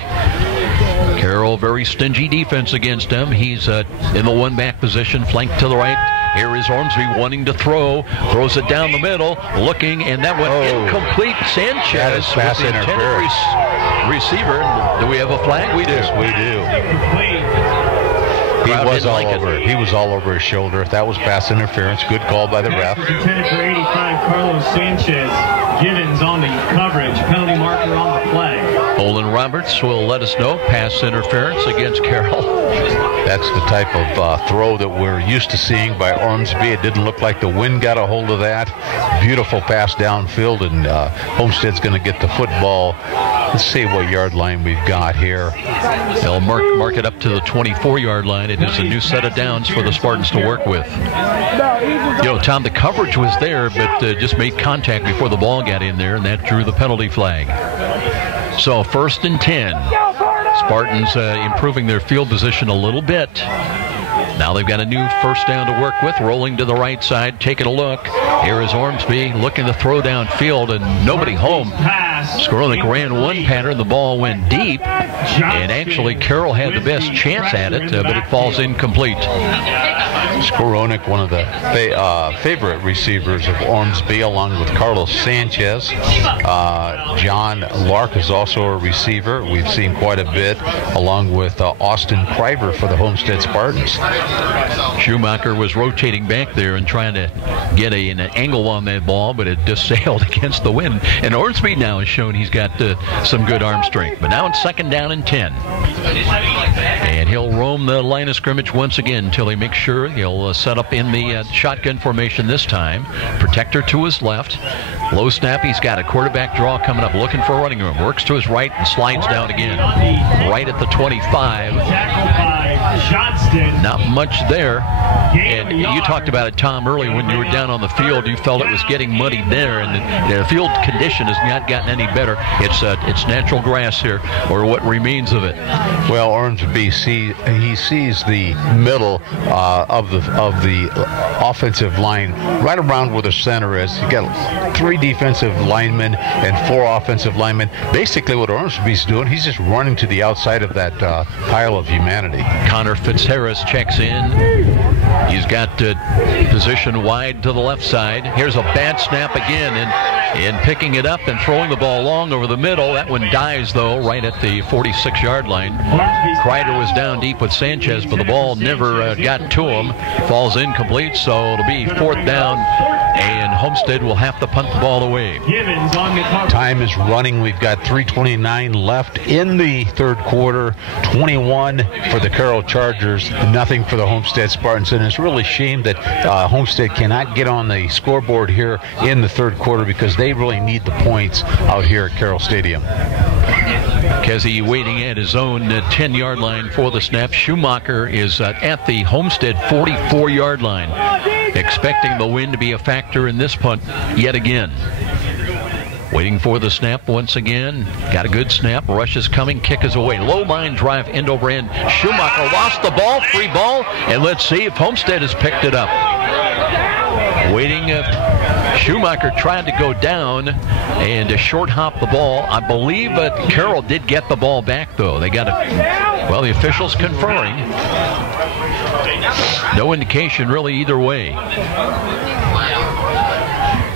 Carroll, very stingy defense against him. He's in the one-back position, flanked to the right. Here is Ormsby wanting to throw. Throws it down the middle, looking, and that went incomplete. Sanchez that is pass with the interference. Receiver. Do we have a flag? We do. Yes, we do. He was all over his shoulder. That was pass interference. Good call by the ref. Intended for 85, Carlos Sanchez. Givens on the coverage. Penalty marker on the play. Olin Roberts will let us know. Pass interference against Carroll. That's the type of throw that we're used to seeing by Ormsby. It didn't look like the wind got a hold of that. Beautiful pass downfield, and Homestead's going to get the football. Let's see what yard line we've got here. They'll mark it up to the 24-yard line. It is a new set of downs for the Spartans to work with. You know, Tom, the coverage was there, but just made contact before the ball got in there, and that drew the penalty flag. So 1st and 10. Spartans improving their field position a little bit. Now they've got a new first down to work with, rolling to the right side, taking a look. Here is Ormsby looking to throw downfield, and nobody home. Skoronik ran one pattern, the ball went deep, and actually Carroll had the best chance at it, but it falls incomplete. Skoronik, one of the favorite receivers of Ormsby, along with Carlos Sanchez. John Lark is also a receiver. We've seen quite a bit, along with Austin Kreiber for the Homestead Spartans. Schumacher was rotating back there and trying to get an angle on that ball, but it just sailed against the wind. And Ormsby now has shown he's got some good arm strength. But now it's 2nd down and 10. And he'll roam the line of scrimmage once again until he makes sure he'll set up in the shotgun formation this time. Protector to his left. Low snap. He's got a quarterback draw coming up, looking for a running room. Works to his right and slides down again. Right at the 25. Not much there. And you talked about it, Tom, earlier when you were down on the field. You felt it was getting muddy there, and the field condition has not gotten any better. It's natural grass here, or what remains of it. Well, Ormsby sees the middle of the offensive line right around where the center is. You got 3 defensive linemen and 4 offensive linemen. Basically, what Ormsby's doing, he's just running to the outside of that pile of humanity. Connor Fitzharris checks in. He's got position wide to the left side. Here's a bad snap again, and picking it up and throwing the ball long over the middle. That one dies, though, right at the 46-yard line. Kreider was down deep with Sanchez, but the ball never got to him. Falls incomplete, so it'll be 4th down, and Homestead will have to punt the ball away. Time is running. We've got 3:29 left in the third quarter. 21 for the Carroll Chargers, nothing for the Homestead Spartans. And it's really a shame that Homestead cannot get on the scoreboard here in the third quarter, because they really need the points out here at Carroll Stadium. Kesey waiting at his own 10-yard line for the snap. Schumacher is at the Homestead 44-yard line, expecting the wind to be a factor in this punt yet again. Waiting for the snap once again. Got a good snap. Rush is coming. Kick is away. Low line drive end over end. Schumacher lost the ball. Free ball. And let's see if Homestead has picked it up. Waiting. Schumacher tried to go down and to short hop the ball. I believe Carroll did get the ball back, though. They got it. Well, the officials conferring. No indication really either way.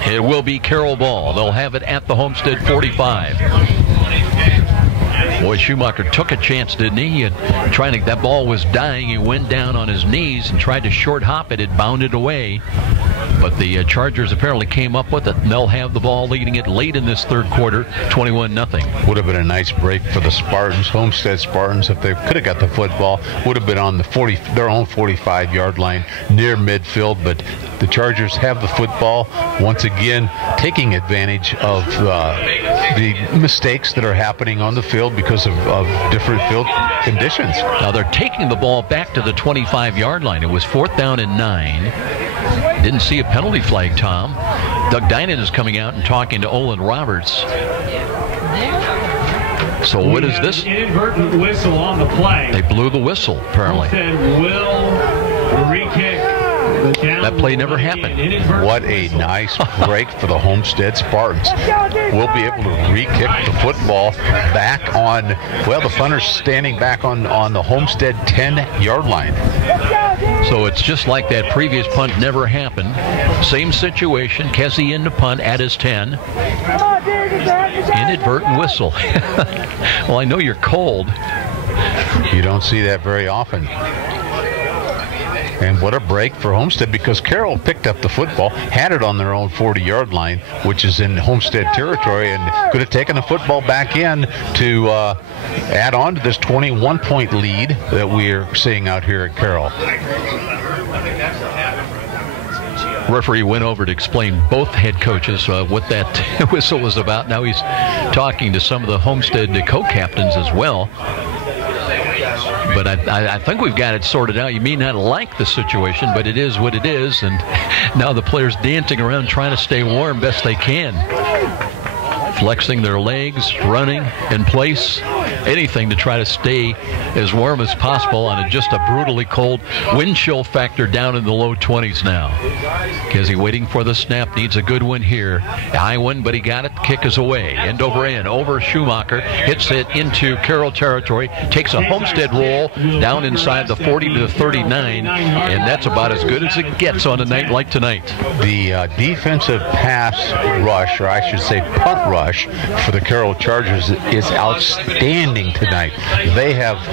It will be Carroll ball. They'll have it at the Homestead 45. Boy, Schumacher took a chance, didn't he? That ball was dying. He went down on his knees and tried to short hop it. It bounded away. But the Chargers apparently came up with it, and they'll have the ball leading it late in this third quarter, 21-0. Would have been a nice break for the Spartans, Homestead Spartans, if they could have got the football. Would have been on their own 45-yard line near midfield, but the Chargers have the football, once again taking advantage of the mistakes that are happening on the field because of different field conditions. Now they're taking the ball back to the 25-yard line. It was 4th down and 9. Didn't see a penalty flag, Tom. Doug Dinan is coming out and talking to Olin Roberts. So what is this? Inadvertent whistle on the play. They blew the whistle, apparently. Homestead will re-kick. That play never happened. What a nice break for the Homestead Spartans. We'll be able to re-kick the football back on, well, the punter's standing back on the Homestead 10-yard line. So it's just like that previous punt never happened. Same situation. Kessie in the punt at his 10. Inadvertent whistle. Well, I know you're cold. You don't see that very often. And what a break for Homestead, because Carroll picked up the football, had it on their own 40-yard line, which is in Homestead territory, and could have taken the football back in to add on to this 21-point lead that we're seeing out here at Carroll. Referee went over to explain both head coaches what that whistle was about. Now he's talking to some of the Homestead co-captains as well. But I think we've got it sorted out. You may not like the situation, but it is what it is. And now the players dancing around trying to stay warm best they can. Flexing their legs, running in place, anything to try to stay as warm as possible on just a brutally cold wind chill factor down in the low 20s now. Kessie waiting for the snap, needs a good one here. High one, but he got it. Kick is away. End over Schumacher. Hits it into Carroll territory. Takes a Homestead roll down inside the 40 to the 39, and that's about as good as it gets on a night like tonight. The defensive pass rush, or I should say punt rush, for the Carroll Chargers is outstanding tonight. They have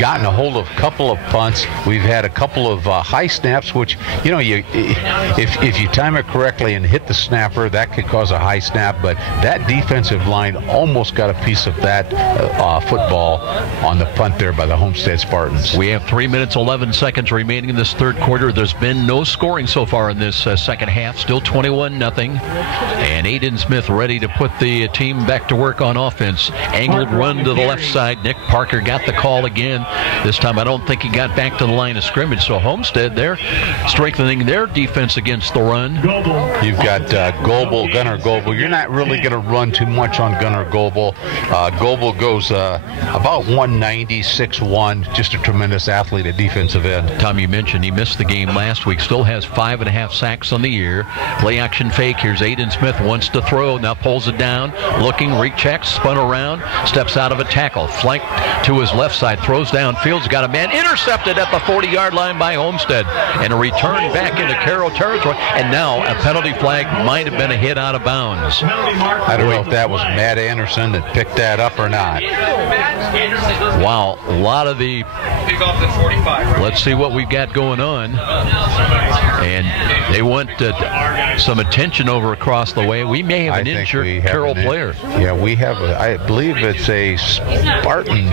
gotten a hold of a couple of punts. We've had a couple of high snaps, which, you know, if you time it correctly and hit the snapper, that could cause a high snap, but that defensive line almost got a piece of that football on the punt there by the Homestead Spartans. We have 3 minutes, 11 seconds remaining in this third quarter. There's been no scoring so far in this second half. Still 21-0. And Aiden Smith ready to put the team back to work on offense. Angled run to the left side. Nick Parker got the call again. This time I don't think he got back to the line of scrimmage. So Homestead, they're strengthening their defense against the run. You've got Gunnar Goebel. You're not really going to run too much on Gunnar Goebel. Goebel goes about 190, 6'1", just a tremendous athlete at defensive end. Tom, you mentioned he missed the game last week. Still has 5.5 sacks on the year. Play action fake. Here's Aiden Smith. Wants to throw. Now pulls it down. Looking, rechecks, spun around, steps out of a tackle. Flanked to his left side. Throws downfield. Got a man intercepted at the 40-yard line by Homestead. And a return back into Carroll territory. And now a penalty flag might have been a hit out of bounds. I don't know if that was Matt Anderson that picked that up or not. Wow, a lot of the... Let's see what we've got going on. And they want some attention over across the way. We may have an injured Carroll player. Yeah, we have, I believe it's a Spartan,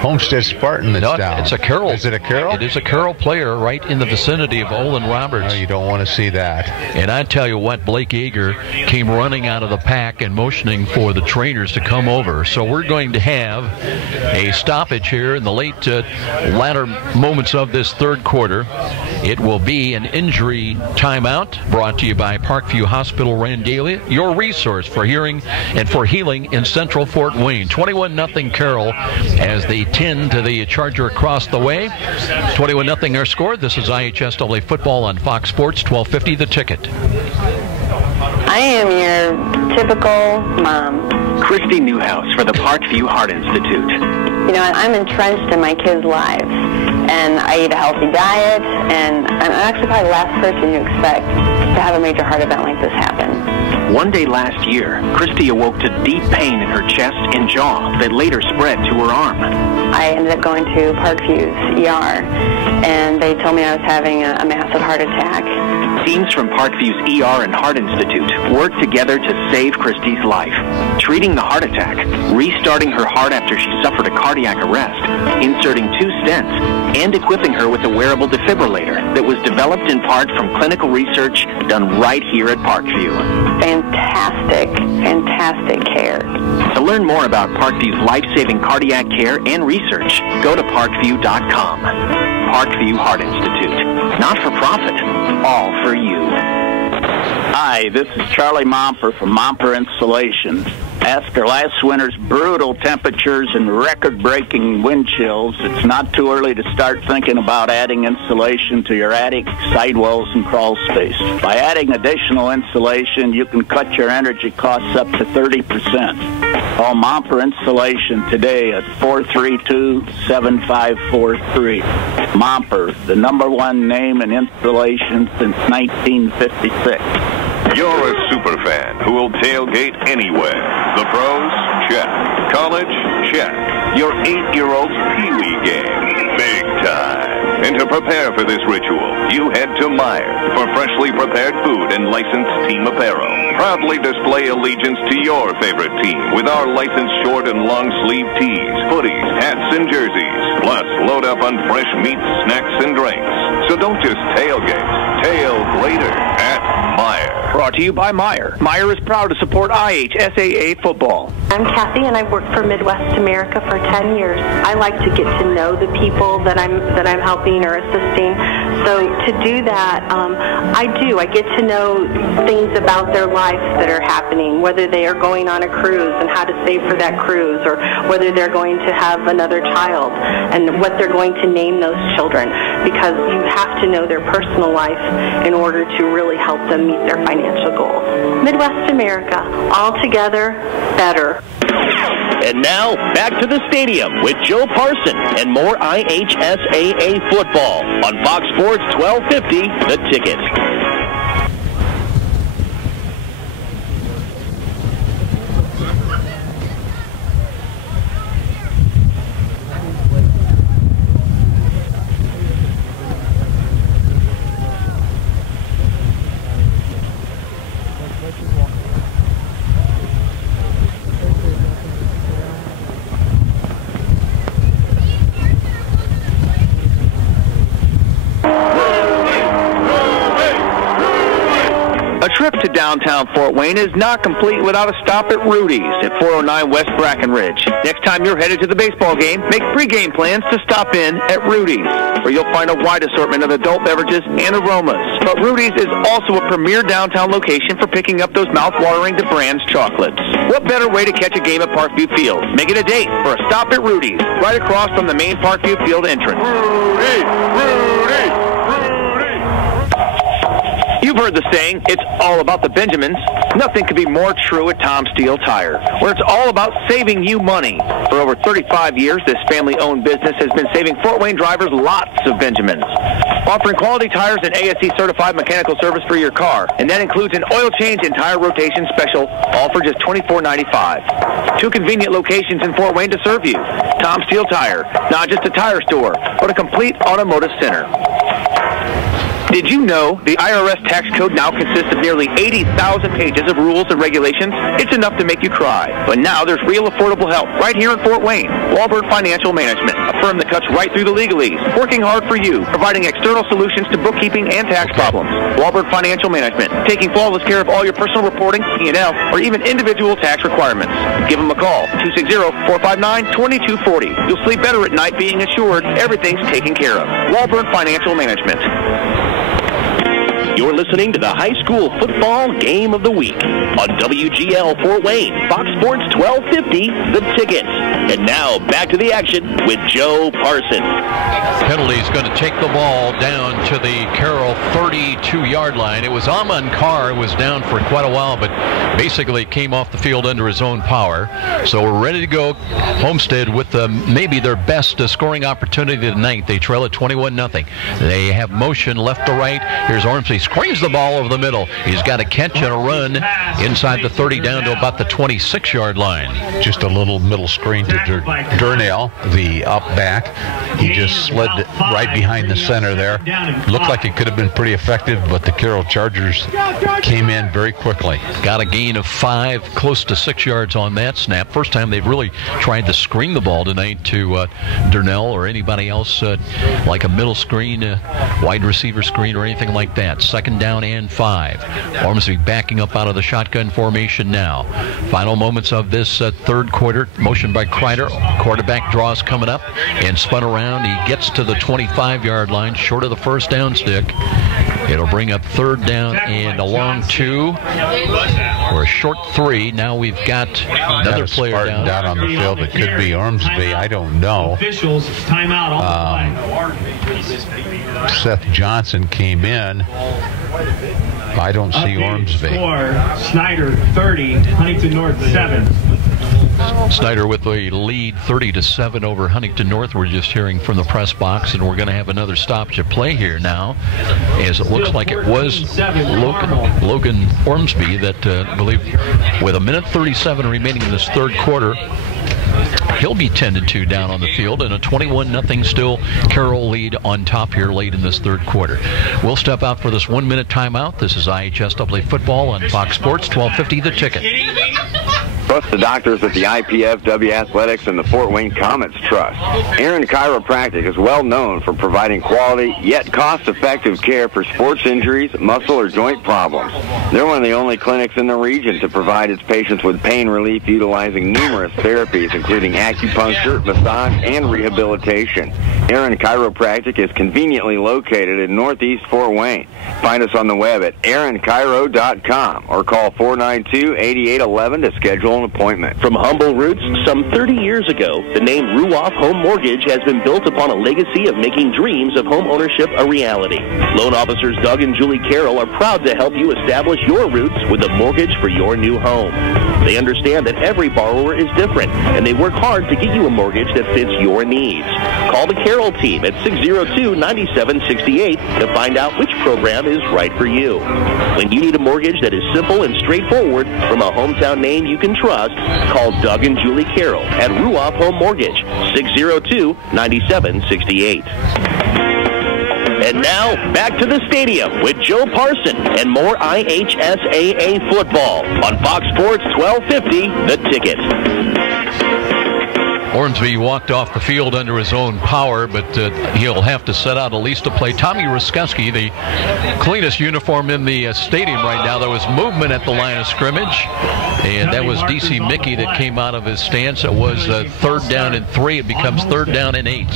Homestead Spartan that's down. It's a Carroll. Is it a Carroll? It is a Carroll player right in the vicinity of Olin Roberts. No, you don't want to see that. And I tell you what, Blake Yeager came running out of the pack and motioning for the trainers to come over. So we're going to have a stoppage here in the latter moments of this third quarter. It will be an injury timeout brought to you by Parkview Hospital Randalia, your resource for hearing and for healing in Central Fort Wayne. 21-0 Carroll as they tend to the Charger across the way. 21-0 our score. This is IHSAA football on Fox Sports 1250 The Ticket. I am your typical mom. Christy Newhouse for the Parkview Heart Institute. You know, I'm entrenched in my kids' lives, and I eat a healthy diet, and I'm actually probably the last person you expect to have a major heart event like this happen. One day last year, Christy awoke to deep pain in her chest and jaw that later spread to her arm. I ended up going to Parkview's ER, and they told me I was having a massive heart attack. Teams from Parkview's ER and Heart Institute worked together to save Christy's life, treating the heart attack, restarting her heart after she suffered a cardiac arrest, inserting 2 stents, and equipping her with a wearable defibrillator that was developed in part from clinical research done right here at Parkview. Fantastic, fantastic care. learn more about Parkview's life-saving cardiac care and research, go to parkview.com. Parkview Heart Institute. Not for profit, all for you. Hi, this is Charlie Momper from Momper Insulation. After last winter's brutal temperatures and record-breaking wind chills, it's not too early to start thinking about adding insulation to your attic, sidewalls, and crawl space. By adding additional insulation, you can cut your energy costs up to 30%. Call Momper Insulation today at 432-7543. Momper, the #1 name in insulation since 1956. You're a superfan who will tailgate anywhere. The pros? Check. College? Check. Your 8-year-old's Pee-wee game? Big time. And to prepare for this ritual, you head to Meijer for freshly prepared food and licensed team apparel. Proudly display allegiance to your favorite team with our licensed short and long sleeve tees, hoodies, hats, and jerseys. Plus, load up on fresh meats, snacks, and drinks. So don't just tailgate. Tail greater at Meijer. Brought to you by Meijer. Meijer is proud to support IHSAA football. I'm Kathy, and I've worked for Midwest America for 10 years. I like to get to know the people that I'm helping or assisting. So to do that, I get to know things about their life that are happening, whether they are going on a cruise and how to save for that cruise, or whether they're going to have another child and what they're going to name those children, because you have to know their personal life in order to really help them meet their financial goals. Midwest America, all together, better. And now, back to the stadium with Joe Parson and more IHSAA football on Fox Sports 1250, The Ticket. A trip to downtown Fort Wayne is not complete without a stop at Rudy's at 409 West Brackenridge. Next time you're headed to the baseball game, make pregame plans to stop in at Rudy's, where you'll find a wide assortment of adult beverages and aromas. But Rudy's is also a premier downtown location for picking up those mouth-watering DeBrand's chocolates. What better way to catch a game at Parkview Field? Make it a date for a stop at Rudy's, right across from the main Parkview Field entrance. Rudy! You've heard the saying, it's all about the Benjamins. Nothing could be more true at Tom Steele Tire, where it's all about saving you money. For over 35 years, this family-owned business has been saving Fort Wayne drivers lots of Benjamins. Offering quality tires and ASE-certified mechanical service for your car, and that includes an oil change and tire rotation special, all for just $24.95. 2 convenient locations in Fort Wayne to serve you. Tom Steele Tire, not just a tire store, but a complete automotive center. Did you know the IRS tax code now consists of nearly 80,000 pages of rules and regulations? It's enough to make you cry. But now there's real affordable help right here in Fort Wayne. Walburn Financial Management, a firm that cuts right through the legalese, working hard for you, providing external solutions to bookkeeping and tax problems. Walburn Financial Management, taking flawless care of all your personal reporting, P&L, or even individual tax requirements. Give them a call, 260-459-2240. You'll sleep better at night being assured everything's taken care of. Walburn Financial Management. You're listening to the high school football game of the week on WGL Fort Wayne, Fox Sports 1250, The Ticket. And now, back to the action with Joe Parson. Penalty's going to take the ball down to the Carroll 32-yard line. It was Amon Carr was down for quite a while, but basically came off the field under his own power. So we're ready to go. Homestead with maybe their best scoring opportunity tonight. They trail at 21-0. They have motion left to right. Here's Ormsby. Screens the ball over the middle. He's got a catch and a run inside the 30 down to about the 26-yard line. Just a little middle screen to Durnell, the up back. He just slid right behind the center there. Looked like it could have been pretty effective, but the Carroll Chargers came in very quickly. Got a gain of 5, close to 6 yards on that snap. First time they've really tried to screen the ball tonight to Durnell or anybody else, like a middle screen, wide receiver screen or anything like that. 2nd down and 5. Ormsby backing up out of the shotgun formation now. Final moments of this third quarter. Motion by Kreider. Quarterback draws coming up and spun around. He gets to the 25-yard line, short of the first down stick. It'll bring up 3rd down and a long 2 or a short 3. Now we've got another player down on the field. It could be Ormsby. I don't know. Officials, timeout on the Seth Johnson came in. I don't see Ormsby. Score, Snyder 30, Huntington North 7. Snyder with the lead 30-7 over Huntington North. We're just hearing from the press box, and we're going to have another stoppage of play here now, as it looks like it was Logan Ormsby that I believe with 1:37 remaining in this third quarter, he'll be 10-2 down on the field, and a 21-0 still Carroll lead on top here late in this third quarter. We'll step out for this 1-minute timeout. This is IHSAA football on Fox Sports 1250 The Ticket. Trust the doctors at the IPFW Athletics and the Fort Wayne Comets Trust. Aaron Chiropractic is well known for providing quality yet cost-effective care for sports injuries, muscle, or joint problems. They're one of the only clinics in the region to provide its patients with pain relief utilizing numerous therapies, including acupuncture, massage, and rehabilitation. Aaron Chiropractic is conveniently located in Northeast Fort Wayne. Find us on the web at aaronchiro.com or call 492-8811 to schedule an appointment. From humble roots, some 30 years ago, the name Ruoff Home Mortgage has been built upon a legacy of making dreams of home ownership a reality. Loan officers Doug and Julie Carroll are proud to help you establish your roots with a mortgage for your new home. They understand that every borrower is different, and they work hard to get you a mortgage that fits your needs. Call the Carroll team at 602-9768 to find out which program is right for you. When you need a mortgage that is simple and straightforward from a hometown name you can trust, call Doug and Julie Carroll at Ruoff Home Mortgage, 602-9768. And now, back to the stadium with Joe Parson and more IHSAA football on Fox Sports 1250, The Ticket. Ormsby walked off the field under his own power, but he'll have to set out at least to play. Tommy Ruskuski, the cleanest uniform in the stadium right now. There was movement at the line of scrimmage, and that was D.C. Mickey that came out of his stance. It was 3rd down and 3. It becomes 3rd down and 8.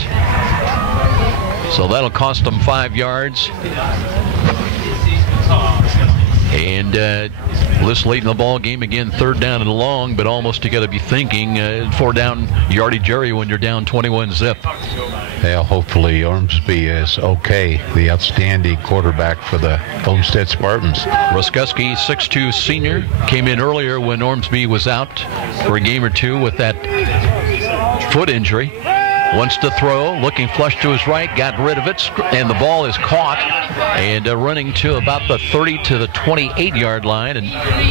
So that'll cost them 5 yards. And this late in the ball game, again, 3rd down and long, but almost you got to be thinking 4 down yardage area when you're down 21-zip. Well, hopefully Ormsby is okay, the outstanding quarterback for the Homestead Spartans. Ruskuski, 6'2 senior, came in earlier when Ormsby was out for a game or two with that foot injury. Wants to throw, looking flush to his right, got rid of it, and the ball is caught and running to about the 30 to the 28-yard line, and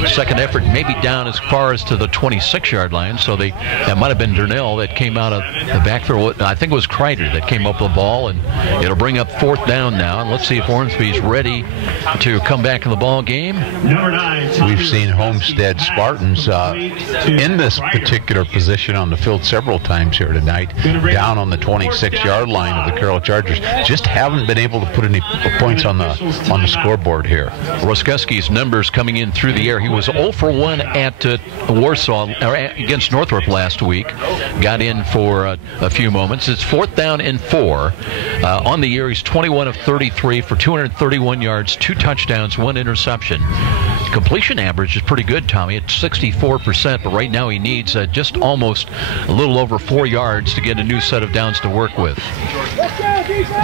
second effort maybe down as far as to the 26-yard line. So that might have been Durnell that came out of the backfield. I think it was Kreider that came up with the ball, and it'll bring up 4th down now. And let's see if Ormsby's ready to come back in the ball game. We've seen Homestead Spartans in this particular position on the field several times here tonight, down on the 26-yard line of the Carroll Chargers. Just haven't been able to put any points on the scoreboard here. Ruskuski's numbers coming in through the air. He was 0 for 1 at Warsaw against Northrop last week. Got in for a few moments. It's 4th down and 4. On the year, he's 21 of 33 for 231 yards, 2 touchdowns, 1 interception. Completion average is pretty good, Tommy. It's 64%, but right now he needs just almost a little over 4 yards to get a new set of downs to work with.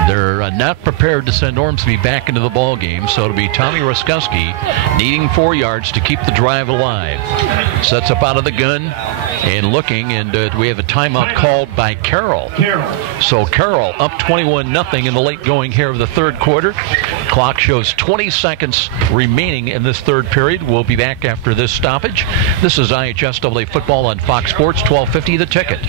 They're not prepared to send Ormsby back into the ball game, so it'll be Tommy Ruskuski needing 4 yards to keep the drive alive. Sets up out of the gun and looking, and we have a timeout called by Carroll. So Carroll up 21-0 in the late going here of the third quarter. Clock shows 20 seconds remaining in this third period. We'll be back after this stoppage. This is IHSAA football on Fox Sports 1250 The Ticket.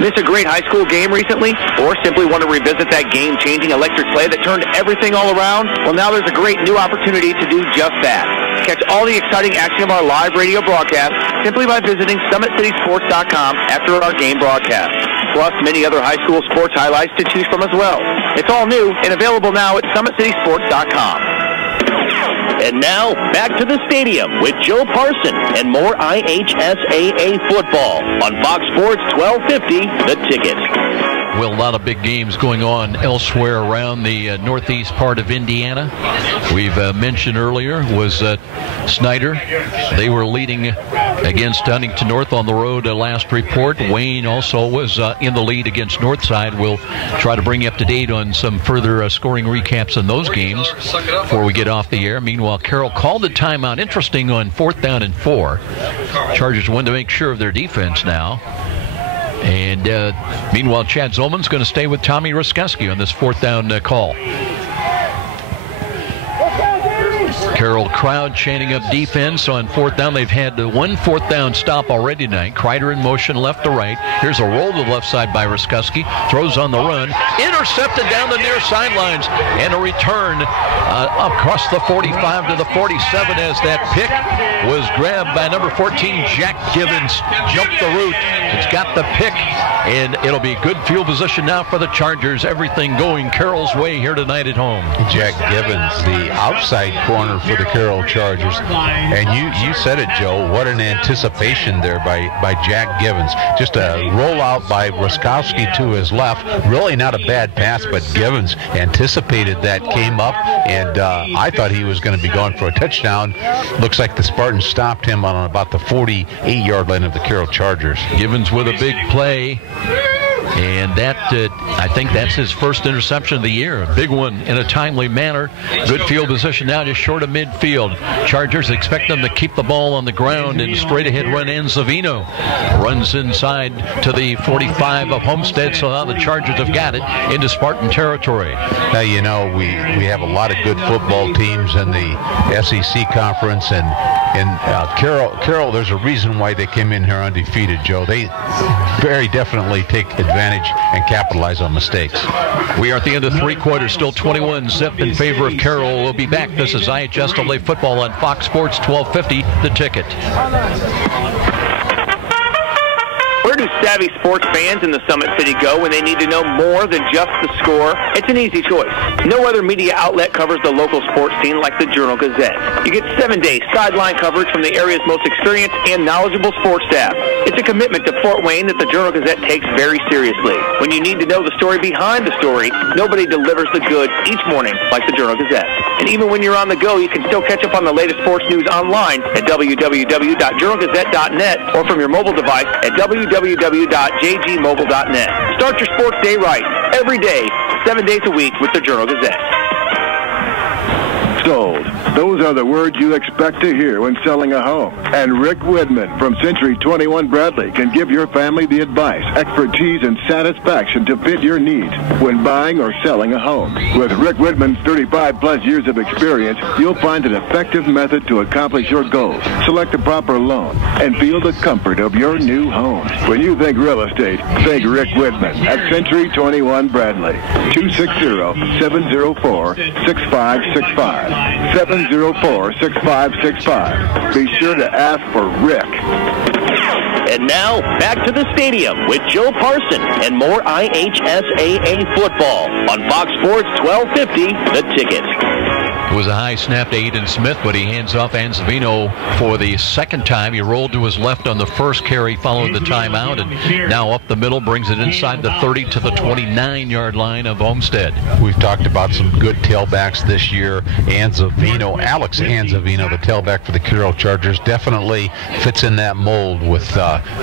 Miss a great high school game recently? Or simply want to revisit that game-changing electric play that turned everything all around? Well, now there's a great new opportunity to do just that. Catch all the exciting action of our live radio broadcast simply by visiting SummitCitySports.com after our game broadcast. Plus, many other high school sports highlights to choose from as well. It's all new and available now at SummitCitySports.com. And now, back to the stadium with Joe Parson and more IHSAA football on Fox Sports 1250, The Ticket. Well, a lot of big games going on elsewhere around the northeast part of Indiana. We've mentioned earlier was Snyder. They were leading against Huntington North on the road last report. Wayne also was in the lead against Northside. We'll try to bring you up to date on some further scoring recaps in those games before we get off the air. Meanwhile, Carroll called the timeout. Interesting on 4th down and 4. Chargers wanted to make sure of their defense now. And meanwhile, Chad Zolman's going to stay with Tommy Ruskowski on this 4th down call. Carroll crowd chanting up defense on 4th down. They've had one 4th down stop already tonight. Kreider in motion left to right. Here's a roll to the left side by Ruskowski. Throws on the run. Intercepted down the near sidelines. And a return across the 45 to the 47 as that pick was grabbed by number 14, Jack Givens. Jumped the route. It's got the pick. And it'll be good field position now for the Chargers. Everything going Carroll's way here tonight at home. Jack Givens, the outside corner for the Carroll Chargers. And you said it, Joe. What an anticipation there by Jack Givens. Just a rollout by Ruskowski to his left. Really not a bad pass, but Givens anticipated that, came up, and I thought he was going to be going for a touchdown. Looks like the Spartans stopped him on about the 48-yard line of the Carroll Chargers. Givens with a big play. And that, I think that's his first interception of the year. A big one in a timely manner. Good field position now, just short of midfield. Chargers expect them to keep the ball on the ground and straight ahead run Enzavino. Runs inside to the 45 of Homestead, so now the Chargers have got it into Spartan territory. Now, you know, we have a lot of good football teams in the SEC conference, and Carroll, there's a reason why they came in here undefeated, Joe. They very definitely take advantage and capitalize on mistakes. We are at the end of 3 quarters, still 21-zip in favor of Carroll. We'll be back. This is IHSAA football on Fox Sports 1250, The Ticket. Where do savvy sports fans in the Summit City go when they need to know more than just the score? It's an easy choice. No other media outlet covers the local sports scene like the Journal-Gazette. You get 7-day sideline coverage from the area's most experienced and knowledgeable sports staff. It's a commitment to Fort Wayne that the Journal-Gazette takes very seriously. When you need to know the story behind the story, nobody delivers the goods each morning like the Journal-Gazette. And even when you're on the go, you can still catch up on the latest sports news online at www.journalgazette.net or from your mobile device at www.jgmobile.net. Start your sports day right, every day, 7 days a week with the Journal-Gazette. Sold. Those are the words you expect to hear when selling a home. And Rick Widman from Century 21 Bradley can give your family the advice, expertise, and satisfaction to fit your needs when buying or selling a home. With Rick Widman's 35-plus years of experience, you'll find an effective method to accomplish your goals, select the proper loan, and feel the comfort of your new home. When you think real estate, think Rick Widman at Century 21 Bradley. 260-704-6565. 704-6565. Be sure to ask for Rick. And now, back to the stadium with Joe Parson and more IHSAA football on Fox Sports 1250, The Ticket. It was a high snap to Aiden Smith, but he hands off Enzavino for the second time. He rolled to his left on the first carry, followed the timeout, and now up the middle, brings it inside the 30 to the 29-yard line of Homestead. We've talked about some good tailbacks this year. Alex Enzavino, the tailback for the Carroll Chargers, definitely fits in that mold with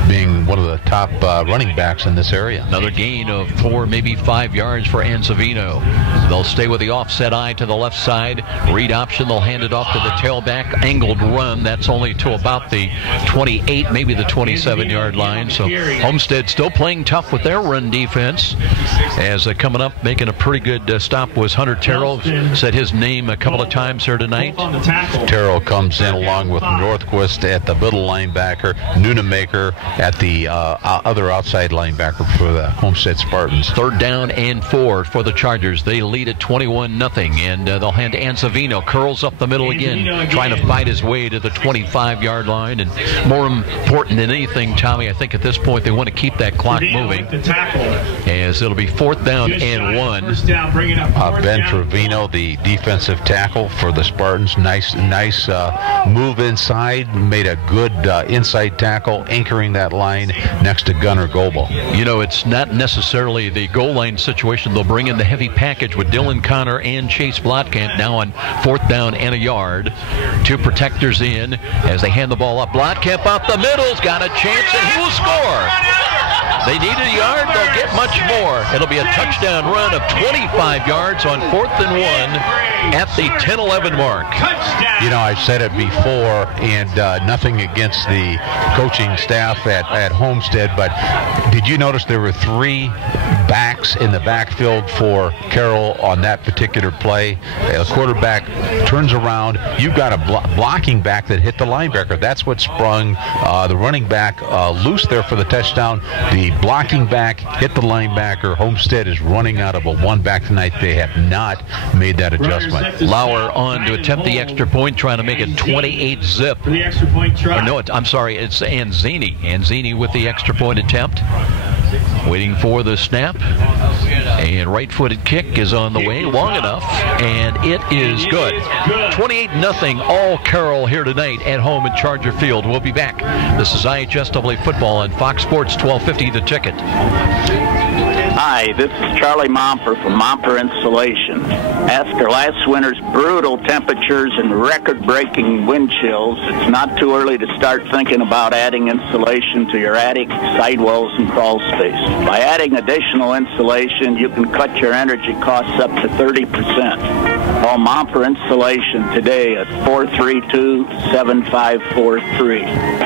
being one of the top running backs in this area. Another gain of 4, maybe 5 yards for Enzavino. They'll stay with the offset eye to the left side. Read option, they'll hand it off to the tailback. Angled run, that's only to about the 28, maybe the 27-yard line. So Homestead still playing tough with their run defense. As coming up, making a pretty good stop was Hunter Terrell. Said his name a couple of times here tonight. Terrell comes in along with Northquist at the middle linebacker, Nunemaker at the other outside linebacker for the Homestead Spartans. 3rd down and 4 for the Chargers. They lead at 21-0, and they'll hand to Enzavino Savino curls up the middle again, trying to fight his way to the 25-yard line. And more important than anything, Tommy, I think at this point they want to keep that clock moving, as it'll be 4th down and 1. Ben Trevino, the defensive tackle for the Spartans, nice move inside, made a good inside tackle, anchoring that line next to Gunnar Goebel. You know, it's not necessarily the goal line situation. They'll bring in the heavy package with Dylan Connor and Chase Blotkamp now on 4th down and a yard. 2 protectors in as they hand the ball up. Blotkamp out the middle's got a chance, and he will score. They need a yard, they'll get much more. It'll be a touchdown run of 25 yards on 4th and 1 at the 10-11 mark. You know, I've said it before, and nothing against the coaching staff at Homestead, but did you notice there were 3 backs in the backfield for Carroll on that particular play? The quarterback turns around. You've got a blocking back that hit the linebacker. That's what sprung the running back loose there for the touchdown. The blocking back hit the linebacker. Homestead is running out of a 1-back tonight. They have not made that adjustment. Lauer on to attempt the extra point, trying to make it 28-zip. For the extra point try. No, I'm sorry, it's Anzini. Anzini with the extra point attempt. Waiting for the snap. And right-footed kick is on the way, long enough, and it is good. 28-0, all Carroll here tonight at home at Charger Field. We'll be back. This is IHSAA football on Fox Sports 1250 The Ticket. Hi, this is Charlie Momper from Momper Insulation. After last winter's brutal temperatures and record-breaking wind chills, it's not too early to start thinking about adding insulation to your attic, sidewalls, and crawl space. By adding additional insulation, you can cut your energy costs up to 30%. Call Momper Insulation today at 432-7543.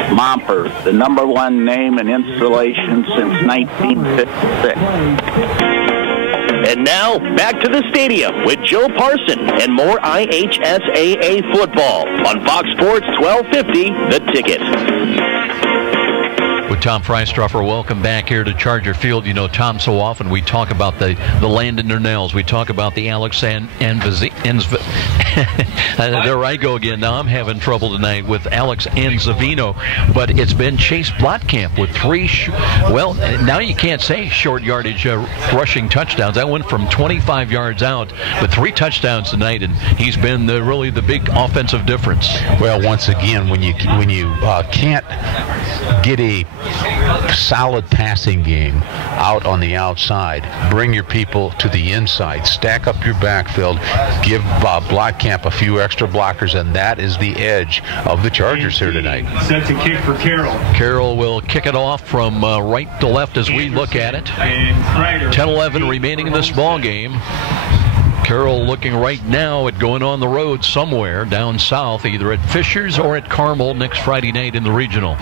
Momper, the #1 name in insulation since 1956. And now, back to the stadium with Joe Parson and more IHSAA football on Fox Sports 1250, The Ticket. With Tom Freistroffer, welcome back here to Charger Field. You know, Tom, so often we talk about the Landon Nernells. We talk about the Alex and there I go again. Now I'm having trouble tonight with Alex and Zavino, but it's been Chase Blotkamp with 3, well, now you can't say short yardage rushing touchdowns. That went from 25 yards out with 3 touchdowns tonight, and he's been really the big offensive difference. Well, once again, when you can't get a solid passing game out on the outside, bring your people to the inside, stack up your backfield, give Blotkamp a few extra blockers, and that is the edge of the Chargers here tonight. Set to kick for Carroll. Carroll will kick it off from right to left as we look at it. 10-11 remaining in this ball game. Carroll looking right now at going on the road somewhere down south, either at Fishers or at Carmel next Friday night in the regional.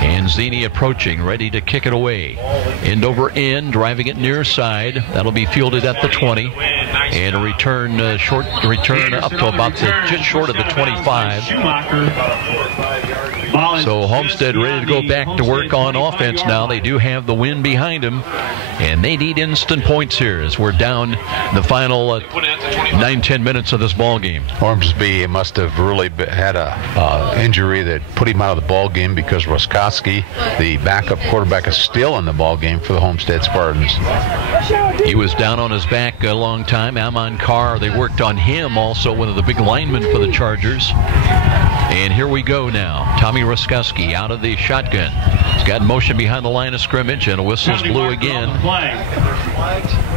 Anzini approaching, ready to kick it away. End over end, driving it near side. That'll be fielded at the 20. And a return, short return up to about just short of the 25. So Homestead ready to go back to work on offense now. They do have the win behind them, and they need instant points here as we're down the final 9-10 minutes of this ball game. Ormsby must have really had a injury that put him out of the ball game, because Roskowski, the backup quarterback, is still in the ball game for the Homestead Spartans. He was down on his back a long time. Amon Carr, they worked on him also, one of the big linemen for the Chargers. And here we go now. Tommy Roskowski out of the shotgun. He's got motion behind the line of scrimmage, and a whistle's blew again.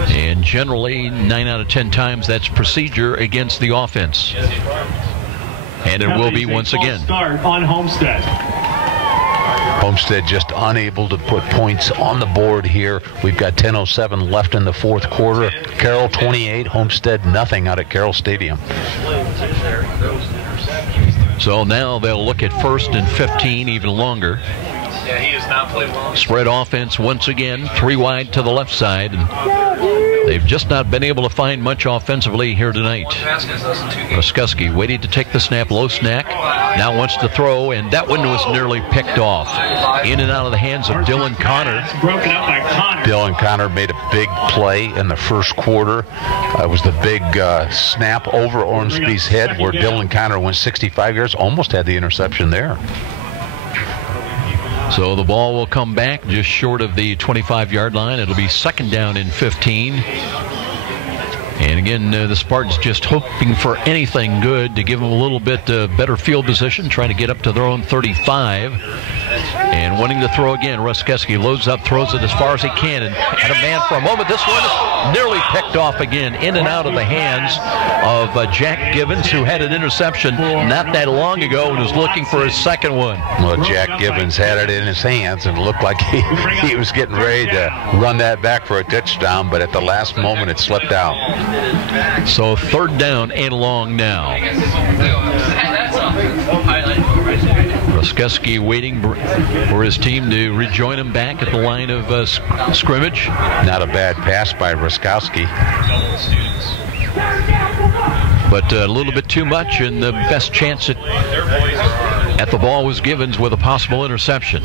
And generally, 9 out of 10 times, that's procedure against the offense. And it will be once again. Start on Homestead. Homestead just unable to put points on the board here. We've got 10:07 left in the fourth quarter. Carroll 28, Homestead nothing out at Carroll Stadium. So now they'll look at 1st and 15, even longer. Yeah, he has not played well. Spread offense once again, 3 wide to the left side. And They've just not been able to find much offensively here tonight. Roskowski waiting to take the snap, low snack. Now wants to throw, and that one was nearly picked off. In and out of the hands of Dylan Connor. Broken up by Connor. Dylan Connor made a big play in the first quarter. It was the big snap over Ormsby's head where Dylan Connor went 65 yards, almost had the interception there. So the ball will come back just short of the 25-yard line. It'll be 2nd down and 15. And again, the Spartans just hoping for anything good to give them a little bit better field position, trying to get up to their own 35. And wanting to throw again, Roskowski loads up, throws it as far as he can, and had a man for a moment. This one is nearly picked off again, in and out of the hands of Jack Gibbons, who had an interception not that long ago and was looking for his second one. Well, Jack Gibbons had it in his hands and it looked like he was getting ready to run that back for a touchdown, but at the last moment it slipped out. So 3rd down and long now. Roskowski waiting for his team to rejoin him back at the line of scrimmage. Not a bad pass by Roskowski. But a little bit too much, and the best chance at the ball was Gibbons with a possible interception.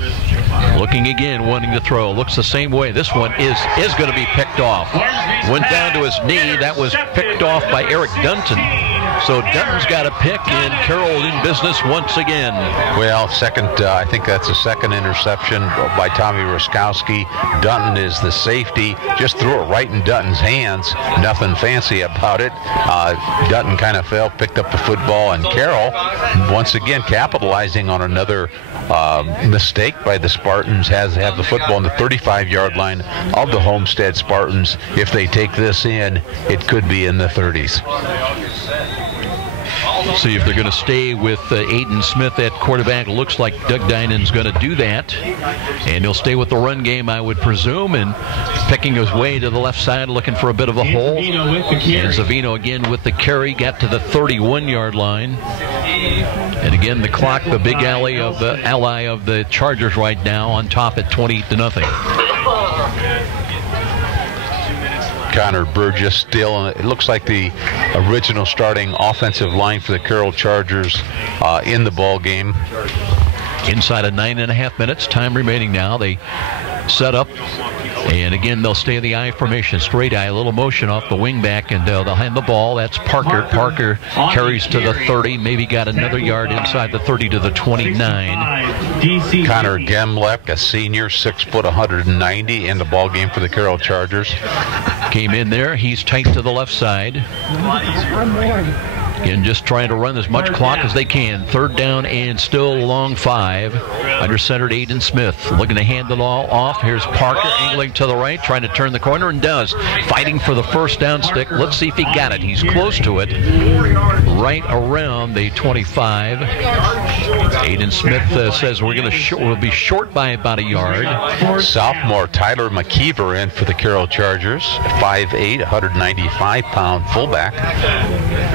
Looking again, wanting to throw. Looks the same way. This one is going to be picked off. Went down to his knee. That was picked off by Eric Dunton. So Dunton's got a pick, and Carroll in business once again. Well, I think that's the second interception by Tommy Roskowski. Dunton is the safety. Just threw it right in Dunton's hands. Nothing fancy about it. Dunton kind of fell, picked up the football, and Carroll, once again, capitalizing on another mistake by the Spartans, have the football on the 35-yard line of the Homestead Spartans. If they take this in, it could be in the 30s. See if they're going to stay with Aiden Smith at quarterback. Looks like Doug Dinan's going to do that. And he'll stay with the run game, I would presume, and picking his way to the left side, looking for a bit of a hole. And Savino again with the carry, got to the 31-yard line. And again, the clock, the big ally of the Chargers right now, on top at 20-0. Connor Burgess still, it looks like the original starting offensive line for the Carroll Chargers in the ball game. Inside of 9.5 minutes, time remaining now. They set up, and again, they'll stay in the I formation, straight I, a little motion off the wing back, and they'll hand the ball. That's Parker. Parker carries to the 30, maybe got another yard inside the 30 to the 29. Connor Gemlek, a senior, 6 foot 190, in the ball game for the Carroll Chargers. Came in there. He's tight to the left side. Again, just trying to run as much clock as they can. 3rd down and still a long 5. Under center, Aiden Smith looking to hand it all off. Here's Parker angling to the right, trying to turn the corner, and does. Fighting for the first down stick. Let's see if he got it. He's close to it. Right around the 25. Aiden Smith says we'll be short by about a yard. Sophomore Tyler McKeever in for the Carroll Chargers. 5'8", 195-pound fullback.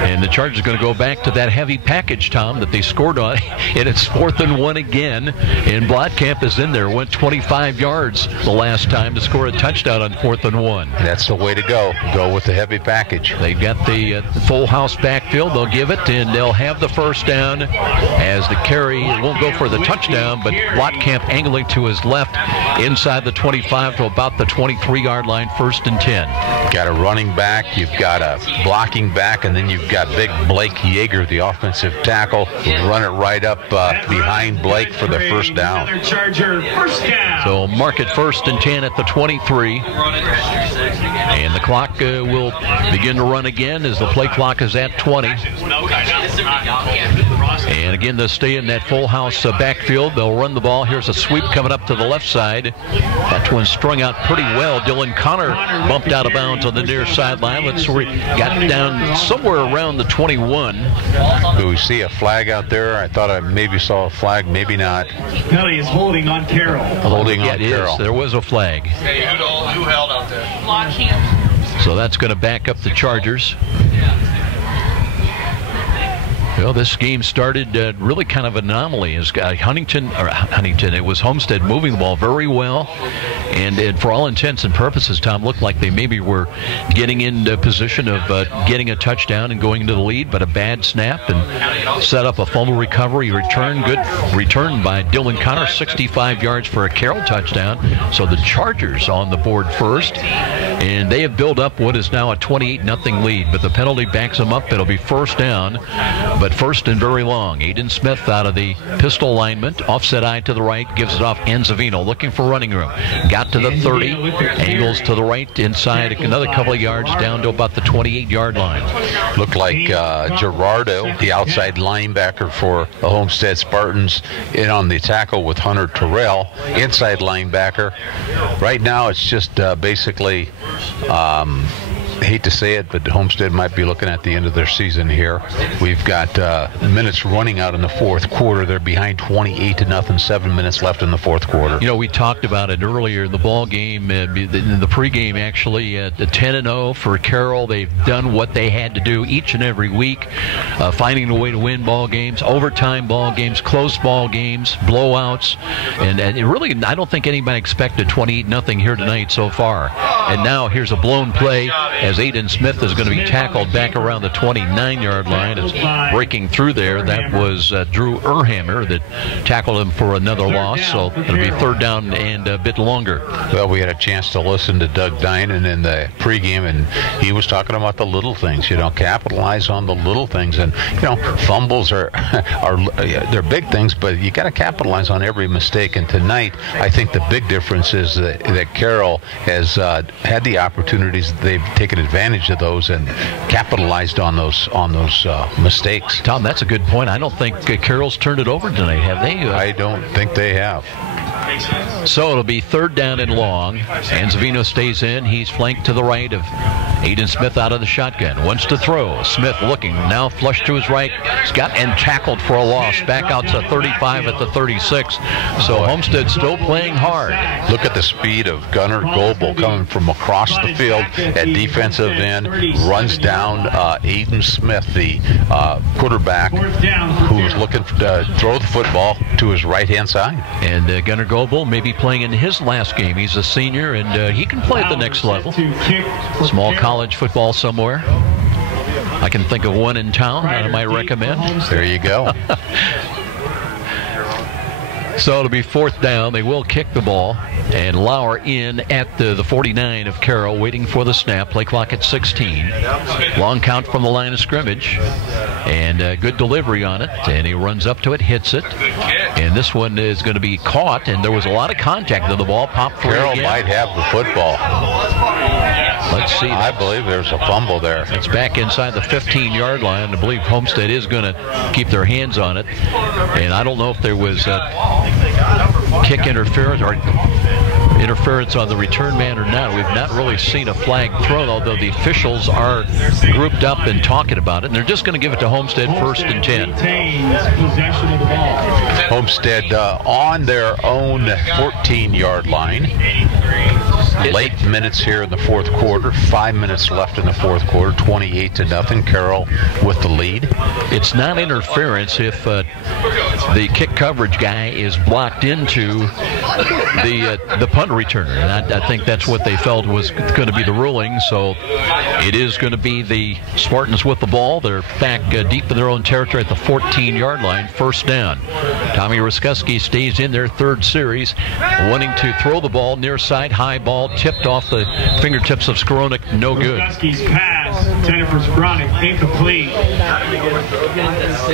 And the Chargers are going to go back to that heavy package, Tom, that they scored on. And it's 4th and 1 again. And Blotkamp is in there. Went 25 yards the last time to score a touchdown on 4th and 1. That's the way to go. Go with the heavy package. They've got the full house backfield. They'll give it, and they'll have the first down as the carry. It won't go for the touchdown, but Blotkamp angling to his left inside the 25 to about the 23-yard line, 1st and 10. Got a running back. You've got a blocking back, and then you've got big Blake Yeager, the offensive tackle, run it right up behind Blake for the first down. So mark it 1st and 10 at the 23. And the clock will begin to run again as the play clock is at 20. And again, they'll stay in that full house backfield. They'll run the ball. Here's a sweep coming up to the left side. That one strung out pretty well. Dylan Connor bumped out of bounds on the near sideline. Let's see, got down somewhere around the 21. Do we see a flag out there? I thought I maybe saw a flag, maybe not. Penalty is holding on Carroll. Holding on Carroll. There was a flag. Hey, who held out there? So that's going to back up the Chargers. Well, this game started really kind of an anomaly. As it was Homestead moving the ball very well, and for all intents and purposes, Tom, looked like they maybe were getting into position of getting a touchdown and going into the lead, but a bad snap and set up a fumble recovery return. Good return by Dylan Connor, 65 yards for a Carroll touchdown. So the Chargers on the board first, and they have built up what is now a 28-0 lead, but the penalty backs them up. It'll be first down, but first and very long. Aiden Smith out of the pistol alignment, offset eye to the right, gives it off. Anzavino looking for running room. Got to the 30, angles to the right, inside another couple of yards down to about the 28-yard line. Looked like Gerardo, the outside linebacker for the Homestead Spartans, in on the tackle with Hunter Terrell, inside linebacker. Right now it's just basically, I hate to say it, but Homestead might be looking at the end of their season here. We've got minutes running out in the fourth quarter. They're behind 28-0, 7 minutes left in the fourth quarter. You know, we talked about it earlier in the ball game, in the pregame actually, at 10-0 for Carroll. They've done what they had to do each and every week, finding a way to win ball games, overtime ball games, close ball games, blowouts, and it really, I don't think anybody expected 28-0 here tonight so far. And now here's a blown play as Aiden Smith is going to be tackled back around the 29-yard line. It's breaking through there. That was Drew Erhammer that tackled him for another loss. So it'll be third down and a bit longer. Well, we had a chance to listen to Doug Dinan in the pregame, and he was talking about the little things. You know, capitalize on the little things. And, you know, fumbles are they're big things, but you got to capitalize on every mistake. And tonight, I think the big difference is that Carroll has had the opportunities. They've taken advantage of those and capitalized on those mistakes. Tom, that's a good point. I don't think Carroll's turned it over tonight, have they? I don't think they have. So it'll be third down and long. Anzavino stays in. He's flanked to the right of Aiden Smith out of the shotgun. Wants to throw. Smith looking. Now flush to his right. Scott and tackled for a loss. Back out to 35 at the 36. So Homestead still playing hard. Look at the speed of Gunnar Goebel coming from across the field at defensive end. Runs down Aiden Smith, the quarterback, who's looking to throw the football to his right-hand side. And Gunnar Goebel may be playing in his last game. He's a senior, and he can play at the next level. Small college football somewhere. I can think of one in town that I might recommend. There you go. So it'll be fourth down. They will kick the ball. And Lauer in at the 49 of Carroll, waiting for the snap. Play clock at 16. Long count from the line of scrimmage. And good delivery on it. And he runs up to it, hits it. And this one is going to be caught. And there was a lot of contact on the ball. Popped for Carroll might have the football. Let's see. I believe there's a fumble there. It's back inside the 15-yard line. I believe Homestead is going to keep their hands on it. And I don't know if there was kick interference or interference on the return man or not. We've not really seen a flag thrown, although the officials are grouped up and talking about it. And they're just going to give it to Homestead first and 10. Homestead on their own 14-yard line. Late minutes here in the fourth quarter. 5 minutes left in the fourth quarter. 28-0. Carroll with the lead. It's not interference if the kick coverage guy is blocked into the punt returner. And I think that's what they felt was going to be the ruling. So it is going to be the Spartans with the ball. They're back deep in their own territory at the 14-yard line. First down. Tommy Ruskuski stays in their third series, wanting to throw the ball near side, high ball, tipped off the fingertips of Skoronek. No good. Ruskuski's pass, intended for Skoronek, incomplete.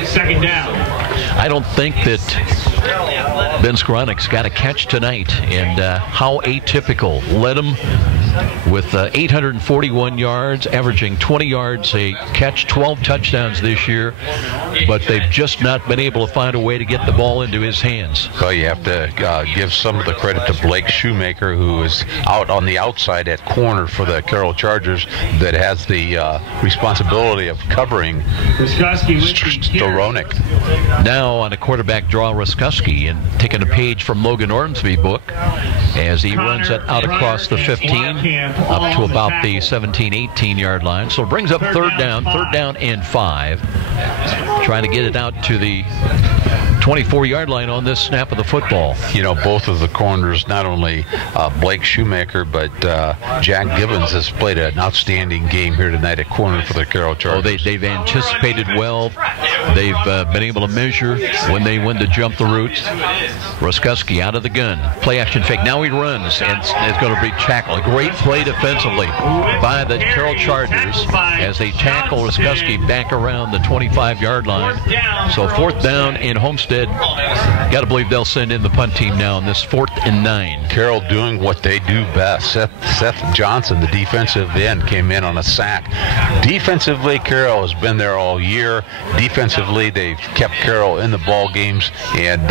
Second down. I don't think that Ben Skoronek's got a catch tonight, and how atypical. Led him with 841 yards, averaging 20 yards a catch, 12 touchdowns this year, but they've just not been able to find a way to get the ball into his hands. Well, you have to give some of the credit to Blake Shoemaker, who is out on the outside at corner for the Carroll Chargers, that has the responsibility of covering Skoronek. Now on a quarterback draw, Ruskuski, and taking a page from Logan Ormsby's book as he runs it out across the 15. up to about the 17, 18-yard line. So it brings up third down and 5. Trying to get it out to the 24-yard line on this snap of the football. You know, both of the corners, not only Blake Shoemaker, but Jack Gibbons has played an outstanding game here tonight at corner for the Carroll Chargers. They've anticipated well. They've been able to measure when to jump the routes. Ruskowski out of the gun. Play action fake. Now he runs, and it's going to be tackled. A great play defensively by the Carroll Chargers as they tackle Ruskowski back around the 25-yard line. So fourth down in Homestead. Got to believe they'll send in the punt team now on this 4th and 9. Carroll doing what they do best. Seth Johnson, the defensive end, came in on a sack. Defensively, Carroll has been there all year. Defensively, they've kept Carroll in the ball games, and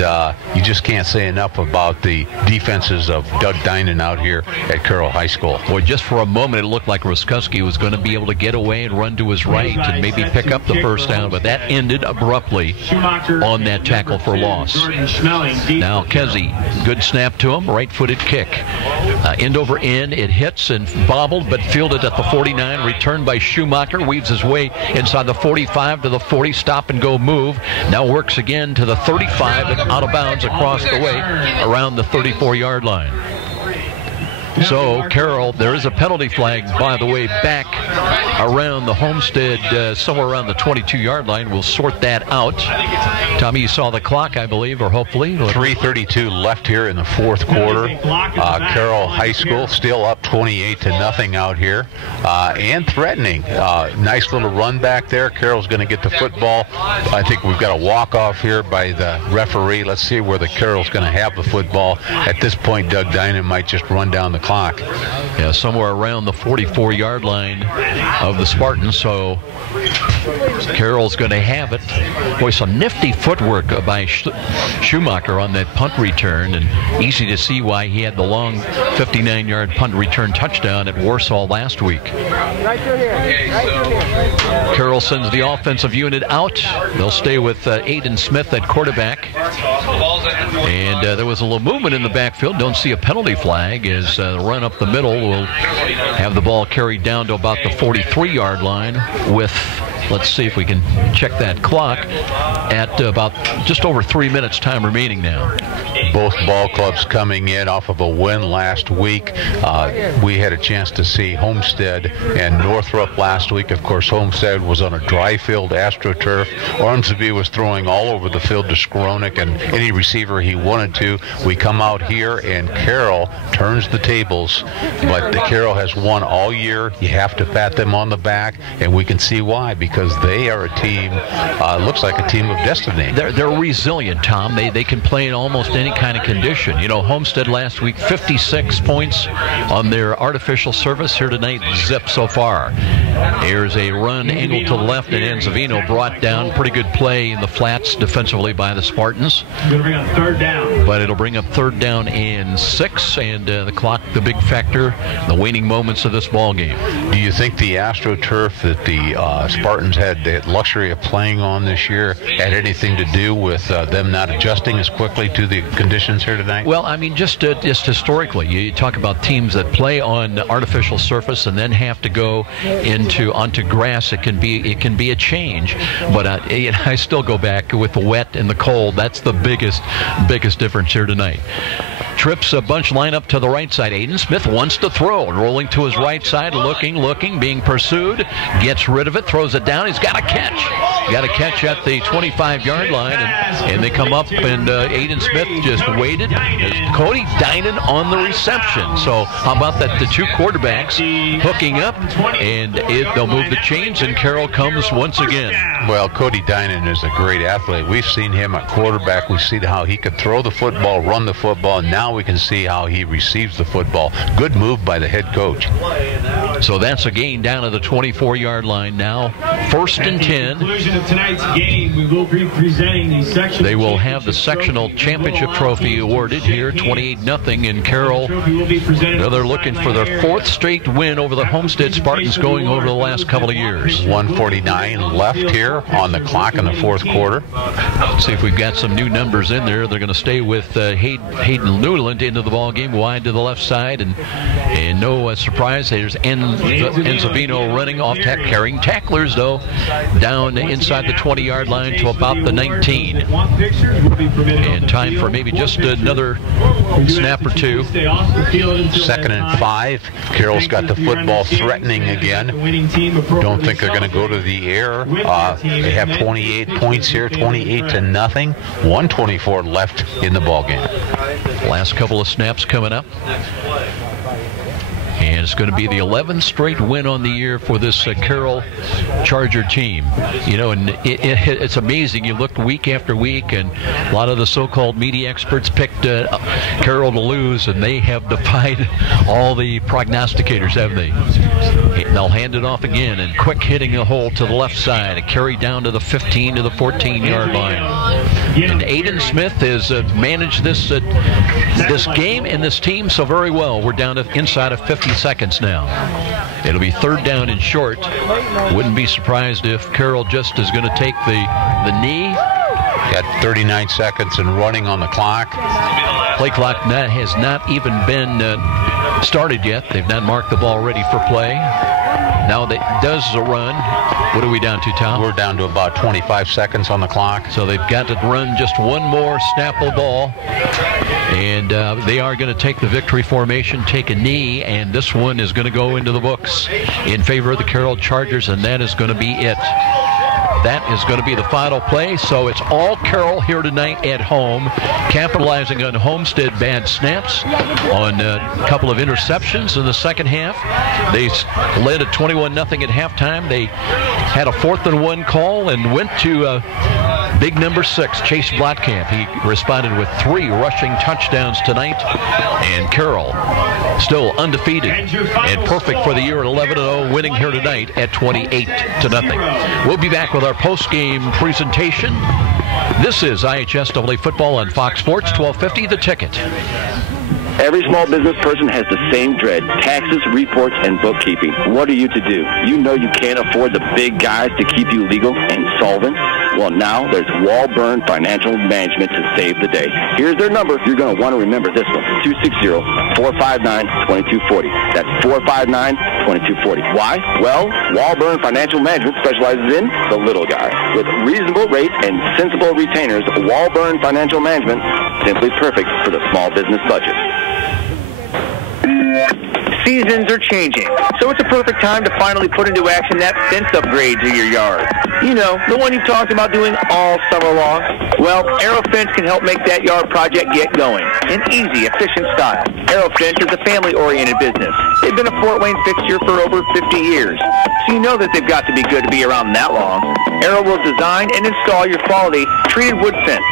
you just can't say enough about the defenses of Doug Dinan out here at Carroll High School. Boy, just for a moment, it looked like Ruskowski was going to be able to get away and run to his right and maybe pick up the first down, but that ended abruptly on that tackle for loss. Now Kesey, good snap to him, right-footed kick. End over end, it hits and bobbled, but fielded at the 49, returned by Schumacher, weaves his way inside the 45 to the 40, stop and go move. Now works again to the 35 and out of bounds across the way around the 34-yard line. So, Carroll, there is a penalty flag, by the way, back around the Homestead, somewhere around the 22-yard line. We'll sort that out. Tommy, you saw the clock, I believe, or hopefully. 3:32 left here in the fourth quarter. Carroll High School still up 28-0 out here, and threatening. Nice little run back there. Carroll's going to get the football. I think we've got a walk-off here by the referee. Let's see where the Carroll's going to have the football. At this point, Doug Dinan might just run down the clock. Yeah, somewhere around the 44-yard line of the Spartans, so Carroll's going to have it. Boy, some nifty footwork by Schumacher on that punt return, and easy to see why he had the long 59-yard punt return touchdown at Warsaw last week. Carroll sends the offensive unit out. They'll stay with Aiden Smith at quarterback. And there was a little movement in the backfield. Don't see a penalty flag as the run up the middle will have the ball carried down to about the 43-yard line with, let's see if we can check that clock, at about just over 3 minutes time remaining now. Both ball clubs coming in off of a win last week. We had a chance to see Homestead and Northrop last week. Of course, Homestead was on a dry field AstroTurf. Ormsby was throwing all over the field to Skronik and any receiver he wanted to. We come out here and Carroll turns the tables, but the Carroll has won all year. You have to pat them on the back, and we can see why, because they are a team, looks like a team of destiny. They're resilient, Tom. They can play in almost any kind of condition. You know, Homestead last week, 56 points on their artificial surface. Here tonight, zip so far. There's a run angle to the left, and Anzavino brought down. Pretty good play in the flats defensively by the Spartans. It'll bring up third down. But it'll bring up third down and 6, and the clock, the big factor, the waning moments of this ball game. Do you think the AstroTurf that the Spartans had the luxury of playing on this year had anything to do with them not adjusting as quickly to the conditions here tonight? Well, I mean, just historically, you talk about teams that play on artificial surface and then have to go onto grass. It can be a change, but I still go back with the wet and the cold. That's the biggest difference here tonight. Trips a bunch line up to the right side. Aiden Smith wants to throw, rolling to his right side, looking, being pursued, gets rid of it, throws it down. He's got a catch. Got a catch at the 25-yard line, and they come up, and Aiden Smith just waited. There's Cody Dinan on the reception. So how about that? The two quarterbacks hooking up, and they'll move the chains, and Carroll comes once again. Well, Cody Dinan is a great athlete. We've seen him at quarterback. We've seen how he could throw the football, run the football. Now we can see how he receives the football. Good move by the head coach. So that's a gain down to the 24-yard line now. 1st and 10. of tonight's game, we will be presenting the sectional. They will have the sectional championship trophy awarded here, 28-0 in Carroll. They're looking for their 4th straight win over the Homestead Spartans going over the last couple of years. 1:49 left here on the clock in the 4th quarter. Let's see if we've got some new numbers in there. They're going to stay with Hayden Newland into the ball game, wide to the left side, and no surprise, there's Enzavino running off, carrying tacklers though, down inside the 20-yard line to about the 19. And time for maybe just another snap or two. 2nd and 5. Carroll's got the football threatening again. Don't think they're going to go to the air. They have 28 points here, 28-0. 1:24 left in the ball game. Last couple of snaps coming up. And it's going to be the 11th straight win on the year for this Carroll Charger team. You know, and it's amazing. You look week after week, and a lot of the so-called media experts picked Carroll to lose, and they have defied all the prognosticators, haven't they? They'll hand it off again, and quick hitting a hole to the left side, a carry down to the 15 to the 14-yard line. And Aiden Smith has managed this game and this team so very well. We're down to inside of 50 seconds now. It'll be 3rd down and short. Wouldn't be surprised if Carroll just is going to take the knee. Got 39 seconds and running on the clock. Play clock has not even been started yet. They've not marked the ball ready for play. Now that does a run. What are we down to, Tom? We're down to about 25 seconds on the clock. So they've got to run just one more snap of ball. And they are going to take the victory formation, take a knee, and this one is going to go into the books in favor of the Carroll Chargers, and that is going to be it. That is going to be the final play. So it's all Carroll here tonight at home, capitalizing on Homestead bad snaps, on a couple of interceptions in the second half. They led at 21-0 at halftime. They had a 4th and 1 call and went to big number 6, Chase Blotkamp. He responded with 3 rushing touchdowns tonight, and Carroll still undefeated and perfect for the year at 11-0, winning here tonight at 28-0. We'll be back with our post-game presentation. This is IHSAA football on Fox Sports 1250, The Ticket. Every small business person has the same dread: taxes, reports, and bookkeeping. What are you to do? You know you can't afford the big guys to keep you legal and solvent. Well, now there's Walburn Financial Management to save the day. Here's their number. You're going to want to remember this one: 260-459-2240. That's 459-2240. Why? Well, Walburn Financial Management specializes in the little guy. With reasonable rates and sensible retainers, Walburn Financial Management, simply perfect for the small business budget. Seasons are changing, so it's a perfect time to finally put into action that fence upgrade to your yard. You know, the one you've talked about doing all summer long. Well, Arrow Fence can help make that yard project get going in easy, efficient style. Arrow Fence is a family-oriented business. They've been a Fort Wayne fixture for over 50 years, so you know that they've got to be good to be around that long. Arrow will design and install your quality treated wood fence,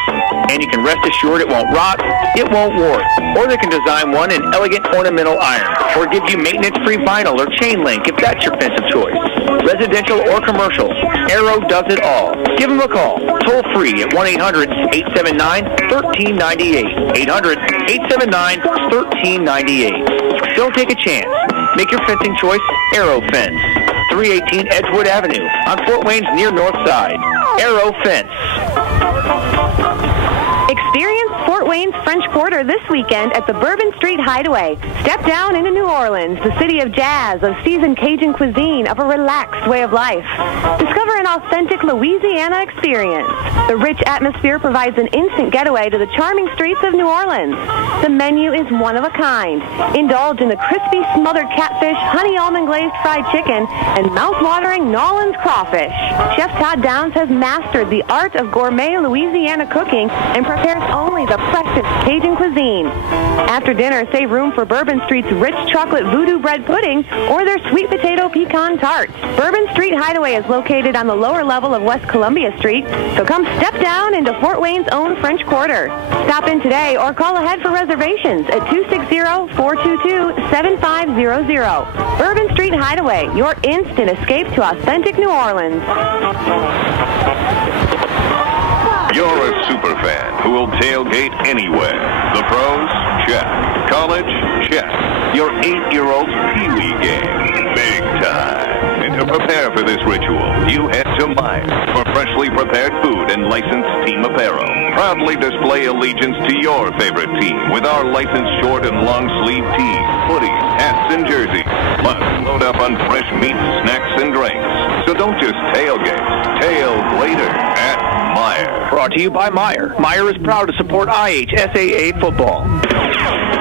and you can rest assured it won't rot, it won't warp. Or they can design one in elegant ornamental iron, or give you maintenance-free vinyl or chain link if that's your fence of choice. Residential or commercial, Arrow does it all. Give them a call, toll free at 1-800-879-1398. 800-879-1398. Don't take a chance. Make your fencing choice Arrow Fence. 318 Edgewood Avenue on Fort Wayne's near north side. Arrow Fence. Experience Fort Wayne's French Quarter this weekend at the Bourbon Street Hideaway. Step down into New Orleans, the city of jazz, of seasoned Cajun cuisine, of a relaxed way of life. Discover an authentic Louisiana experience. The rich atmosphere provides an instant getaway to the charming streets of New Orleans. The menu is one of a kind. Indulge in the crispy smothered catfish, honey almond glazed fried chicken, and mouth-watering Nolans crawfish. Chef Todd Downs has mastered the art of gourmet Louisiana cooking and prepares only the freshest Cajun cuisine. After dinner, save room for Bourbon Street's rich chocolate voodoo bread pudding or their sweet potato pecan tart. Bourbon Street Hideaway is located on the lower level of West Columbia Street, so come step down into Fort Wayne's own French Quarter. Stop in today or call ahead for reservations at 260-422-7500. Bourbon Street Hideaway, your instant escape to authentic New Orleans. You're a super fan who will tailgate anywhere. The pros? Check. College? Check. Your 8-year-old's Pee-wee game? Big time. And to prepare for this ritual, you head to Myers for freshly prepared food and licensed team apparel. Proudly display allegiance to your favorite team with our licensed short and long sleeve tees, hoodies, hats, and jerseys. Plus, load up on fresh meats, snacks, and drinks. So don't just tailgate. Tailgater at Meyer. Brought to you by Meyer. Meyer is proud to support IHSAA football.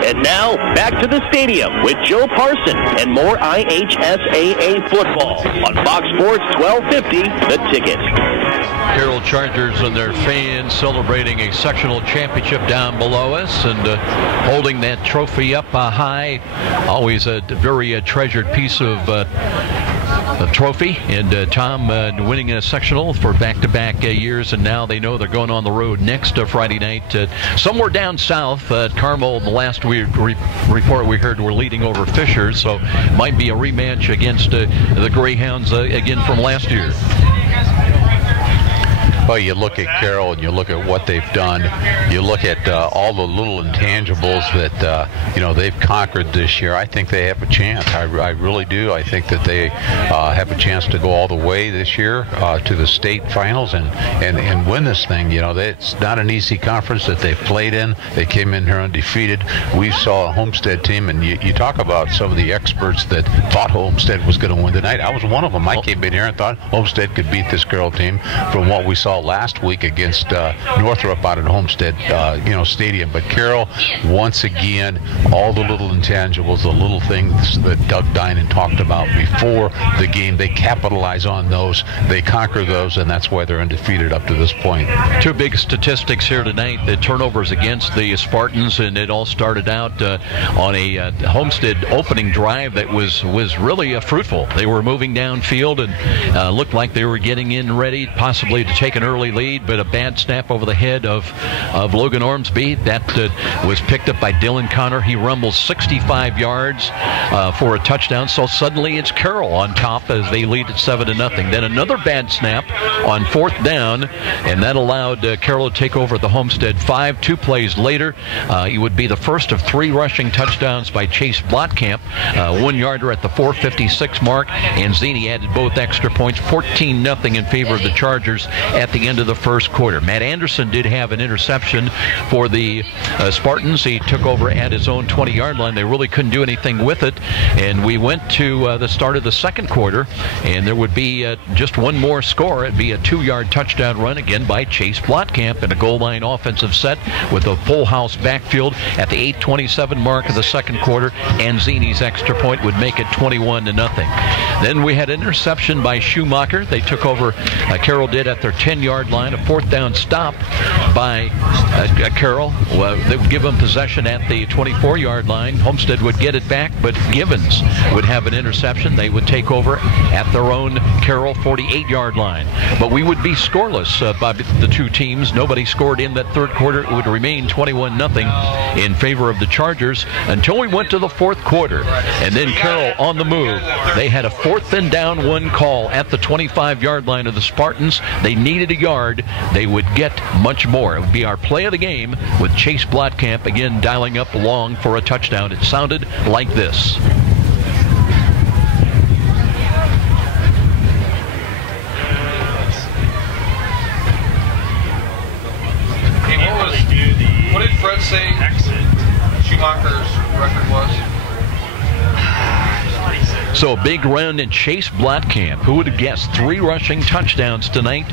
And now, back to the stadium with Joe Parson and more IHSAA football on Fox Sports 1250, The Ticket. Carroll Chargers and their fans celebrating a sectional championship down below us and holding that trophy up high. Always a very treasured piece of a trophy, and Tom winning a sectional for back-to-back years, and now they know they're going on the road next Friday night somewhere down south. Carroll, the last report we heard, were leading over Fisher, so might be a rematch against the Greyhounds again from last year. Well, you look at Carroll and you look at what they've done. You look at all the little intangibles that they've conquered this year. I think they have a chance. I really do. I think that they have a chance to go all the way this year to the state finals and win this thing. It's not an easy conference that they've played in. They came in here undefeated. We saw a Homestead team, and you talk about some of the experts that thought Homestead was going to win tonight. I was one of them. I came in here and thought Homestead could beat this Carroll team from what we saw last week against Northrop out at Homestead Stadium. But Carroll, once again, all the little intangibles, the little things that Doug Dinan talked about before the game, they capitalize on those, they conquer those, and that's why they're undefeated up to this point. Two big statistics here tonight: the turnovers against the Spartans, and it all started out on a Homestead opening drive that was really fruitful. They were moving downfield and looked like they were getting in ready possibly to take an early lead, but a bad snap over the head of Logan Ormsby. That was picked up by Dylan Connor. He rumbles 65 yards for a touchdown, so suddenly it's Carroll on top as they lead at 7-0. Then another bad snap on 4th down, and that allowed Carroll to take over the Homestead 5. 2 plays later, it would be the first of 3 rushing touchdowns by Chase Blotkamp, 1-yarder at the 4:56 mark, and Zini added both extra points, 14-0 in favor of the Chargers at the end of the first quarter. Matt Anderson did have an interception for the Spartans. He took over at his own 20-yard line. They really couldn't do anything with it, and we went to the start of the second quarter, and there would be just one more score. It'd be a 2-yard touchdown run again by Chase Blotkamp in a goal line offensive set with a full house backfield at the 8:27 mark of the second quarter, and Zini's extra point would make it 21-0. Then we had an interception by Schumacher. They took over, Carroll did, at their 10-yard line, a 4th down stop by Carroll. They would give them possession at the 24-yard line. Homestead would get it back, but Givens would have an interception. They would take over at their own Carroll 48-yard line. But we would be scoreless by the two teams. Nobody scored in that third quarter. It would remain 21-0 in favor of the Chargers until we went to the fourth quarter. And then Carroll on the move. They had a 4th and down 1 call at the 25-yard line of the Spartans. They needed a yard. They would get much more. It would be our play of the game with Chase Blotkamp again dialing up long for a touchdown. It sounded like this. What did Fred say Schumacher's record was? So a big run in Chase Blotkamp. Who would have guessed 3 rushing touchdowns tonight?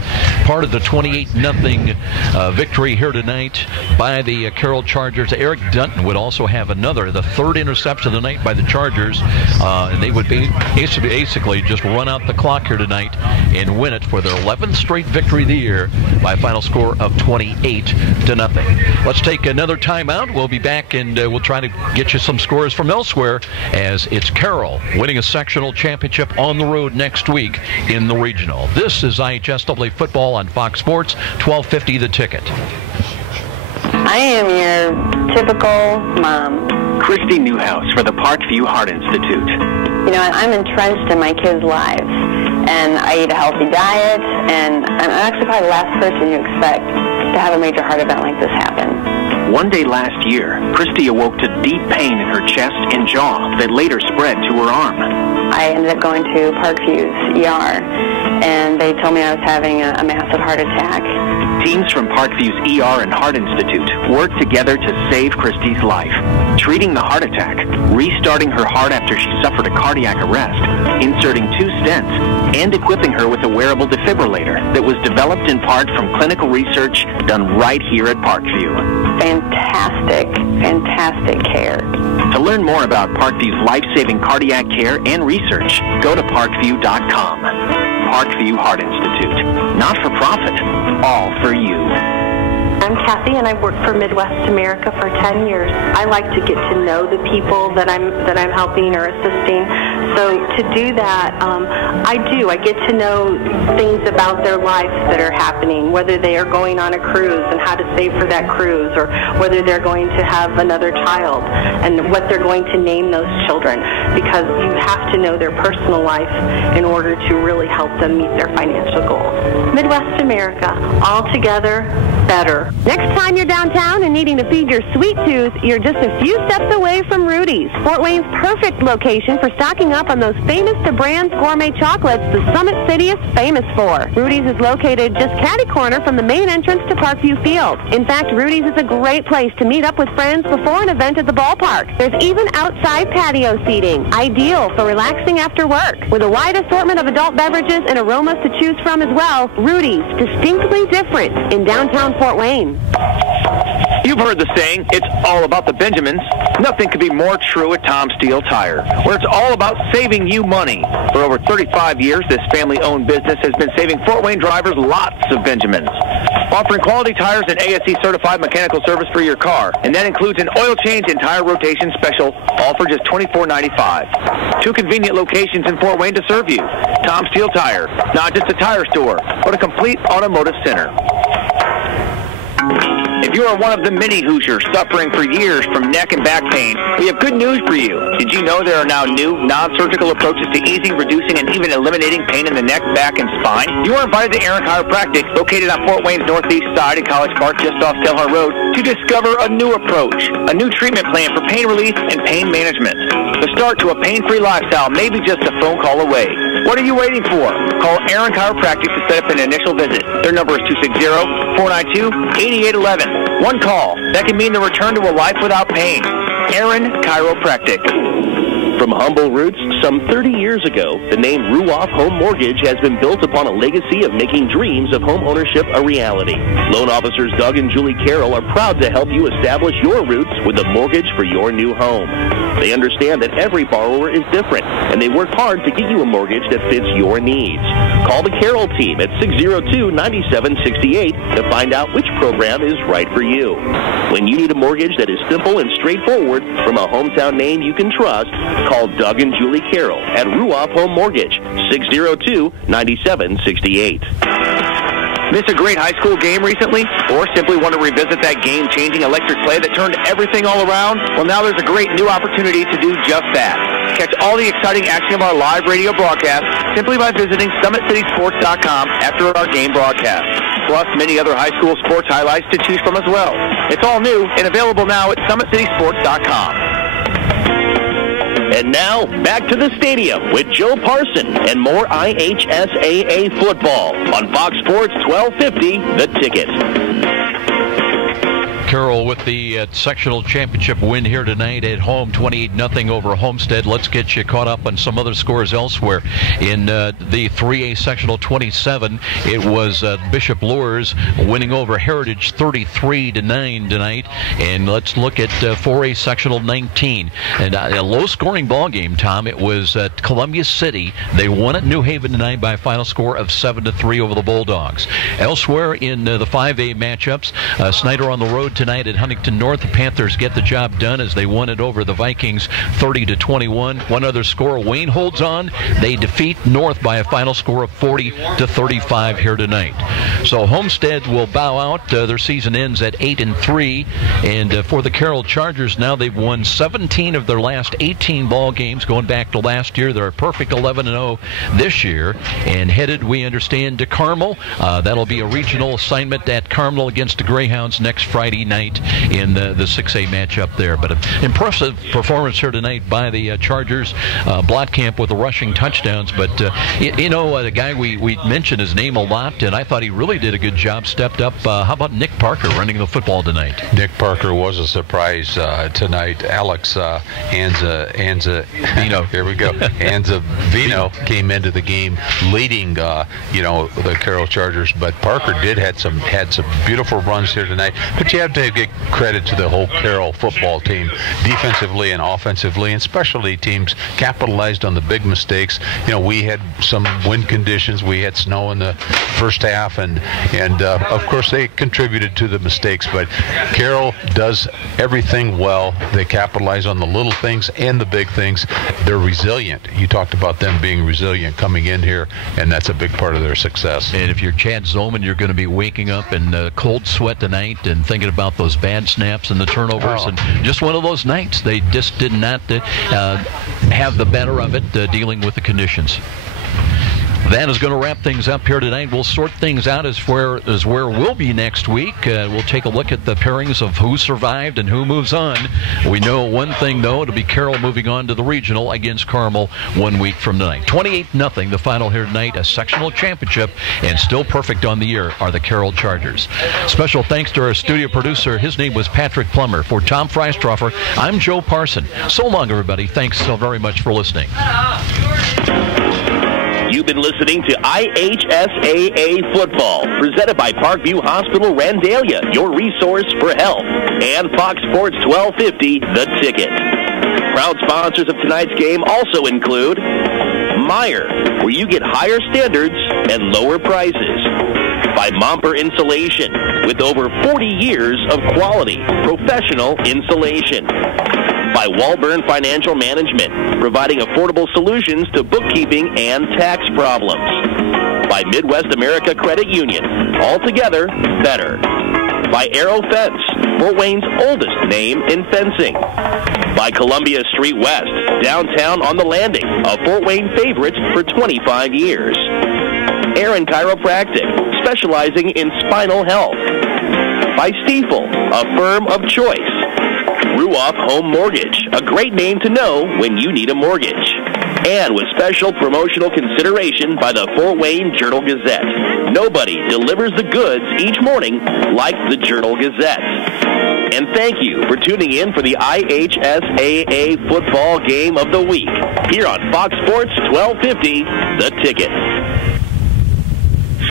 Part of the 28-0 victory here tonight by the Carroll Chargers. Eric Dunton would also have another, the 3rd interception of the night by the Chargers. And they would basically just run out the clock here tonight and win it for their 11th straight victory of the year by a final score of 28-0. Let's take another timeout. We'll be back and we'll try to get you some scores from elsewhere as it's Carroll winning a sectional championship on the road next week in the regional. This is IHSAA football on Fox Sports 1250 The Ticket. I am your typical mom. Christy Newhouse for the Parkview Heart Institute. I'm entrenched in my kids' lives, and I eat a healthy diet, and I'm actually probably the last person you expect to have a major heart event like this happen. One day last year, Christy awoke to deep pain in her chest and jaw that later spread to her arm. I ended up going to Parkview's ER, and they told me I was having a massive heart attack. Teams from Parkview's ER and Heart Institute worked together to save Christy's life, treating the heart attack, restarting her heart after she suffered a cardiac arrest, inserting 2 stents, and equipping her with a wearable defibrillator that was developed in part from clinical research done right here at Parkview. Fantastic, fantastic care. To learn more about Parkview's life-saving cardiac care and research, go to parkview.com. Parkview Heart Institute. Not for profit, all for you. I'm Kathy, and I've worked for Midwest America for 10 years. I like to get to know the people that I'm helping or assisting. So to do that, I get to know things about their life that are happening, whether they are going on a cruise and how to save for that cruise, or whether they're going to have another child and what they're going to name those children, because you have to know their personal life in order to really help them meet their financial goals. Midwest America, all together, better. Next time you're downtown and needing to feed your sweet tooth, you're just a few steps away from Rudy's, Fort Wayne's perfect location for stocking up on those famous to brands gourmet chocolates the Summit City is famous for. Rudy's is located just catty corner from the main entrance to Parkview Field. In fact, Rudy's is a great place to meet up with friends before an event at the ballpark. There's even outside patio seating, ideal for relaxing after work. With a wide assortment of adult beverages and aromas to choose from as well, Rudy's, distinctly different in downtown Fort Wayne. You've heard the saying, it's all about the Benjamins. Nothing could be more true at Tom Steele Tire, where it's all about saving you money. For over 35 years, this family-owned business has been saving Fort Wayne drivers lots of Benjamins. Offering quality tires and ASE-certified mechanical service for your car, and that includes an oil change and tire rotation special, all for just $24.95. 2 convenient locations in Fort Wayne to serve you. Tom Steele Tire, not just a tire store, but a complete automotive center. If you are one of the many Hoosiers suffering for years from neck and back pain, we have good news for you. Did you know there are now new non-surgical approaches to easing, reducing, and even eliminating pain in the neck, back, and spine? You are invited to Aaron Chiropractic, located on Fort Wayne's northeast side in College Park, just off Stelhart Road, to discover a new approach, a new treatment plan for pain relief and pain management. The start to a pain-free lifestyle may be just a phone call away. What are you waiting for? Call Aaron Chiropractic to set up an initial visit. Their number is 260-492-8811. One call. That can mean the return to a life without pain. Aaron Chiropractic. From humble roots some 30 years ago, the name Ruoff Home Mortgage has been built upon a legacy of making dreams of home ownership a reality. Loan officers Doug and Julie Carroll are proud to help you establish your roots with a mortgage for your new home. They understand that every borrower is different, and they work hard to get you a mortgage that fits your needs. Call the Carroll team at 602-9768 to find out which program is right for you. When you need a mortgage that is simple and straightforward from a hometown name you can trust, call Doug and Julie Carroll at Ruoff Home Mortgage, 602-9768. Miss a great high school game recently? Or simply want to revisit that game-changing electric play that turned everything all around? Well, now there's a great new opportunity to do just that. Catch all the exciting action of our live radio broadcast simply by visiting SummitCitySports.com after our game broadcast. Plus, many other high school sports highlights to choose from as well. It's all new and available now at SummitCitySports.com. And now, back to the stadium with Joe Parson and more IHSAA football on Fox Sports 1250, The Ticket. Carroll with the sectional championship win here tonight at home, 28-0 over Homestead. Let's get you caught up on some other scores elsewhere. In the 3A sectional 27, it was Bishop Luers winning over Heritage 33-9 tonight. And let's look at 4A sectional 19. And a low-scoring ball game, Tom. It was Columbia City. They won at New Haven tonight by a final score of 7-3 over the Bulldogs. Elsewhere in the 5A matchups, Snyder on the road tonight at Huntington North. The Panthers get the job done as they won it over the Vikings 30-21. One other score, Wayne holds on. They defeat North by a final score of 40-35 here tonight. So Homestead will bow out. Their season ends at 8-3. And for the Carroll Chargers, now they've won 17 of their last 18 ball games going back to last year. They're a perfect 11-0 this year and headed, we understand, to Carroll. That'll be a regional assignment at Carroll against the Greyhounds next Friday night in the 6A matchup there. But an impressive performance here tonight by the Chargers. Blotkamp with the rushing touchdowns. But, the guy we mentioned his name a lot, and I thought he really did a good job, stepped up. How about Nick Parker running the football tonight? Nick Parker was a surprise tonight. Alex Anza here we go. Anza-Vino came into the game leading, the Carroll Chargers, but Parker had some beautiful runs here tonight. But you have to give credit to the whole Carroll football team, defensively and offensively, and specialty teams capitalized on the big mistakes. We had some wind conditions. We had snow in the first half, and of course they contributed to the mistakes. But Carroll does everything well. They capitalize on the little things and the big things. They're resilient. You talked about them being resilient coming in here, and that's a big part of their success. And if you're Chad Zoman, you're going to be waking up in cold sweat tonight and thinking about those bad snaps and the turnovers. And just one of those nights. They just did not have the better of it dealing with the conditions. That is going to wrap things up here tonight. We'll sort things out as where we'll be next week. We'll take a look at the pairings of who survived and who moves on. We know one thing, though. It'll be Carroll moving on to the regional against Carmel 1 week from tonight. 28-0, the final here tonight, a sectional championship, and still perfect on the year are the Carroll Chargers. Special thanks to our studio producer. His name was Patrick Plummer. For Tom Freistroffer, I'm Joe Parson. So long, everybody. Thanks so very much for listening. You've been listening to IHSAA Football, presented by Parkview Hospital Randalia, your resource for health, and Fox Sports 1250, The Ticket. Proud sponsors of tonight's game also include Meyer, where you get higher standards and lower prices. By Momper Insulation, with over 40 years of quality, professional insulation. By Walburn Financial Management, providing affordable solutions to bookkeeping and tax problems. By Midwest America Credit Union, altogether better. By Arrow Fence, Fort Wayne's oldest name in fencing. By Columbia Street West, downtown on the Landing, a Fort Wayne favorite for 25 years. Aaron Chiropractic, specializing in spinal health. By Stiefel, a firm of choice. Ruoff Home Mortgage, a great name to know when you need a mortgage. And with special promotional consideration by the Fort Wayne Journal-Gazette. Nobody delivers the goods each morning like the Journal-Gazette. And thank you for tuning in for the IHSAA Football Game of the Week here on Fox Sports 1250, The Ticket.